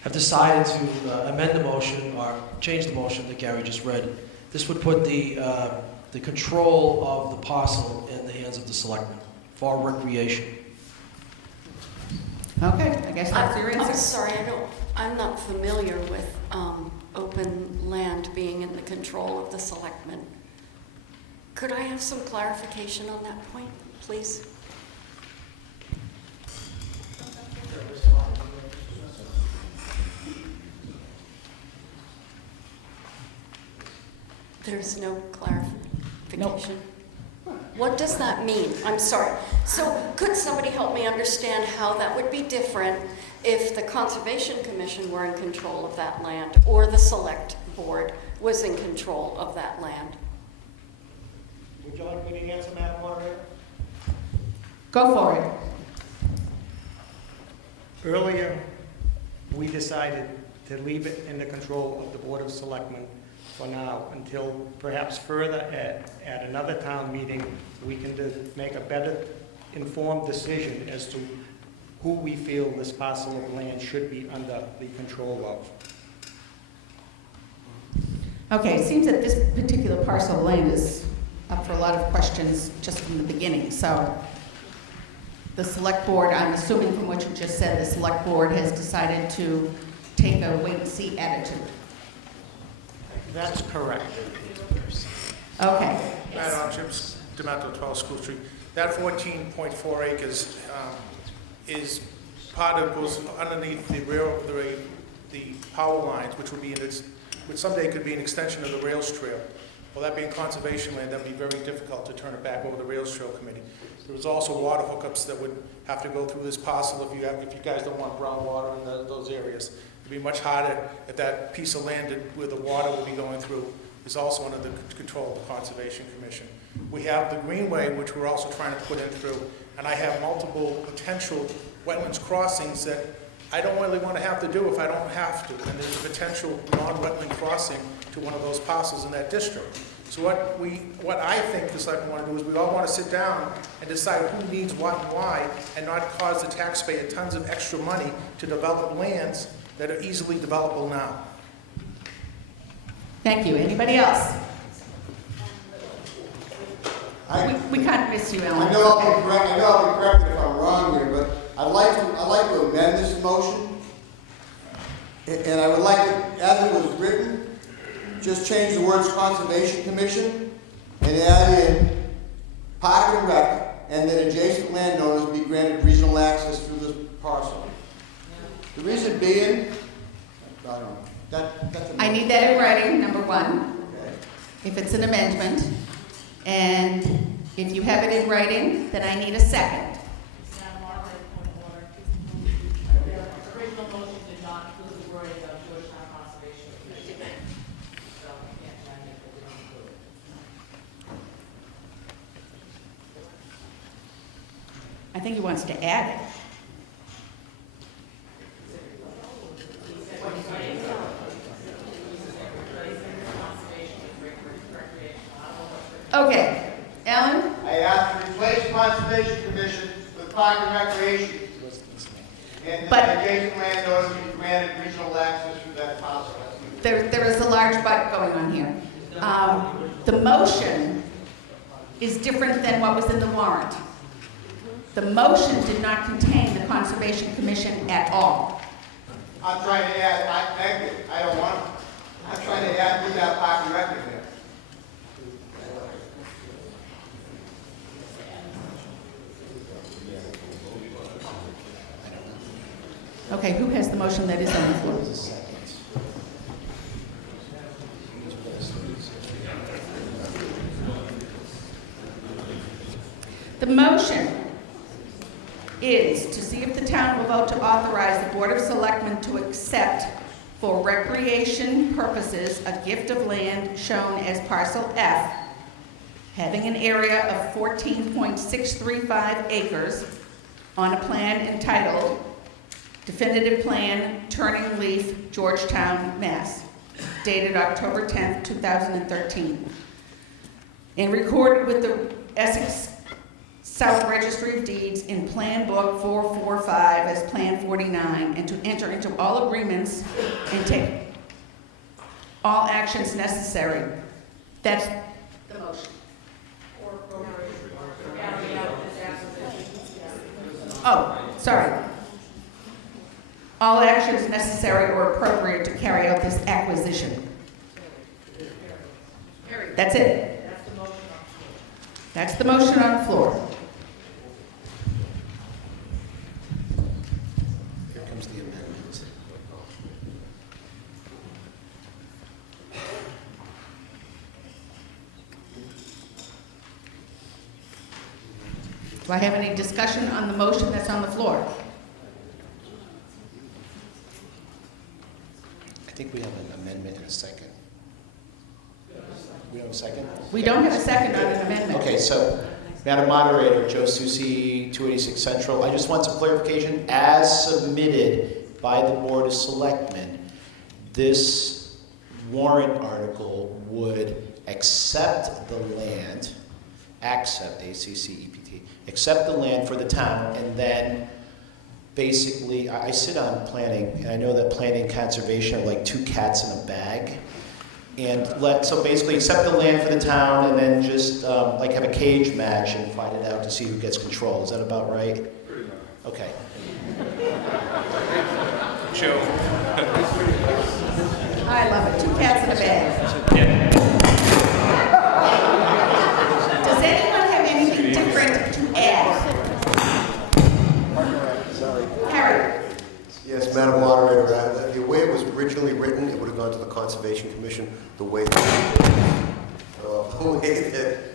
have decided to amend the motion or change the motion that Gary just read. This would put the control of the parcel in the hands of the selectmen for recreation. Okay, I guess that's your answer. I'm sorry, I'm not familiar with open land being in the control of the selectmen. Could I have some clarification on that point, please? There's no clarification? What does that mean? I'm sorry. So could somebody help me understand how that would be different if the Conservation Commission were in control of that land or the Select Board was in control of that land? Would you like me to answer, Madam Moderator? Go for it. Earlier, we decided to leave it in the control of the Board of Selectmen for now, until perhaps further at another town meeting, we can make a better informed decision as to who we feel this parcel of land should be under the control of. Okay, it seems that this particular parcel of land is up for a lot of questions just from the beginning. So the select board, I'm assuming from what you just said, the select board has decided to take a wait-and-see attitude. That's correct. Okay. Madam Jim D'Amato, 12 School Street. That 14.4 acres is part of, goes underneath the power lines, which would be which someday could be an extension of the rails trail. Well, that being conservation land, that would be very difficult to turn it back over to the Rails Trail Committee. There was also water hookups that would have to go through this parcel if you guys don't want groundwater in those areas. It'd be much harder if that piece of land where the water would be going through is also under the control of the Conservation Commission. We have the greenway, which we're also trying to put in through, and I have multiple potential wetlands crossings that I don't really want to have to do if I don't have to, and there's a potential non-wetland crossing to one of those parcels in that district. So what I think the selectmen want to do is we all want to sit down and decide who needs what and why, and not cause the taxpayer tons of extra money to develop lands that are easily developable now. Thank you. Anybody else? We can't miss you, Ellen. I know I'll be corrected if I'm wrong here, but I'd like to amend this motion. And I would like to, as it was written, just change the words Conservation Commission and add in Park and Rec, and that adjacent landowners be granted regional access through this parcel. The reason being, I don't know, that's I need that in writing, number one, okay. if it's an amendment. And if you have it in writing, then I need a second. The original motion did not include the wording of Georgetown Conservation Commission. So we can't find it, but we don't include it. I think he wants to add it. Okay, Alan? I asked to replace Conservation Commission with Park and Recreation. And But- adjacent landowners be granted regional access through that parcel. There is a large but going on here. The motion is different than what was in the warrant. The motion did not contain the Conservation Commission at all. I'm trying to add, I don't want, I'm trying to add, leave that Park and Rec in there. Okay, who has the motion that is on the floor? The motion is to see if the town will vote to authorize the Board of Selectmen to accept for recreation purposes a gift of land shown as Parcel F, having an area of 14.635 acres on a plan entitled Definitive Plan, Turning Leaf, Georgetown, Mass. Dated October 10th, 2013. And recorded with the Essex South Registry of Deeds in Plan Book 445 as Plan 49, and to enter into all agreements and take all actions necessary. That's the motion. Oh, sorry. All actions necessary or appropriate to carry out this acquisition. That's it. That's the motion on the floor. Here comes the amendment. Do I have any discussion on the motion that's on the floor? I think we have an amendment in a second. We have a second? We don't have a second on an amendment. Okay, so, Madam Moderator, Joe Susi, 286 Central, I just want some clarification. As submitted by the Board of Selectmen, this warrant article would accept the land, accept, A-C-C-E-P-T, accept the land for the town, and then basically, I sit on planning, and I know that planning and conservation are like two cats in a bag. And so basically accept the land for the town and then just like have a cage match and fight it out to see who gets control. Is that about right? Pretty much. Okay. Joe. I love it. Two cats in a bag. Yeah. Does anyone have anything different to add? Harry. Yes, Madam Moderator, the way it was originally written, it would have gone to the Conservation Commission. The way that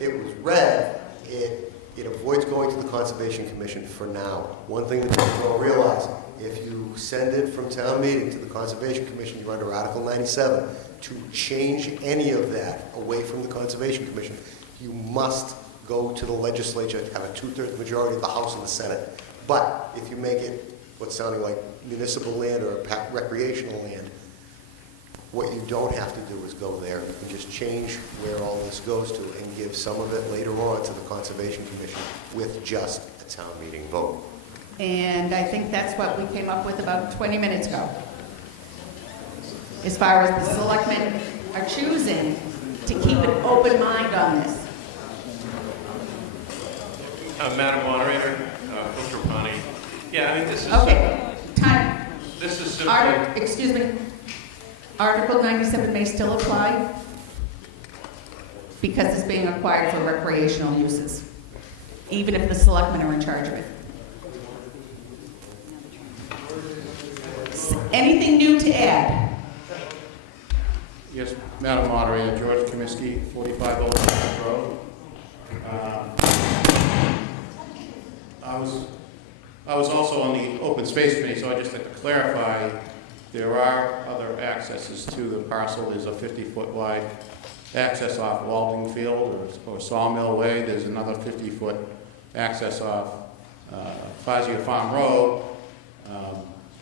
it was read, it avoids going to the Conservation Commission for now. One thing that people don't realize, if you send it from town meeting to the Conservation Commission, you're under Article 97. To change any of that away from the Conservation Commission, you must go to the legislature, have a 2/3 majority of the House and the Senate. But if you make it what's sounding like municipal land or recreational land, what you don't have to do is go there. You can just change where all this goes to and give some of it later on to the Conservation Commission with just a town meeting vote. And I think that's what we came up with about 20 minutes ago. As far as the selectmen are choosing to keep an open mind on this. Madam Moderator, Mr. Rapani. Yeah, I mean, this is... Okay, time. This is simply... Excuse me. Article 97 may still apply because it's being acquired for recreational uses, even if the selectmen are in charge of it. Anything new to add? Yes, Madam Moderator, George Comiskey, 45 Old Town Road. I was also on the Open Space Committee, so I just like to clarify, there are other accesses to the parcel. There's a 50-foot wide access off Walden Field or Sawmill Way. There's another 50-foot access off Fazia Farm Road.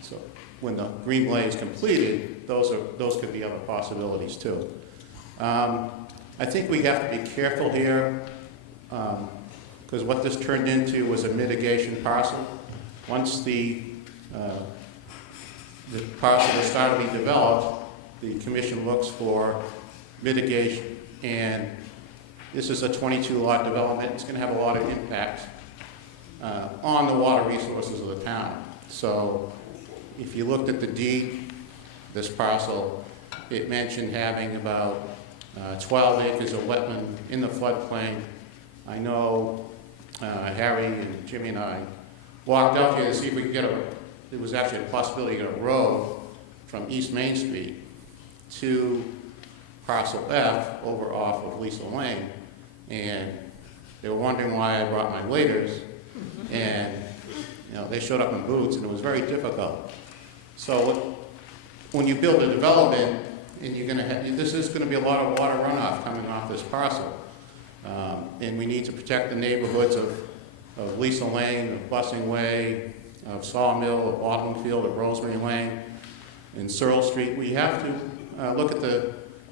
So when the Greenway is completed, those could be other possibilities too. I think we have to be careful here because what this turned into was a mitigation parcel. Once the parcel has started to be developed, the commission looks for mitigation, and this is a 22-lot development. It's going to have a lot of impact on the water resources of the town. So if you looked at the deed, this parcel, it mentioned having about 12 acres of wetland in the floodplain. I know Harry and Jimmy and I walked out here to see if we could get there was actually a possibility to get a road from East Main Street to Parcel F over off of Lisa Lane. And they were wondering why I brought my waders. And they showed up in boots, and it was very difficult. So when you build a development, and you're going to have, this is going to be a lot of water runoff coming off this parcel. And we need to protect the neighborhoods of Lisa Lane, of Bussing Way, of Sawmill, of Autumnfield, of Rosemary Lane, and Searle Street, we have to look at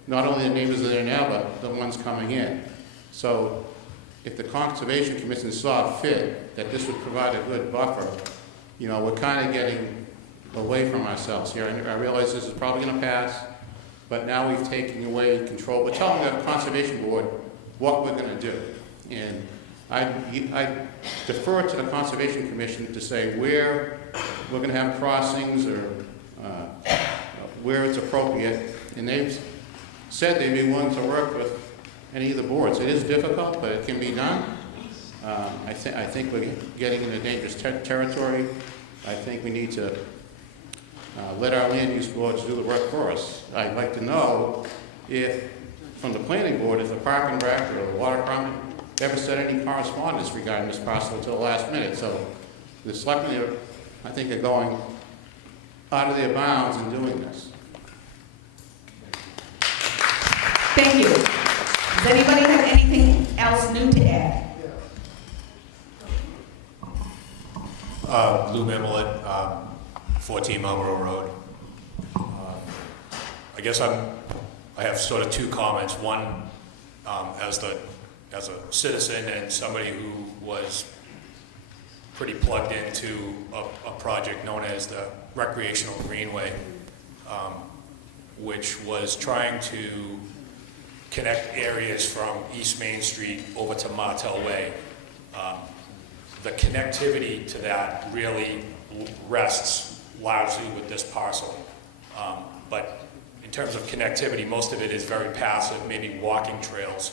not only the neighbors that are there now, but the ones coming in. So if the Conservation Commission saw fit that this would provide a good buffer, you know, we're kind of getting away from ourselves here. I realize this is probably going to pass, but now we've taken away control. We're telling the Conservation Board what we're going to do. And I defer to the Conservation Commission to say where we're going to have crossings or where it's appropriate. And they've said they'd be willing to work with any of the boards. It is difficult, but it can be done. I think we're getting into dangerous territory. I think we need to let our land use boards do the work for us. I'd like to know if, from the planning board, if the Park and Rec or the Water Department ever sent any correspondence regarding this parcel until the last minute. So the selectmen, I think, are going out of their bounds in doing this. Thank you. Does anybody have anything else new to add? Lou Mimlet, 14 Marlborough Road. I guess I have sort of two comments. One, as a citizen and somebody who was pretty plugged into a project known as the Recreational Greenway, which was trying to connect areas from East Main Street over to Martel Way. The connectivity to that really rests largely with this parcel. But in terms of connectivity, most of it is very passive, maybe walking trails.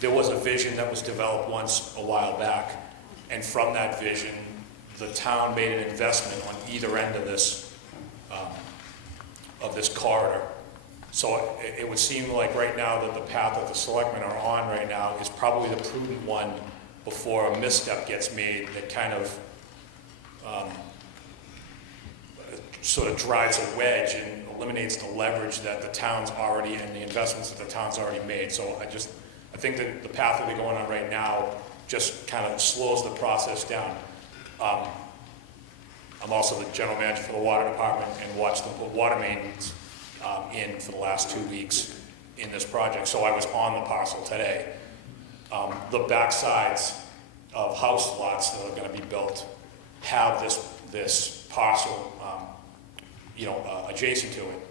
There was a vision that was developed once a while back, and from that vision, the town made an investment on either end of this corridor. So it would seem like right now that the path that the selectmen are on right now is probably the prudent one before a misstep gets made that kind of sort of drives a wedge and eliminates the leverage that the town's already and the investments that the town's already made. So I think that the path that they're going on right now just kind of slows the process down. I'm also the general manager for the water department and watched them put water mains in for the last 2 weeks in this project. So I was on the parcel today. The back sides of house lots that are going to be built have this parcel, adjacent to it.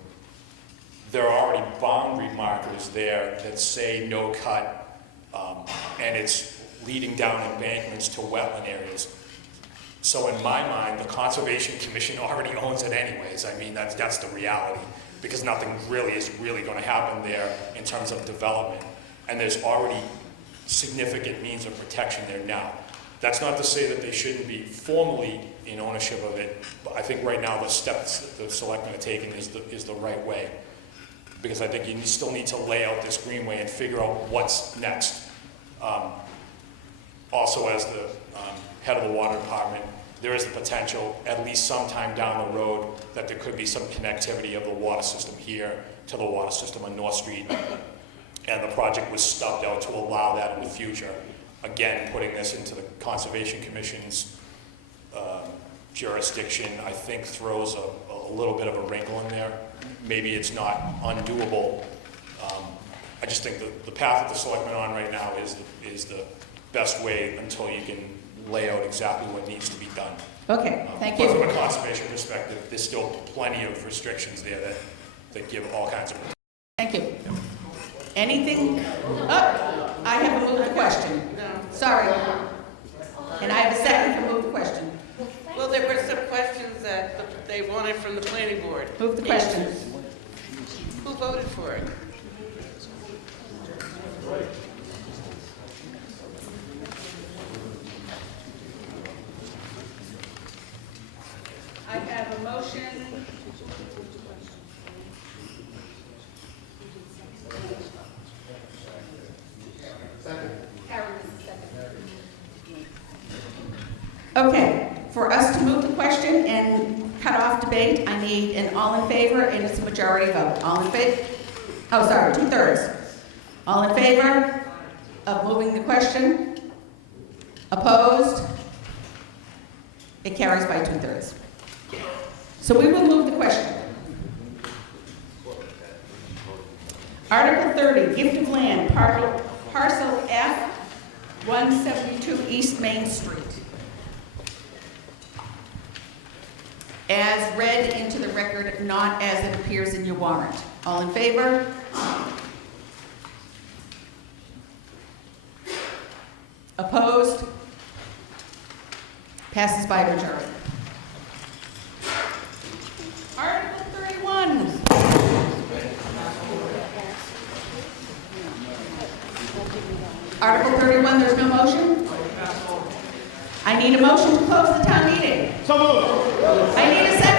There are already boundary markers there that say no cut, and it's leading down embankments to wetland areas. So in my mind, the Conservation Commission already owns it anyways. I mean, that's the reality, because nothing really is going to happen there in terms of development. And there's already significant means of protection there now. That's not to say that they shouldn't be formally in ownership of it, but I think right now the steps that the selectmen are taking is the right way. Because I think you still need to lay out this greenway and figure out what's next. Also, as the head of the water department, there is the potential, at least sometime down the road, that there could be some connectivity of the water system here to the water system on North Street. And the project was stubbed out to allow that in the future. Again, putting this into the Conservation Commission's jurisdiction, I think throws a little bit of a wrinkle in there. Maybe it's not undoable. I just think the path that the selectmen are on right now is the best way until you can lay out exactly what needs to be done. Okay, thank you. But from a conservation perspective, there's still plenty of restrictions there that give all kinds of... Thank you. Anything? Oh, I have a move the question. Sorry. And I have a second to move the question. Well, there were some questions that they wanted from the planning board. Move the question. Who voted for it? I have a motion. Okay, for us to move the question and cut off debate, I need an all in favor, and it's a majority vote. All in favor? Oh, sorry, 2/3. All in favor of moving the question? Opposed? It carries by 2/3. So we will move the question. Article 30, gift of land, parcel F, 172 East Main Street. As read into the record, not as it appears in your warrant. All in favor? Opposed? Passes by a majority. Article 31. Article 31, there's no motion? I need a motion to close the town meeting. So moved. I need a second.